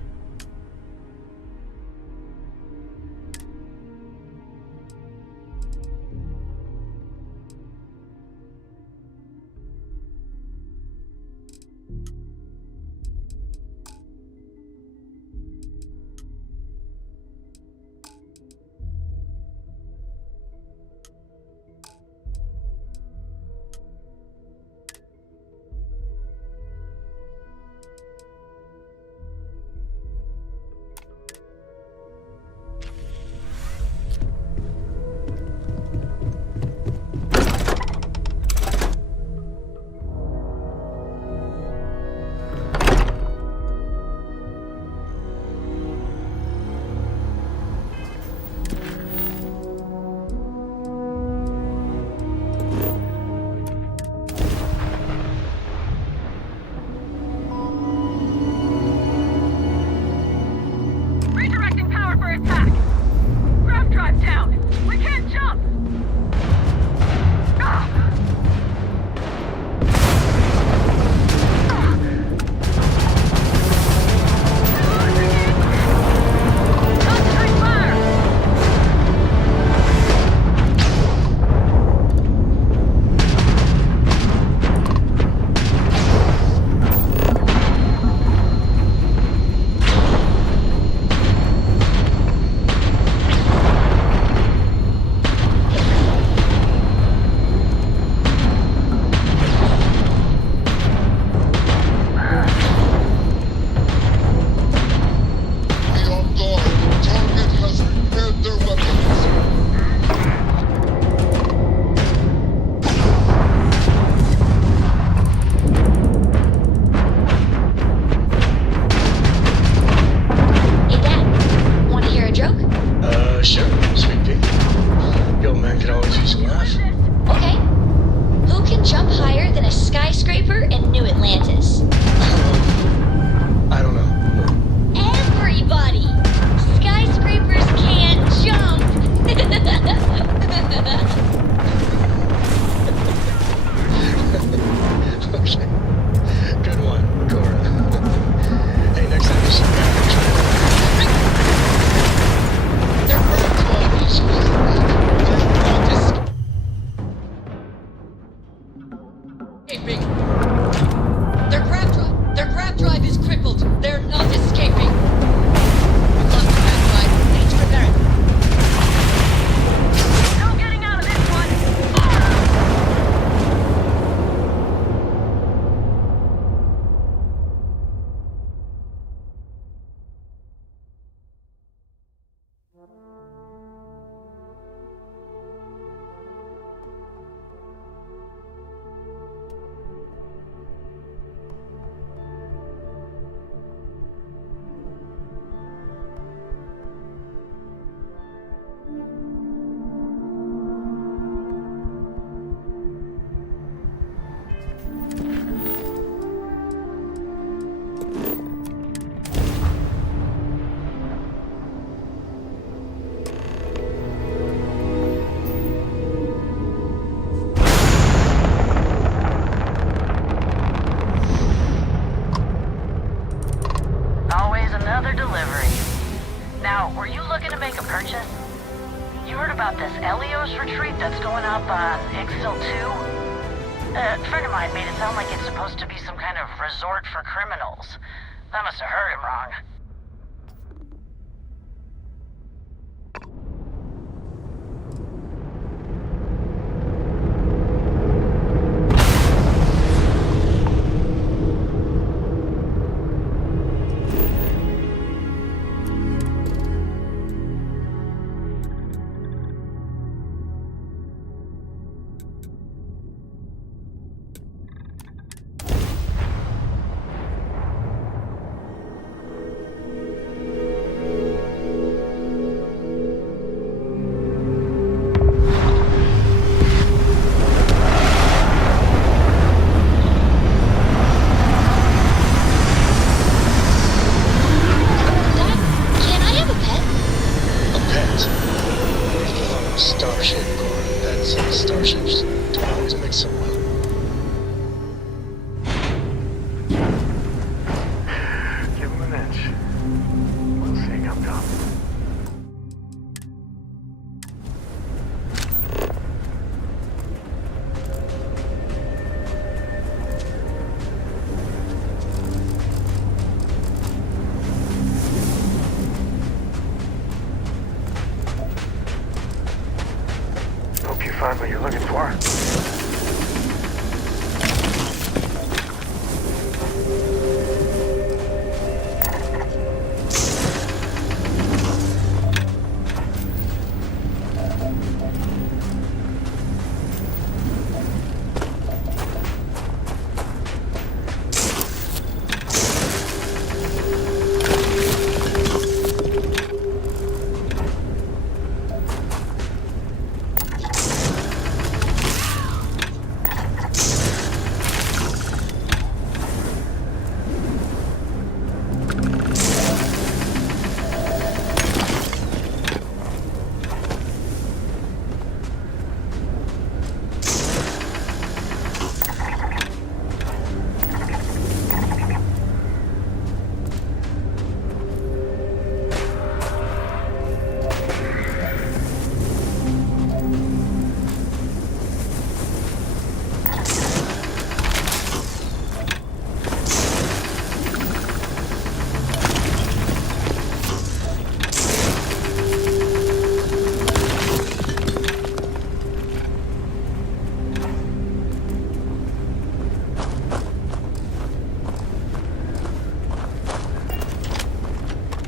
find what you're looking for?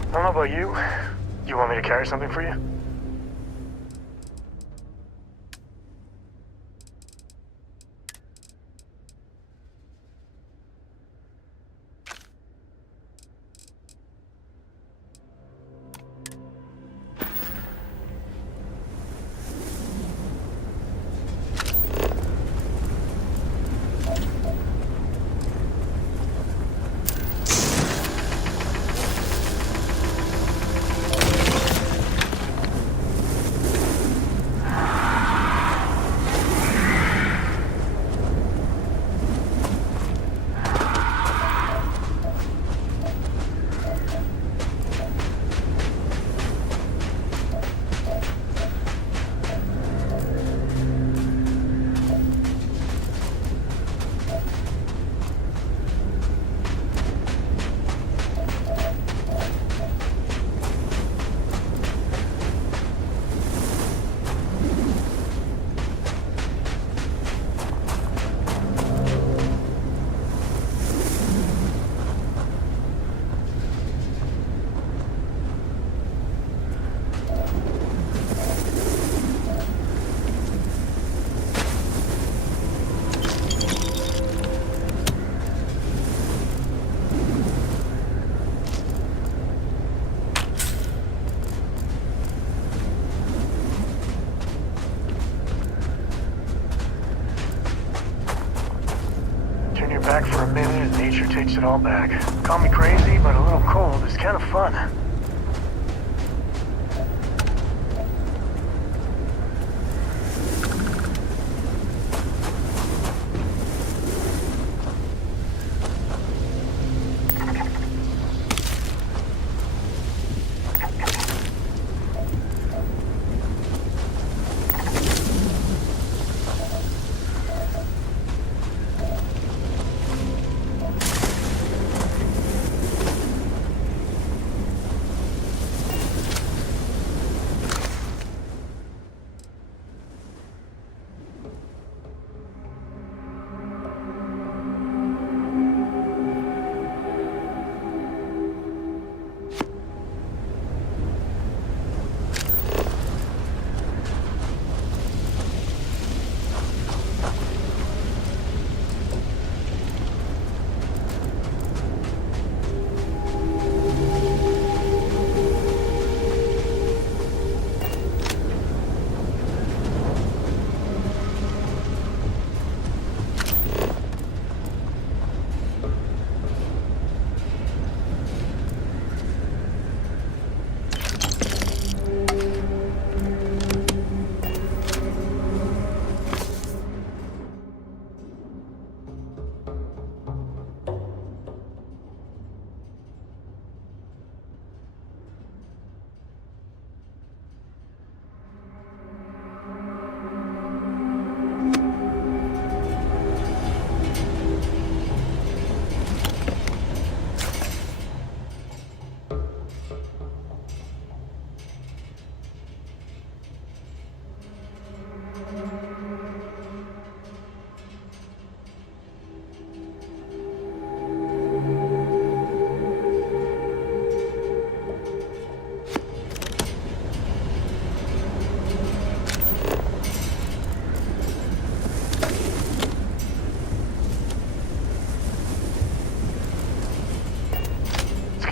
I don't know about you. You want me to carry something for you? Back for a minute and nature takes it all back. Call me crazy, but a little cold is kind of fun.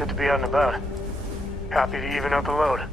Good to be out and about. Happy to even out the load.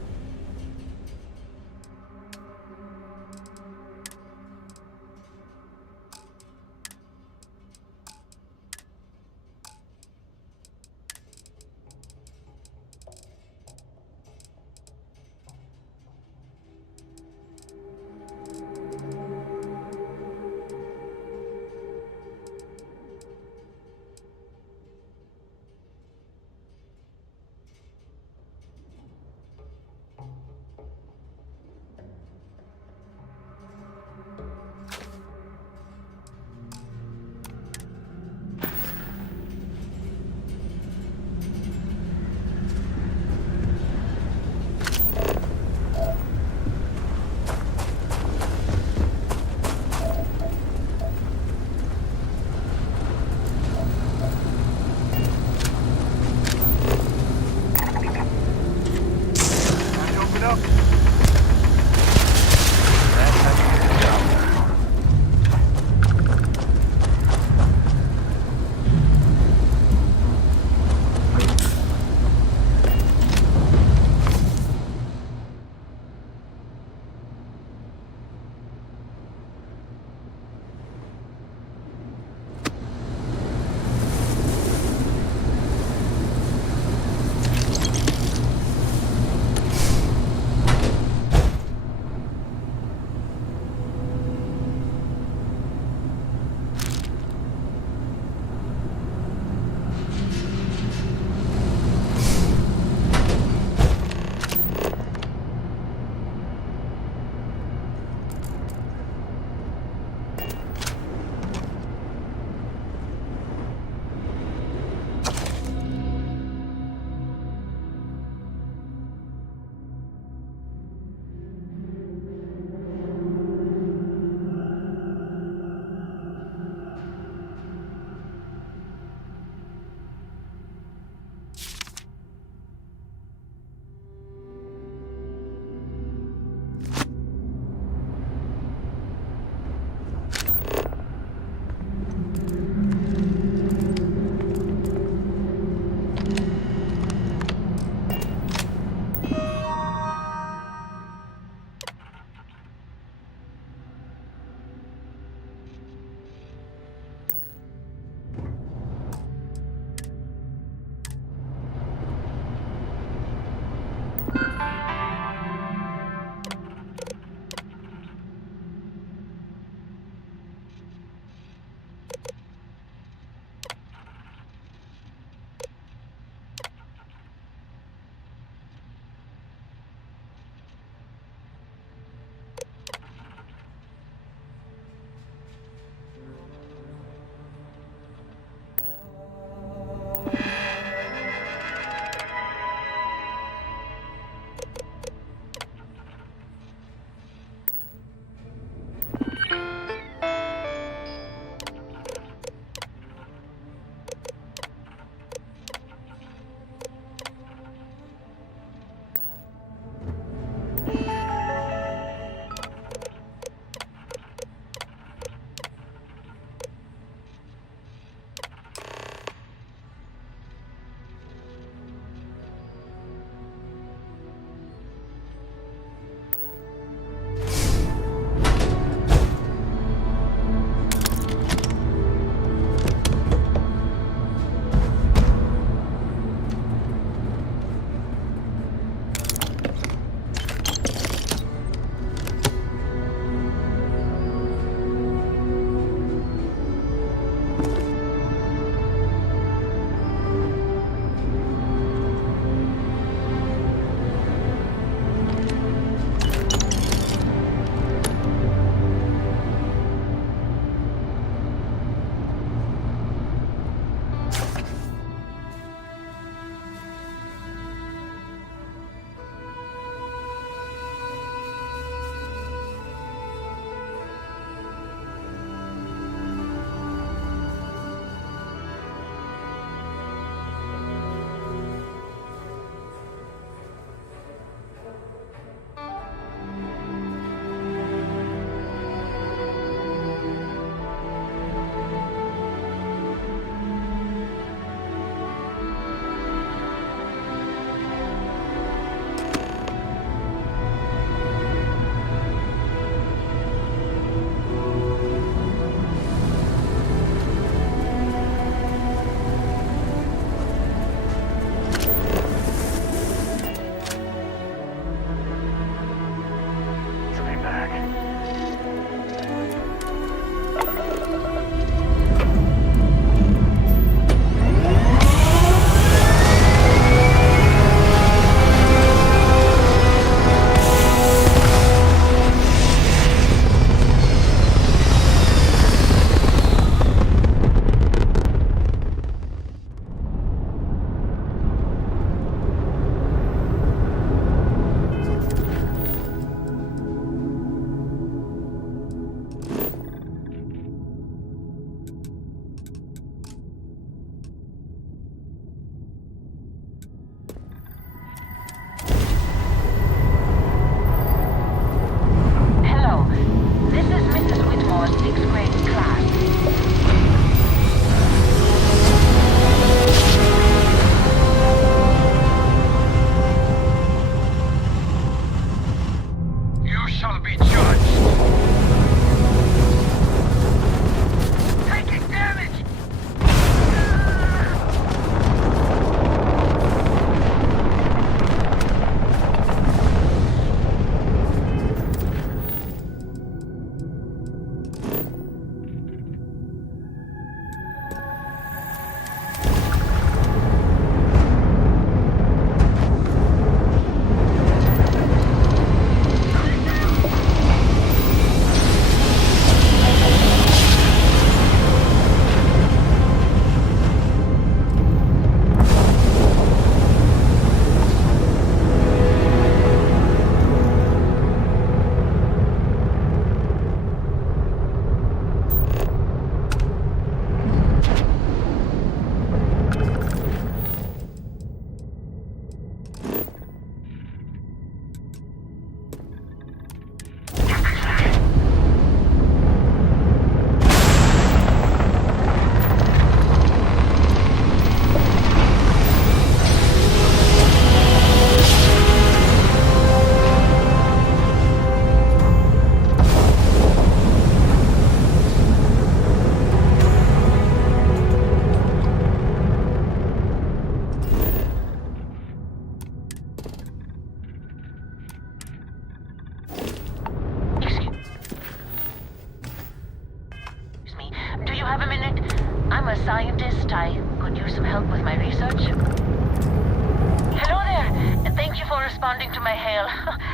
responding to my hail.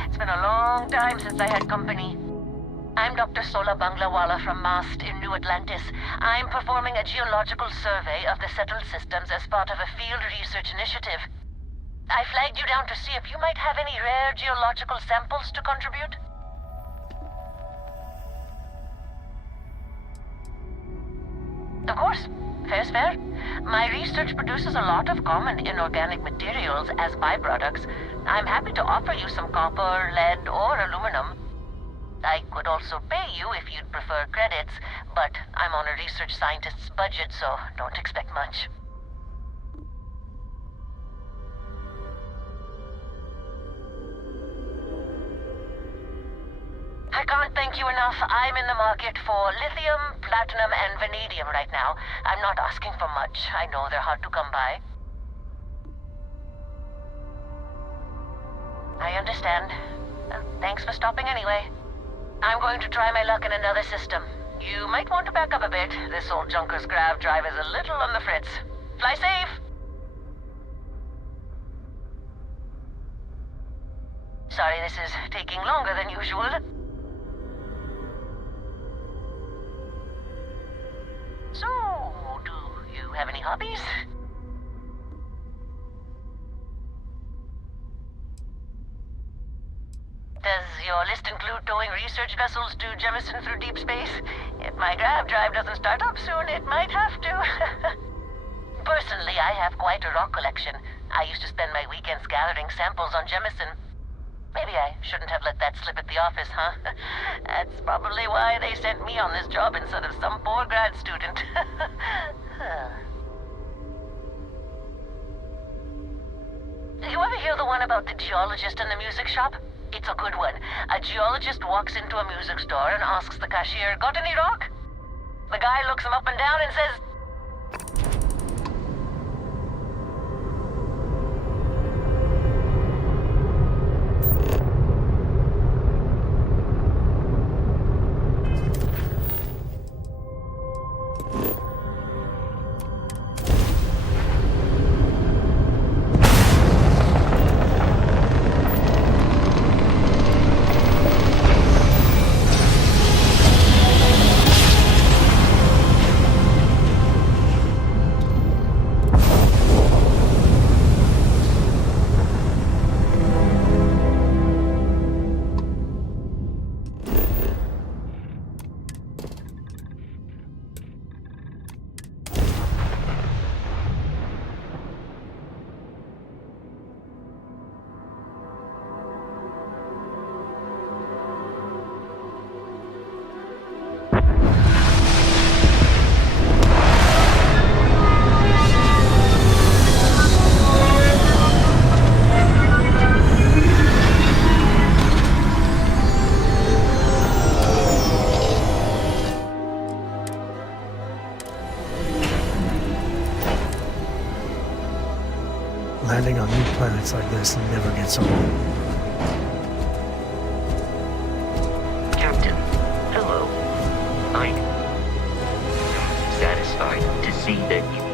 It's been a long time since I had company. I'm Dr. Sola Banglawala from MAST in New Atlantis. I'm performing a geological survey of the settled systems as part of a field research initiative. I flagged you down to see if you might have any rare geological samples to contribute. Of course. Fair's fair. My research produces a lot of common inorganic materials as byproducts. I'm happy to offer you some copper, lead, or aluminum. I could also pay you if you'd prefer credits, but I'm on a research scientist's budget, so don't expect much. I can't thank you enough. I'm in the market for lithium, platinum, and vanadium right now. I'm not asking for much. I know they're hard to come by. I understand. Thanks for stopping anyway. I'm going to try my luck in another system. You might want to back up a bit. This old junker's grav drive is a little on the fritz. Fly safe! Sorry this is taking longer than usual. So, do you have any hobbies? Does your list include towing research vessels to Jemison through deep space? If my grav drive doesn't start up soon, it might have to. Personally, I have quite a rock collection. I used to spend my weekends gathering samples on Jemison. Maybe I shouldn't have let that slip at the office, huh? That's probably why they sent me on this job instead of some poor grad student. You ever hear the one about the geologist in the music shop? It's a good one. A geologist walks into a music store and asks the cashier, "Got any rock?" The guy looks him up and down and says, Landing on new planets like this never gets old. Captain, hello. I'm satisfied to see that you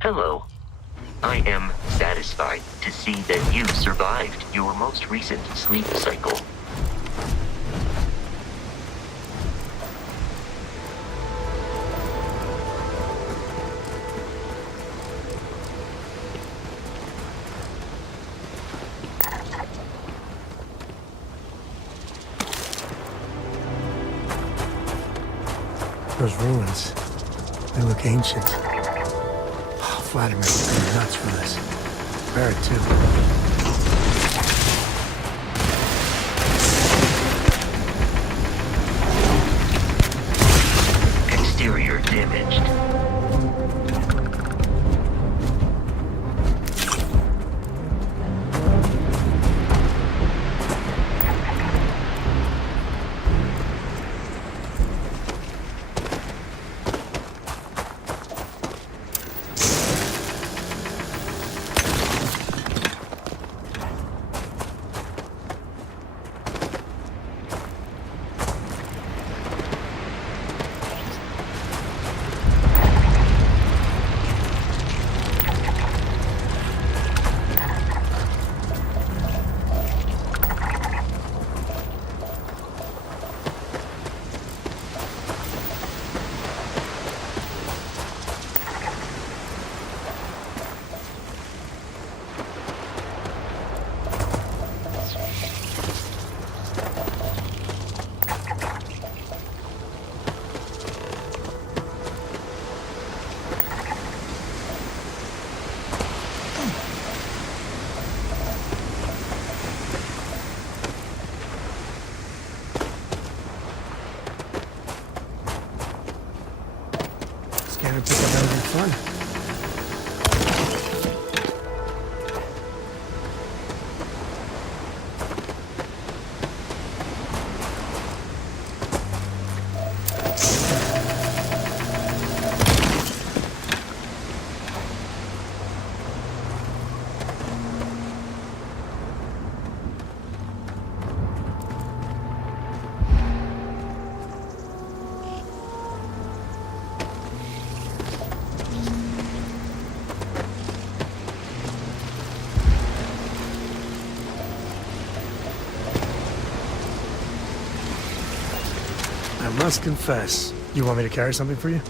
Hello. I am satisfied to see that you survived your most recent sleep cycle. Those ruins, they look ancient. Oh, Vladimir's going nuts for this. Barrett, too. Exterior damaged. Scanner pick up anything fun. I must confess. You want me to carry something for you?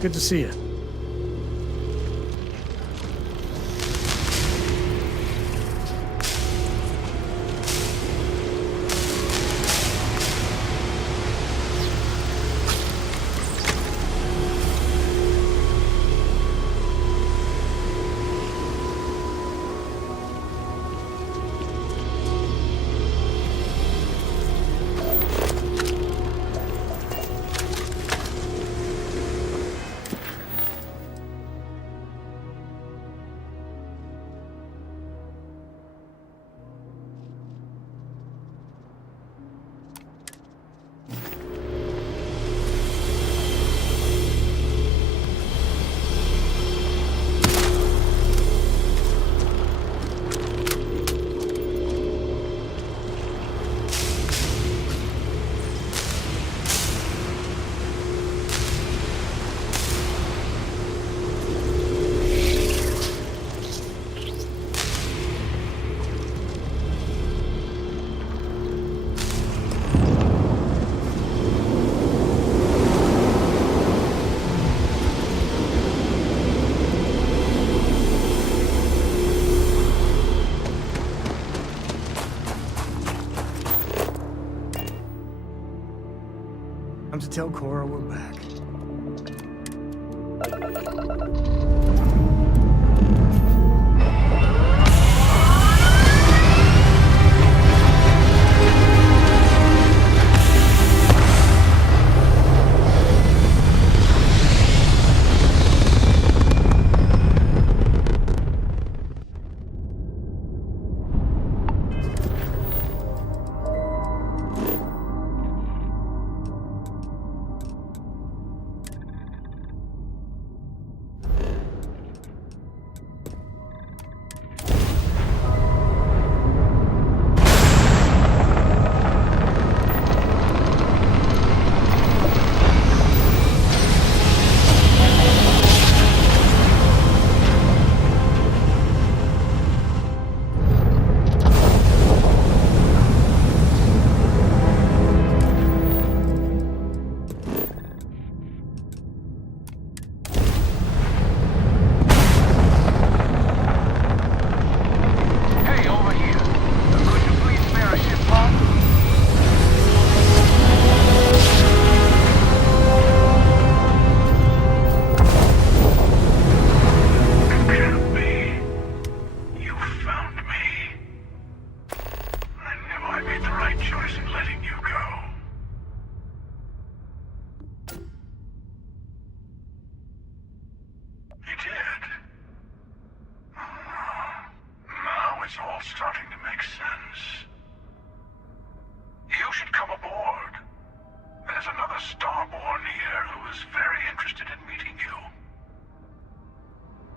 Good to see you. Time to tell Cora we're back. It's all starting to make sense. You should come aboard. There's another Starborn here who is very interested in meeting you.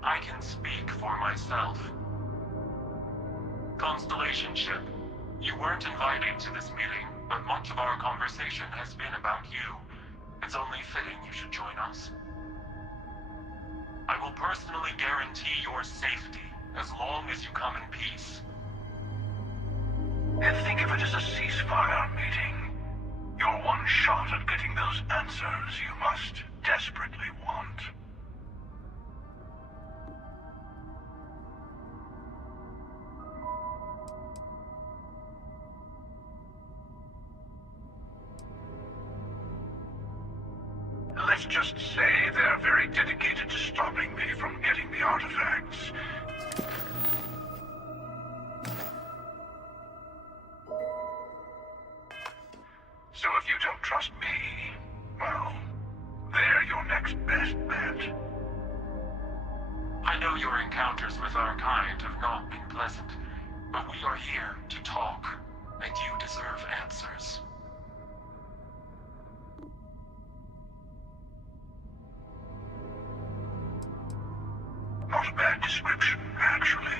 I can speak for myself. Constellation ship, you weren't invited to this meeting, but much of our conversation has been about you. It's only fitting you should join us. I will personally guarantee your safety as long as you come in peace. And think of it as a ceasefire meeting. You're one shot at getting those answers you must desperately want. Let's just say they're very dedicated to stopping me from getting the artifacts. So if you don't trust me, well, they're your next best bet. I know your encounters with our kind have not been pleasant, but we are here to talk, and you deserve answers. Not a bad description, actually.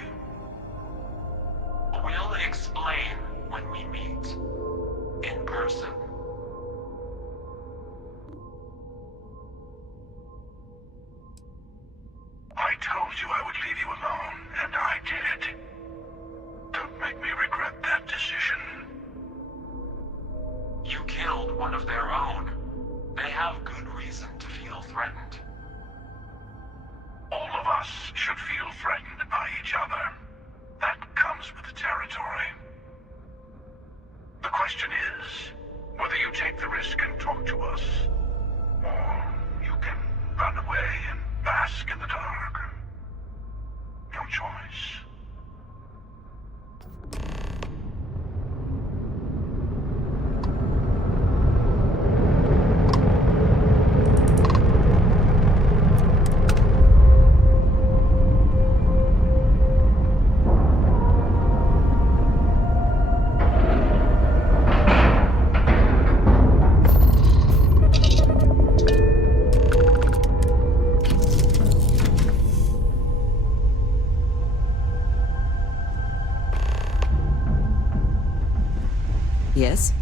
We'll explain when we meet. In person. I told you I would leave you alone, and I did. Don't make me regret that decision. You killed one of their own. They have good reason to feel threatened. question is whether you take the risk and talk to us, or you can run away and bask in the dark. Your choice. Yes?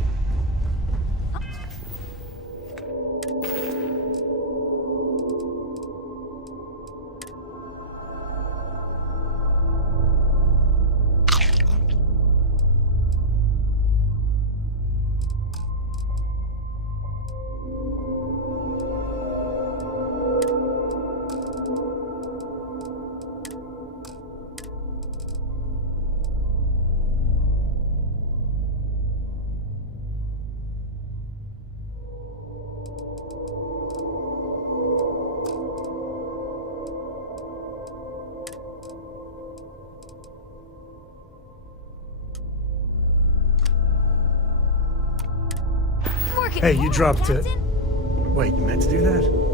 Hey, you dropped it. Wait, you meant to do that?